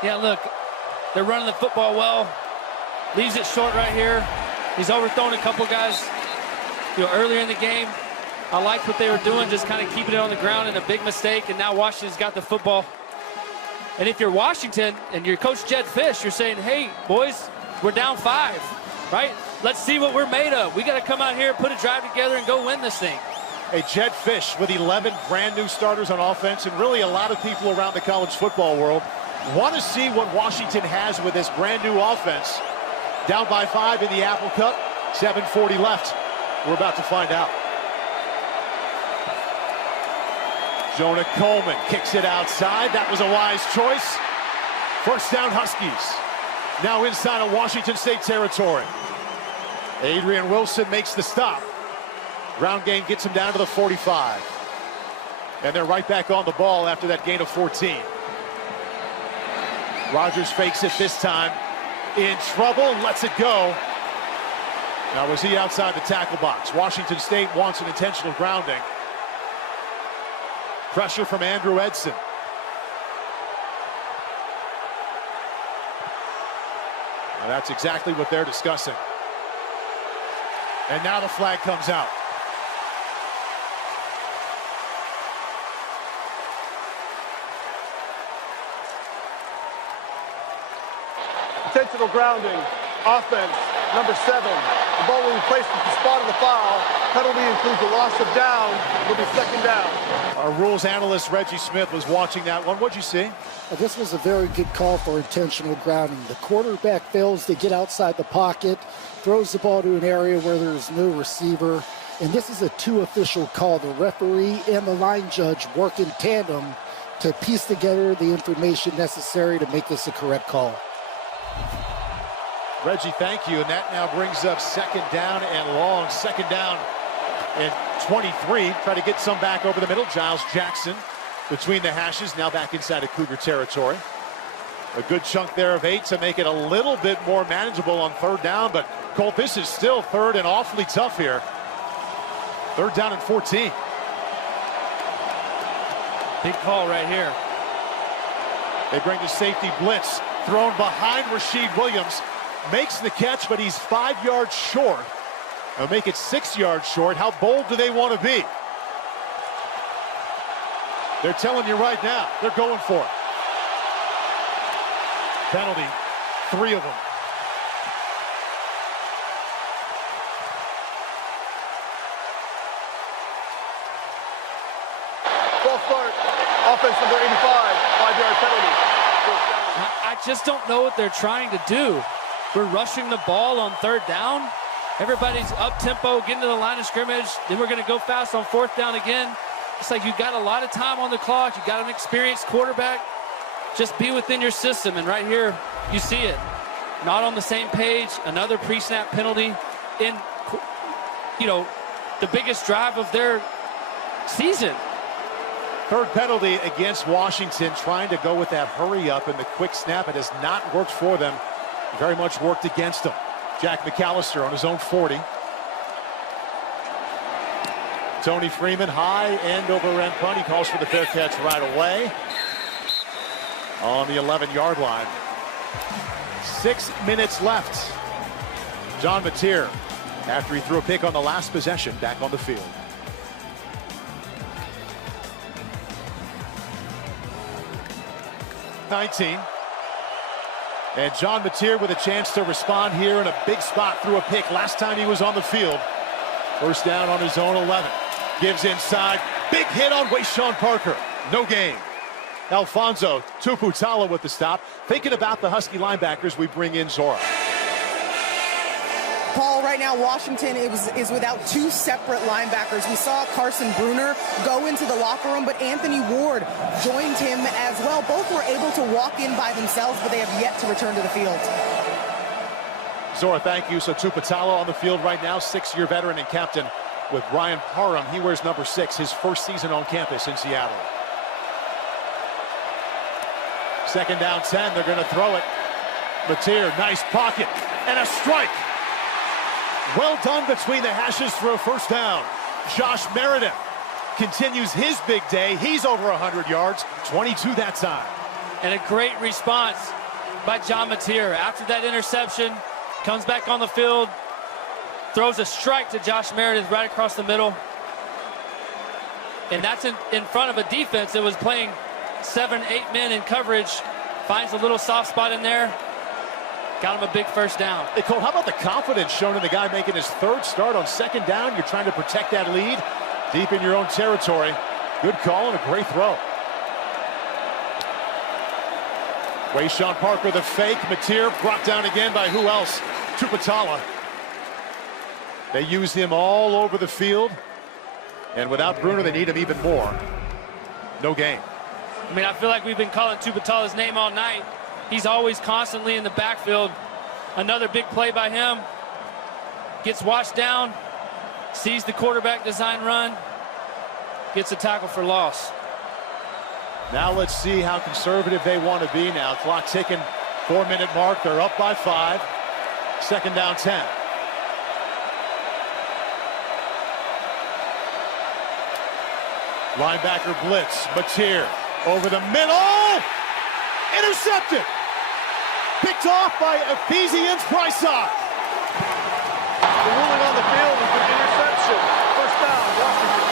Yeah, look, They're running the football well. Leaves it short right here. He's overthrown a couple guys, earlier in the game. I liked what they were doing, just kind of keeping it on the ground, and a big mistake, and now Washington's got the football. And if you're Washington and you're Coach Jedd Fisch, you're saying, hey, boys, we're down 5, right? Let's see what we're made of. We got to come out here, put a drive together, and go win this thing. Hey, Jedd Fisch with 11 brand new starters on offense, and really a lot of people around the college football world want to see what Washington has with this brand new offense. Down by 5 in the Apple Cup, 7:40 left. We're about to find out. Jonah Coleman kicks it outside. That was a wise choice. First down, Huskies. Now inside of Washington State territory. Adrian Wilson makes the stop. Ground game gets him down to the 45. And they're right back on the ball after that gain of 14. Rodgers fakes it this time. In trouble and lets it go. Now was he outside the tackle box? Washington State wants an intentional grounding. Pressure from Andrew Edson. Now that's exactly what they're discussing. And now the flag comes out. Intentional grounding, offense, number 7. The ball will be placed at the spot of the foul. Penalty includes a loss of down. Will be second down. Our rules analyst, Reggie Smith, was watching that one. What'd you see? This was a very good call for intentional grounding. The quarterback fails to get outside the pocket, throws the ball to an area where there's no receiver, and this is a 2 official call. The referee and the line judge work in tandem to piece together the information necessary to make this a correct call. Reggie, thank you. And that now brings up second down and long. Second down and 23. Try to get some back over the middle. Giles Jackson between the hashes. Now back inside of Cougar territory. A good chunk there of 8 to make it a little bit more manageable on third down. But, Colt, this is still third and awfully tough here. Third down and 14. Big call right here. They bring the safety blitz. Thrown behind Rasheed Williams. Makes the catch, but he's 5 yards short. They'll make it 6 yards short. How bold do they want to be? They're telling you right now, they're going for it. Penalty, 3 of them. False start, offense number 85, 5-yard penalty. I just don't know what they're trying to do. We're rushing the ball on third down. Everybody's up-tempo, getting to the line of scrimmage. Then we're going to go fast on fourth down again. It's like you've got a lot of time on the clock. You've got an experienced quarterback. Just be within your system. And right here, you see it. Not on the same page. Another pre-snap penalty in, the biggest drive of their season. Third penalty against Washington, trying to go with that hurry up and the quick snap. It has not worked for them. Very much worked against them. Jack McAllister on his own 40. Tony Freeman, high end over end punt. He calls for the fair catch right away. On the 11-yard line. 6 minutes left. John Mateer, after he threw a pick on the last possession, back on the field. '19. And John Mateer with a chance to respond here in a big spot through a pick last time he was on the field. First down on his own 11. Gives inside. Big hit on Wayshawn Parker. No gain. Alfonso Tuputala with the stop. Thinking about the Husky linebackers, we bring in Zora. Paul, right now Washington is without 2 separate linebackers. We saw Carson Bruner go into the locker room, but Anthony Ward joined him as well. Both were able to walk in by themselves, but they have yet to return to the field. Zora, thank you. So Tuputala on the field right now, 6-year veteran and captain with Ryan Parham. He wears number 6, his first season on campus in Seattle. Second down 10, they're going to throw it. Mateer, nice pocket, and a strike. Well done between the hashes for a first down. Josh Meredith continues his big day. He's over 100 yards, 22 that time. And a great response. by John Mateer. After that interception, comes back on the field, throws a strike to Josh Meredith right across the middle. And that's in front of a defense that was playing 7, 8 men in coverage. Finds a little soft spot in there. Got him a big first down. Hey, Cole, how about the confidence shown in the guy making his 3rd start on 2nd down? You're trying to protect that lead deep in your own territory. Good call and a great throw. Wayshawn Parker, the fake. Mateer brought down again by who else? Tupatala. They use him all over the field. And without Bruner, they need him even more. No gain. I mean, I feel like we've been calling Tupatala's name all night. He's always constantly in the backfield. Another big play by him. Gets washed down. Sees the quarterback design run. Gets a tackle for loss. Now let's see how conservative they want to be now. Clock ticking, 4-minute mark. They're up by 5. 2nd down 10. Linebacker blitz. Mateer over the middle. Intercepted. Picked off by Ephesians Prysock. The ruling on the field is an interception. First down, Washington.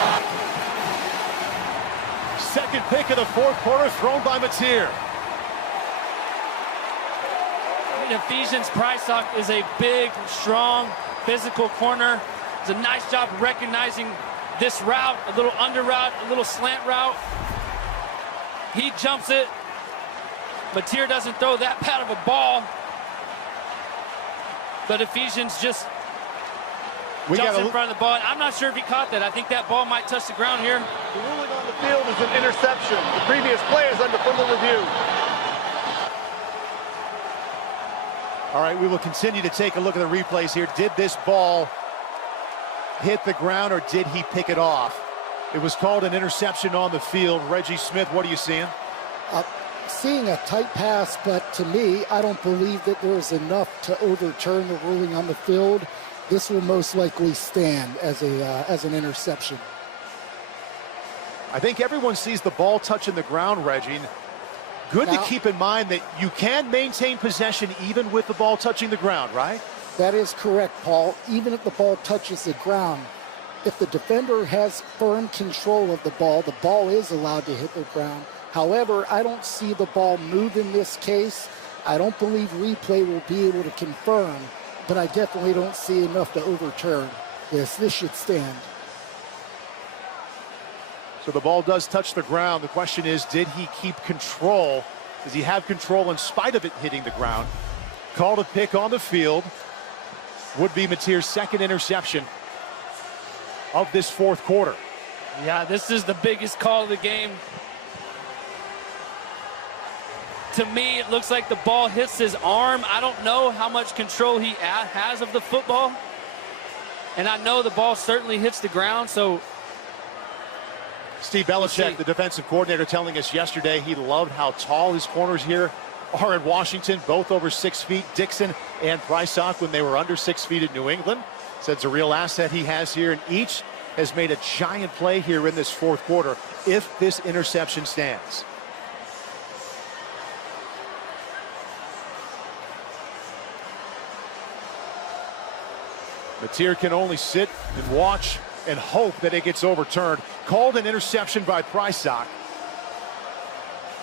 2nd pick of the 4th quarter thrown by Mateer. I mean, Ephesians Prysock is a big, strong, physical corner. It's a nice job recognizing this route, a little under route, a little slant route. He jumps it. Mateer doesn't throw that bad of a ball. But Ephesians just jumps in front of the ball. And I'm not sure if he caught that. I think that ball might touch the ground here. The ruling on the field is an interception. The previous play is under further review. All right, we will continue to take a look at the replays here. Did this ball hit the ground or did he pick it off? It was called an interception on the field. Reggie Smith, what are you seeing? Seeing a tight pass, but to me, I don't believe that there is enough to overturn the ruling on the field. This will most likely stand as an interception. I think everyone sees the ball touching the ground, Reggie. Good to keep in mind that you can maintain possession even with the ball touching the ground, right? That is correct, Paul. Even if the ball touches the ground, if the defender has firm control of the ball is allowed to hit the ground. However, I don't see the ball move in this case. I don't believe replay will be able to confirm, but I definitely don't see enough to overturn this. This should stand. So the ball does touch the ground. The question is, did he keep control? Does he have control in spite of it hitting the ground? Called a pick on the field. Would be Mateer's 2nd interception of this 4th quarter. Yeah, this is the biggest call of the game. To me, it looks like the ball hits his arm. I don't know how much control he has of the football. And I know the ball certainly hits the ground, so Steve Belichick, the defensive coordinator, telling us yesterday he loved how tall his corners here are in Washington, both over 6 feet. Dixon and Prysock, when they were under 6 feet at New England, said it's a real asset he has here, and each has made a giant play here in this 4th quarter if this interception stands. Mateer can only sit and watch and hope that it gets overturned. Called an interception by Prysock.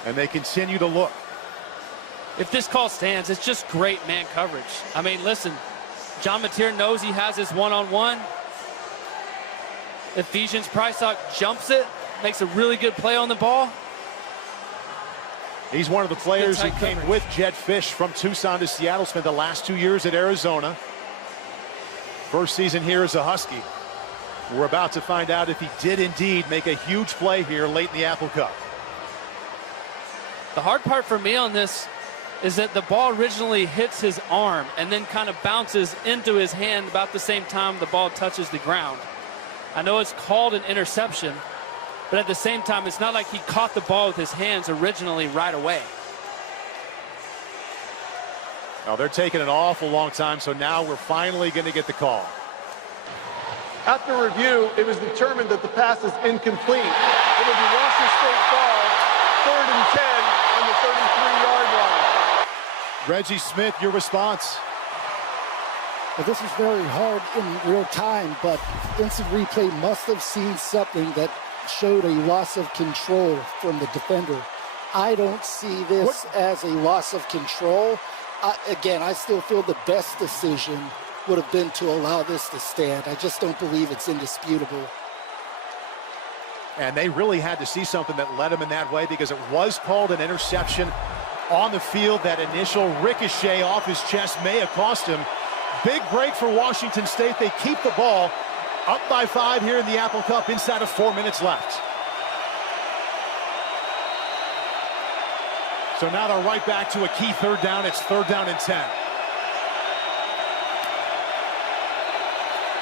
And they continue to look. if this call stands, it's just great man coverage. I mean, listen, John Mateer knows he has his one-on-one. Ephesians Prysock jumps it, makes a really good play on the ball. He's one of the players who came with Jed Fish from Tucson to Seattle, spent the last 2 years at Arizona. First season here as a Husky. We're about to find out if he did indeed make a huge play here late in the Apple Cup. The hard part for me on this is that the ball originally hits his arm and then kind of bounces into his hand about the same time the ball touches the ground. I know it's called an interception, but at the same time, it's not like he caught the ball with his hands originally right away. Now they're taking an awful long time, so now we're finally going to get the call. After review, it was determined that the pass is incomplete. It will be Washington State ball, 3rd and 10 on the 33-yard line. Reggie Smith, your response. Well, this was very hard in real time, but instant replay must have seen something that showed a loss of control from the defender. I don't see this as a loss of control. Again, I still feel the best decision would have been to allow this to stand. I just don't believe it's indisputable. And they really had to see something that led him in that way, because it was called an interception on the field. That initial ricochet off his chest may have cost him. Big break for Washington State. They keep the ball up by 5 here in the Apple Cup, inside of 4 minutes left. So now they're right back to a key third down. It's 3rd down and 10.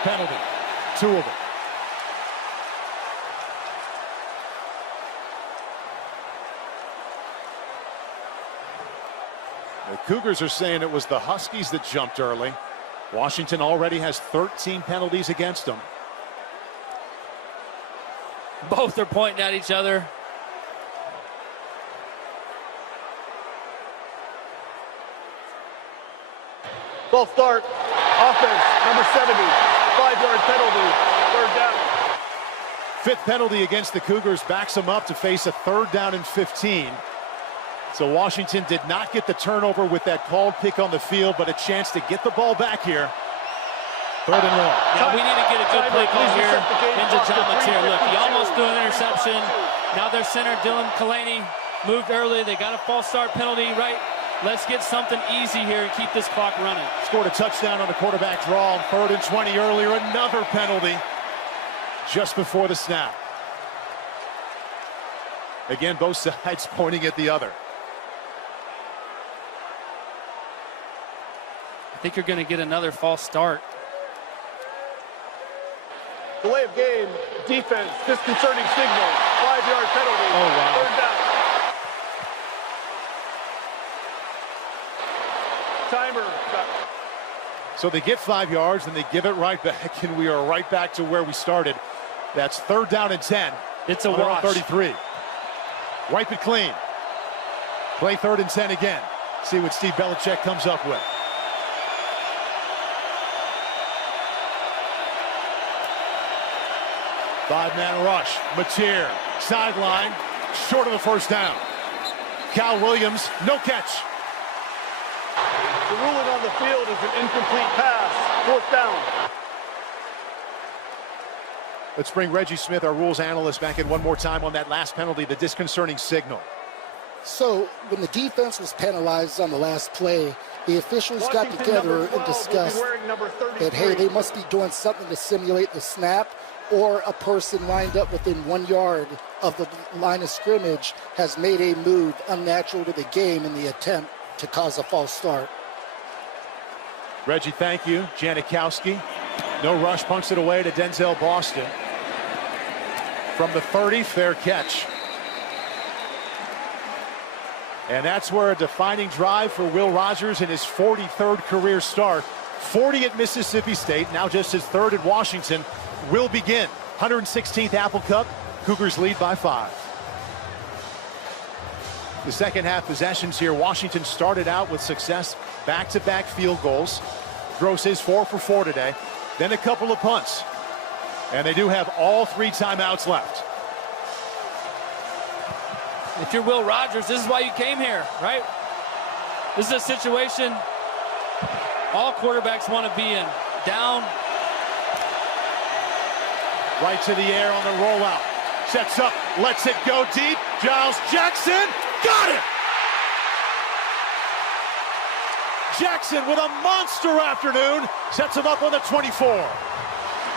Penalty, 2 of them. The Cougars are saying it was the Huskies that jumped early. Washington already has 13 penalties against them. Both are pointing at each other. False start. Offense, number 70. 5-yard penalty. 3rd down. 5th penalty against the Cougars backs them up to face a 3rd down and 15. So Washington did not get the turnover with that called pick on the field, but a chance to get the ball back here. 3rd and long. Yeah, we need to get a good play call here into John Mateer. Look, he almost threw an interception. Now their center, Dylan Kalani, moved early. They got a false start penalty, right? Let's get something easy here and keep this clock running. Scored a touchdown on a quarterback draw on 3rd and 20 earlier. Another penalty just before the snap. Again, both sides pointing at the other. I think you're going to get another false start. Delay of game, defense, disconcerting signal, 5-yard penalty. Oh, wow. 3rd down. Timer. So they get 5 yards and they give it right back, and we are right back to where we started. That's 3rd down and 10. It's a wash. 33. Wipe it clean. Play 3rd and 10 again. See what Steve Belichick comes up with. Five-man rush. Mateer, sideline, short of the 1st down. Cal Williams, no catch. The ruling on the field is an incomplete pass. 4th down. Let's bring Reggie Smith, our rules analyst, back in one more time on that last penalty, the disconcerting signal. So when the defense was penalized on the last play, the officials got together and discussed that, hey, they must be doing something to simulate the snap, or a person lined up within 1 yard of the line of scrimmage has made a move unnatural to the game in the attempt to cause a false start. Reggie, thank you. Janikowski, no rush, punts it away to Denzel Boston. From the 30, fair catch. And that's where a defining drive for Will Rogers in his 43rd career start. 40 at Mississippi State, now just his 3rd at Washington, will begin. 116th Apple Cup, Cougars lead by 5. The second half possessions here, Washington started out with success, back-to-back field goals. Gross is 4 for 4 today. Then a couple of punts. And they do have all 3 timeouts left. If you're Will Rogers, this is why you came here, right? This is a situation all quarterbacks want to be in. Down. Right to the air on the rollout. Sets up, lets it go deep. Giles Jackson, got it! Jackson with a monster afternoon. Sets him up on the 24.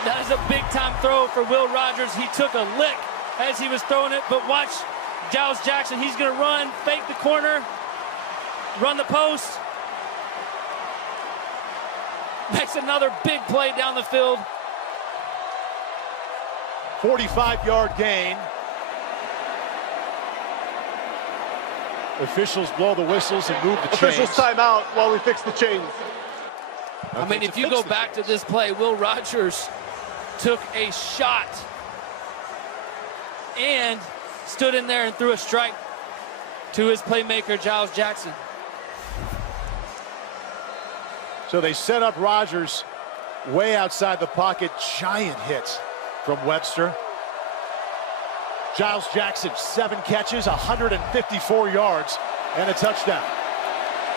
That is a big-time throw for Will Rogers. He took a lick as he was throwing it, but watch Giles Jackson. He's going to run, fake the corner, run the post. Makes another big play down the field. 45-yard gain. Officials blow the whistles and move the chains. Officials timeout while we fix the chains. I mean, if you go back to this play, Will Rogers took a shot and stood in there and threw a strike to his playmaker, Giles Jackson. So they set up Rodgers way outside the pocket. Giant hit from Webster. Giles Jackson, 7 catches, 154 yards, and a touchdown.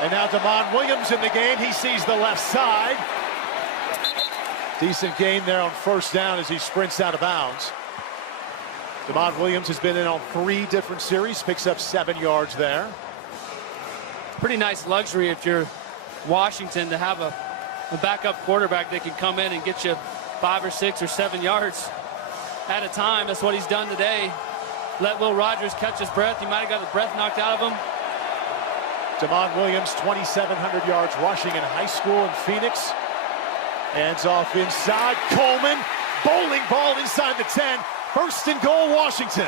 And now Damon Williams in the game. He sees the left side. Decent gain there on first down as he sprints out of bounds. Damon Williams has been in on 3 different series, picks up 7 yards there. Pretty nice luxury if you're Washington to have a backup quarterback that can come in and get you 5 or 6 or 7 yards at a time. That's what he's done today. Let Will Rogers catch his breath. He might have got the breath knocked out of him. Damon Williams, 2,700 yards rushing in high school in Phoenix. Hands off inside. Coleman, bowling ball inside the 10. First and goal, Washington.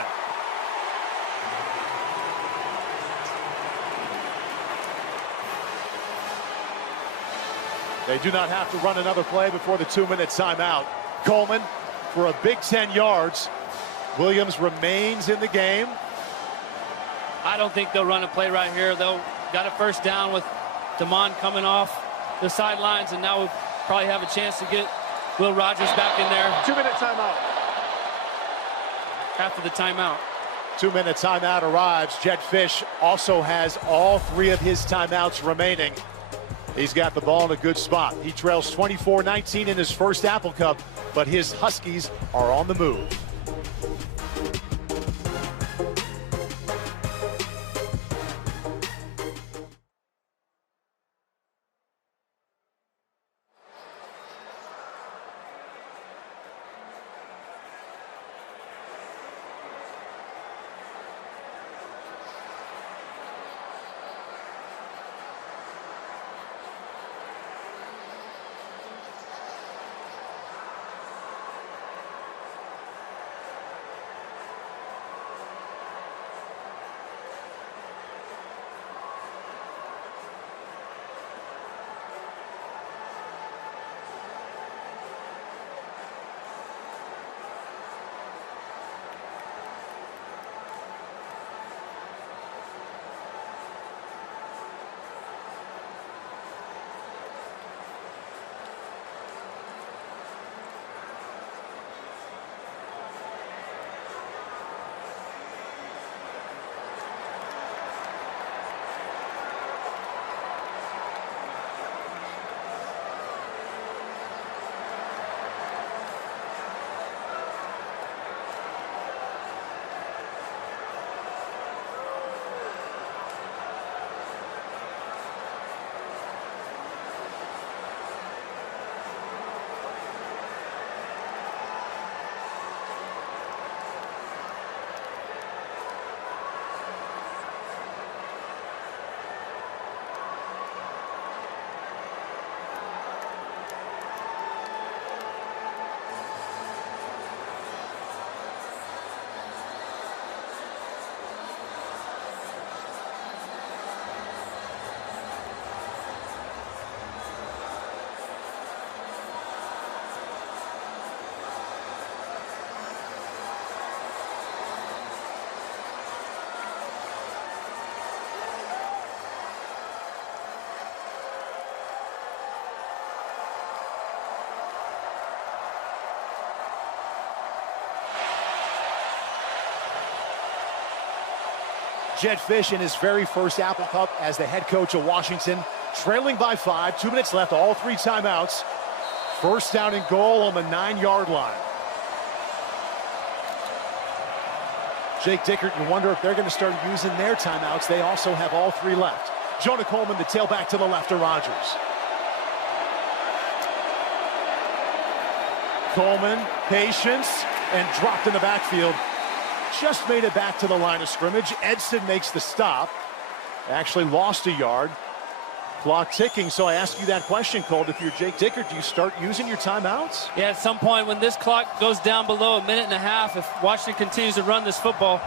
They do not have to run another play before the 2-minute timeout. Coleman for a big 10 yards. Williams remains in the game. I don't think they'll run a play right here. They'll got a first down with Damon coming off the sidelines, and now we'll probably have a chance to get Will Rogers back in there. 2-minute timeout. After the timeout. 2-minute timeout arrives. Jed Fish also has all 3 of his timeouts remaining. He's got the ball in a good spot. He trails 24-19 in his first Apple Cup, but his Huskies are on the move. Jed Fish in his very first Apple Cup as the head coach of Washington, trailing by 5, 2 minutes left, all 3 timeouts. First down and goal on the 9-yard line. Jake Dickert, you wonder if they're going to start using their timeouts. They also have all 3 left. Jonah Coleman, the tailback to the left of Rodgers. Coleman, patience, and dropped in the backfield. Just made it back to the line of scrimmage. Edson makes the stop. Actually lost a yard. Clock ticking, so I ask you that question, Colt. If you're Jake Dickert, do you start using your timeouts? Yeah, at some point when this clock goes down below a minute and a half, if Washington continues to run this football,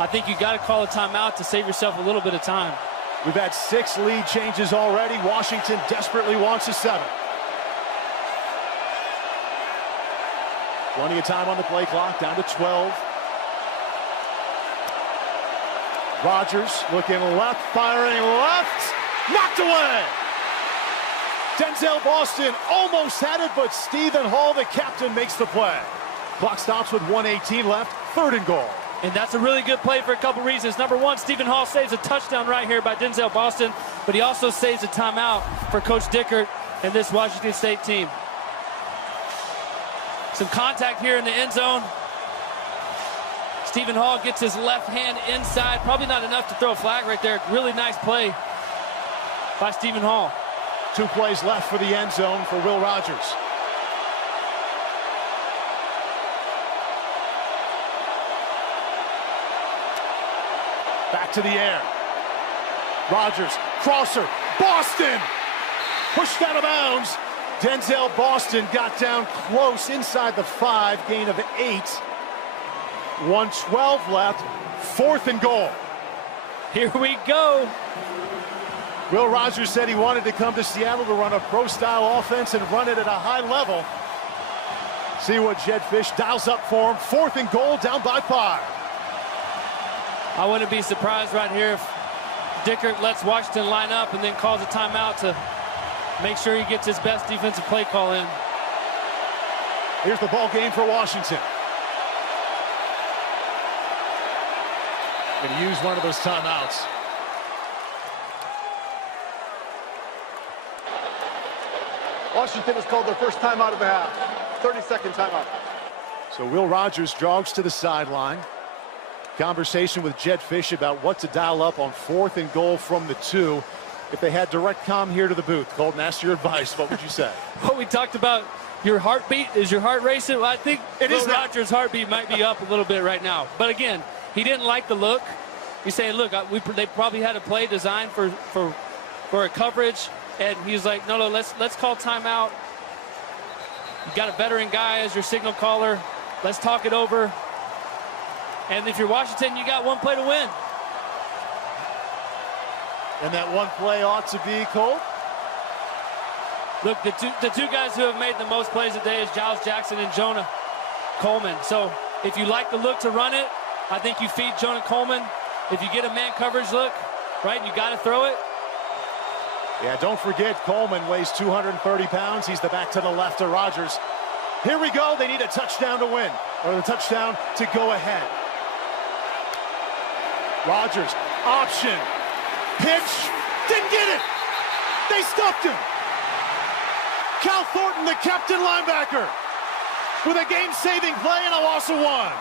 I think you got to call a timeout to save yourself a little bit of time. We've had 6 lead changes already. Washington desperately wants a 7th. Plenty of time on the play clock, down to 12. Rodgers looking left, firing left, knocked away. Denzel Boston almost had it, but Stephen Hall, the captain, makes the play. Clock stops with 1:18 left, 3rd and goal. And that's a really good play for a couple reasons. Number one, Stephen Hall saves a touchdown right here by Denzel Boston, but he also saves a timeout for Coach Dickert and this Washington State team. Some contact here in the end zone. Stephen Hall gets his left hand inside. Probably not enough to throw a flag right there. Really nice play by Stephen Hall. 2 plays left for the end zone for Will Rogers. Back to the air. Rogers, crosser, Boston! Pushed out of bounds. Denzel Boston got down close inside the 5, gain of 8. 1:12 left, 4th and goal. Here we go. Will Rogers said he wanted to come to Seattle to run a pro-style offense and run it at a high level. See what Jed Fish dials up for him. 4th and goal, down by 5. I wouldn't be surprised right here if Dickert lets Washington line up and then calls a timeout to make sure he gets his best defensive play call in. Here's the ball game for Washington. Going to use one of those timeouts. Washington has called their first timeout of the half. 30-second timeout. So Will Rogers jogs to the sideline. Conversation with Jed Fish about what to dial up on 4th and goal from the 2. If they had direct comm here to the booth, Colton, ask your advice. What would you say? Well, we talked about your heartbeat. Is your heart racing? Well, I think Will Rogers' heartbeat might be up a little bit right now. But again, he didn't like the look. He's saying, look, they probably had a play designed for a coverage, and he's like, no, let's call timeout. You got a veteran guy as your signal caller. Let's talk it over. And if you're Washington, you got one play to win. And that one play ought to be, Colt? Look, the two guys who have made the most plays today is Giles Jackson and Jonah Coleman. So if you like the look to run it, I think you feed Jonah Coleman. If you get a man coverage look, right, you got to throw it. Yeah, don't forget, Coleman weighs 230 pounds. He's the back to the left of Rogers. Here we go. They need a touchdown to win, or a touchdown to go ahead. Rogers, option, pitch, didn't get it. They stuffed him. Cal Thornton, the captain linebacker, with a game-saving play and a loss of 1.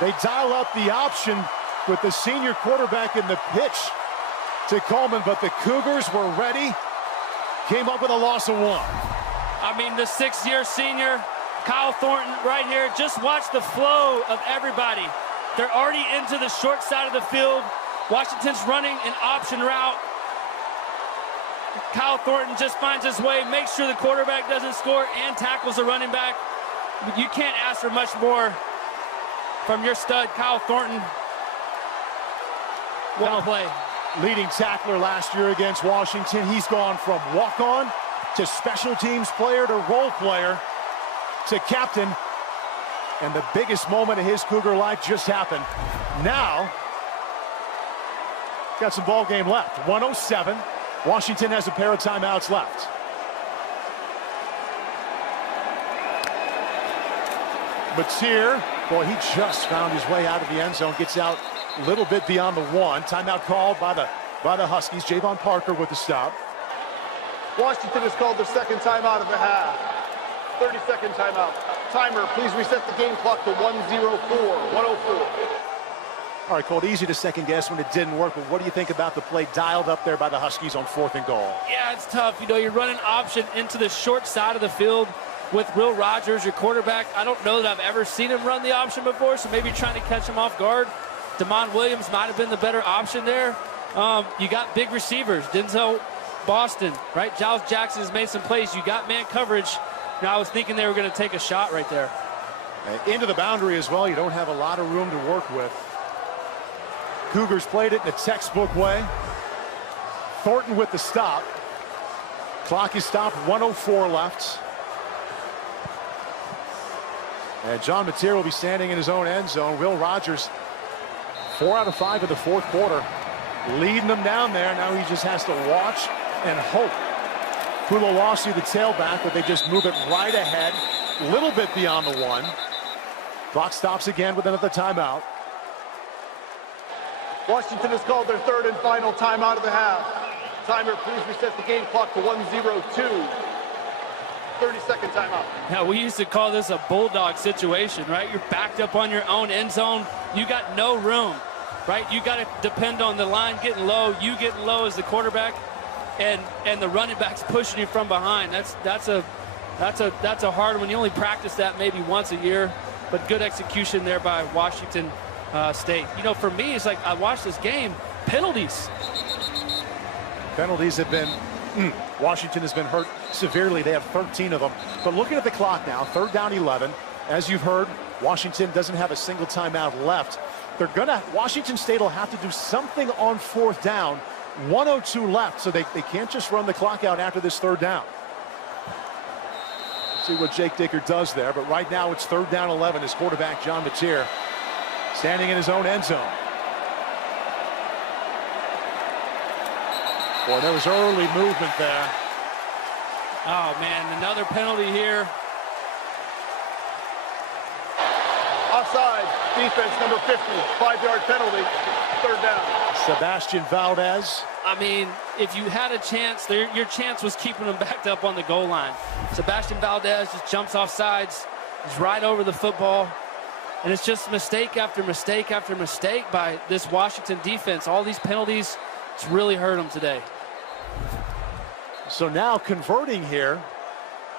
They dial up the option with the senior quarterback in the pitch to Coleman, but the Cougars were ready. Came up with a loss of 1. I mean, the 6-year senior, Kyle Thornton right here. Just watch the flow of everybody. They're already into the short side of the field. Washington's running an option route. Kyle Thornton just finds his way, makes sure the quarterback doesn't score, and tackles the running back. You can't ask for much more from your stud, Kyle Thornton. Well played. Leading tackler last year against Washington. He's gone from walk-on to special teams player to role player to captain. And the biggest moment of his Cougar life just happened. Now, got some ball game left. 1:07. Washington has a pair of timeouts left. Mateer, boy, he just found his way out of the end zone. Gets out a little bit beyond the 1. Timeout called by the Huskies. Javon Parker with the stop. Washington has called their second timeout of the half. 30-second timeout. Timer, please reset the game clock to 1:04. All right, Colt, easy to second guess when it didn't work, but what do you think about the play dialed up there by the Huskies on 4th and goal? Yeah, it's tough. You know, you're running option into the short side of the field with Will Rogers, your quarterback. I don't know that I've ever seen him run the option before, so maybe trying to catch him off guard. Damon Williams might have been the better option there. You got big receivers. Denzel Boston, right? Giles Jackson has made some plays. You got man coverage. Now, I was thinking they were going to take a shot right there. Into the boundary as well. You don't have a lot of room to work with. Cougars played it in a textbook way. Thornton with the stop. Clock is stopped, 1:04 left. And John Mateer will be standing in his own end zone. Will Rogers, 4 out of 5 of the fourth quarter, leading them down there. Now he just has to watch and hope. Kulawasi, the tailback, but they just move it right ahead, a little bit beyond the 1. Clock stops again with another timeout. Washington has called their third and final timeout of the half. Timer, please reset the game clock to 1:02. 30-second timeout. Now, we used to call this a bulldog situation, right? You're backed up on your own end zone. You got no room, right? You got to depend on the line getting low, you getting low as the quarterback, and the running back's pushing you from behind. That's a hard one. You only practice that maybe once a year, but good execution there by Washington State. You know, for me, it's like I watched this game. Penalties. Penalties have been, Washington has been hurt severely. They have 13 of them. But looking at the clock now, 3rd down 11. As you've heard, Washington doesn't have a single timeout left. Washington State will have to do something on 4th down. 1:02 left, so they can't just run the clock out after this 3rd down. See what Jake Dicker does there, but right now it's 3rd down 11. His quarterback, John Mateer, standing in his own end zone. Boy, there was early movement there. Oh, man, another penalty here. Offside, defense number 50, 5-yard penalty, 3rd down. Sebastian Valdez. I mean, if you had a chance, your chance was keeping them backed up on the goal line. Sebastian Valdez just jumps off sides. He's right over the football. And it's just mistake after mistake after mistake by this Washington defense. All these penalties, it's really hurt them today. So now converting here.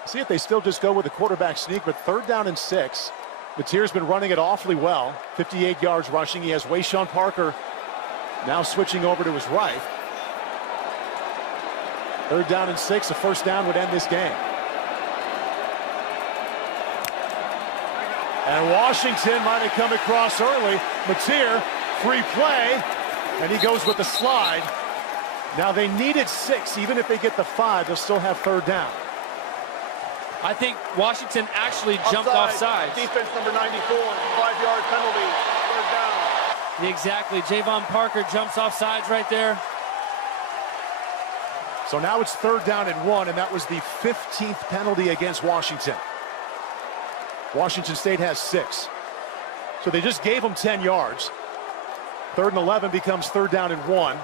See if they still just go with the quarterback sneak, but 3rd down and 6. Mateer's been running it awfully well. 58 yards rushing. He has Wayshawn Parker now switching over to his right. 3rd down and 6. A first down would end this game. And Washington might have come across early. Mateer, free play, and he goes with the slide. Now they needed 6. Even if they get the 5, they'll still have 3rd down. I think Washington actually jumped off sides. Defense number 94, 5-yard penalty, 3rd down. Exactly. Javon Parker jumps off sides right there. So now it's 3rd down and 1, and that was the 15th penalty against Washington. Washington State has 6. So they just gave them 10 yards. 3rd and 11 becomes 3rd down and 1.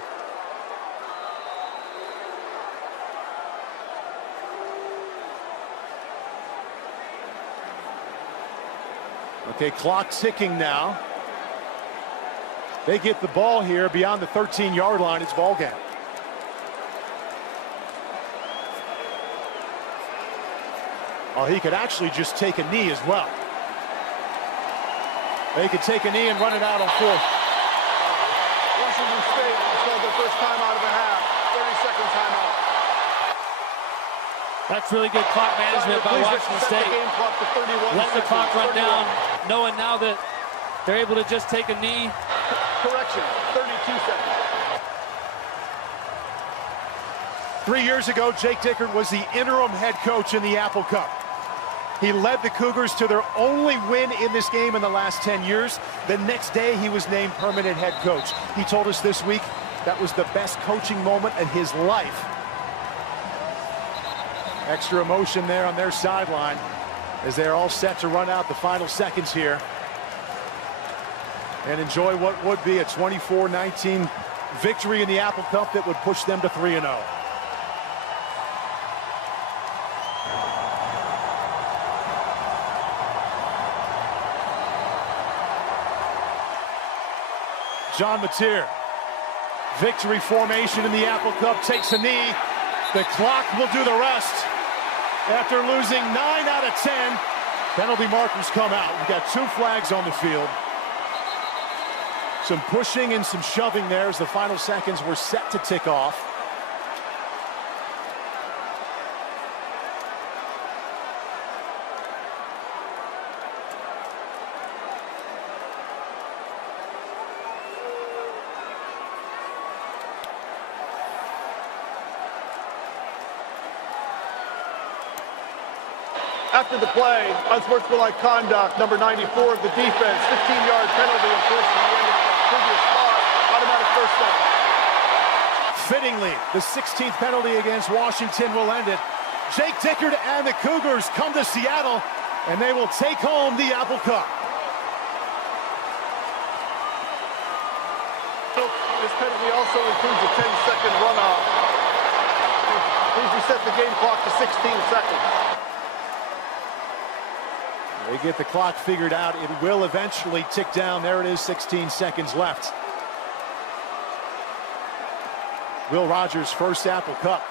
Okay, clock ticking now. They get the ball here beyond the 13-yard line. It's ball game. Oh, he could actually just take a knee as well. They could take a knee and run it out on 4th. Washington State has called their first timeout of the half. 30-second timeout. That's really good clock management by Washington State. Let the clock run down, knowing now that they're able to just take a knee. Correction, 32 seconds. 3 years ago, Jake Dicker was the interim head coach in the Apple Cup. He led the Cougars to their only win in this game in the last 10 years. The next day, he was named permanent head coach. He told us this week that was the best coaching moment of his life. Extra emotion there on their sideline as they're all set to run out the final seconds here and enjoy what would be a 24-19 victory in the Apple Cup that would push them to 3-0. John Mateer, victory formation in the Apple Cup, takes a knee. The clock will do the rest. After losing 9 out of 10, penalty markers come out. We've got 2 flags on the field. Some pushing and some shoving there as the final seconds were set to tick off. After the play, unsportsmanlike conduct, number 94 of the defense, 15-yard penalty enforced in the end of the previous spot, automatic first down. Fittingly, the 16th penalty against Washington will end it. Jake Dickert and the Cougars come to Seattle, and they will take home the Apple Cup. This penalty also includes a 10-second runoff. Please reset the game clock to 16 seconds. They get the clock figured out. It will eventually tick down. There it is, 16 seconds left. Will Rogers' first Apple Cup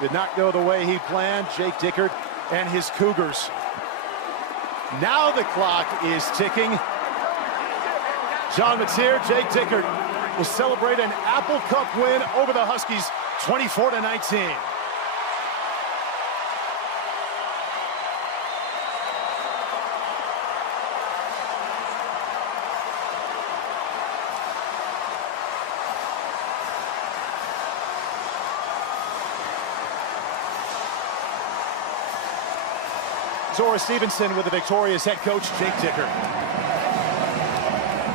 did not go the way he planned. Jake Dickert and his Cougars. Now the clock is ticking. John Mateer, Jake Dickert will celebrate an Apple Cup win over the Huskies, 24-19. Zora Stevenson with the victorious head coach, Jake Dickert.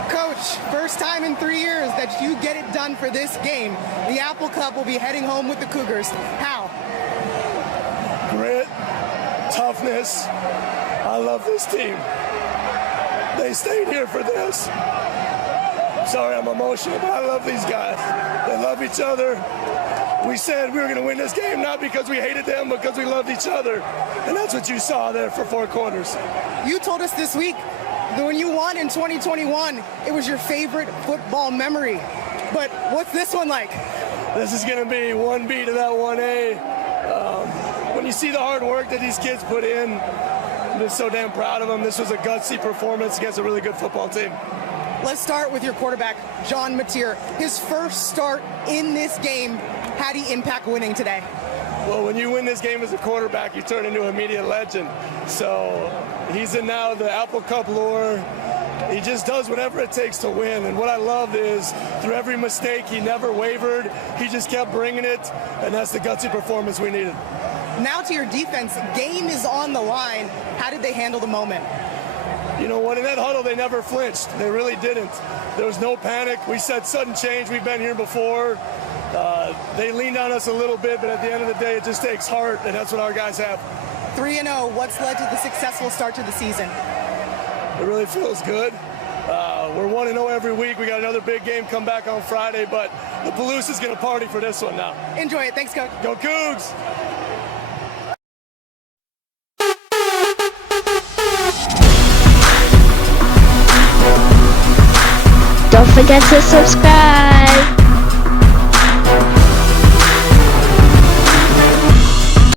Coach, first time in 3 years that you get it done for this game. The Apple Cup will be heading home with the Cougars. How? Grit, toughness. I love this team. They stayed here for this. Sorry, I'm emotional, but I love these guys. They love each other. We said we were going to win this game not because we hated them, but because we loved each other. And that's what you saw there for 4 quarters. You told us this week that when you won in 2021, it was your favorite football memory. But what's this one like? This is going to be 1B to that 1A. When you see the hard work that these kids put in, I'm just so damn proud of them. This was a gutsy performance against a really good football team. Let's start with your quarterback, John Mateer. His first start in this game, how did he impact winning today? Well, when you win this game as a quarterback, you turn into an immediate legend. So he's in now the Apple Cup lore. He just does whatever it takes to win. And what I loved is through every mistake, he never wavered. He just kept bringing it, and that's the gutsy performance we needed. Now to your defense, game is on the line. How did they handle the moment? You know what, in that huddle, they never flinched. They really didn't. There was no panic. We said sudden change. We've been here before. They leaned on us a little bit, but at the end of the day, it just takes heart, and that's what our guys have. 3-0, what's led to the successful start to the season? It really feels good. We're 1-0 every week. We got another big game come back on Friday, but the Palouse is going to party for this one now. Enjoy it. Thanks, Coach. Go Cougs! Don't forget to subscribe.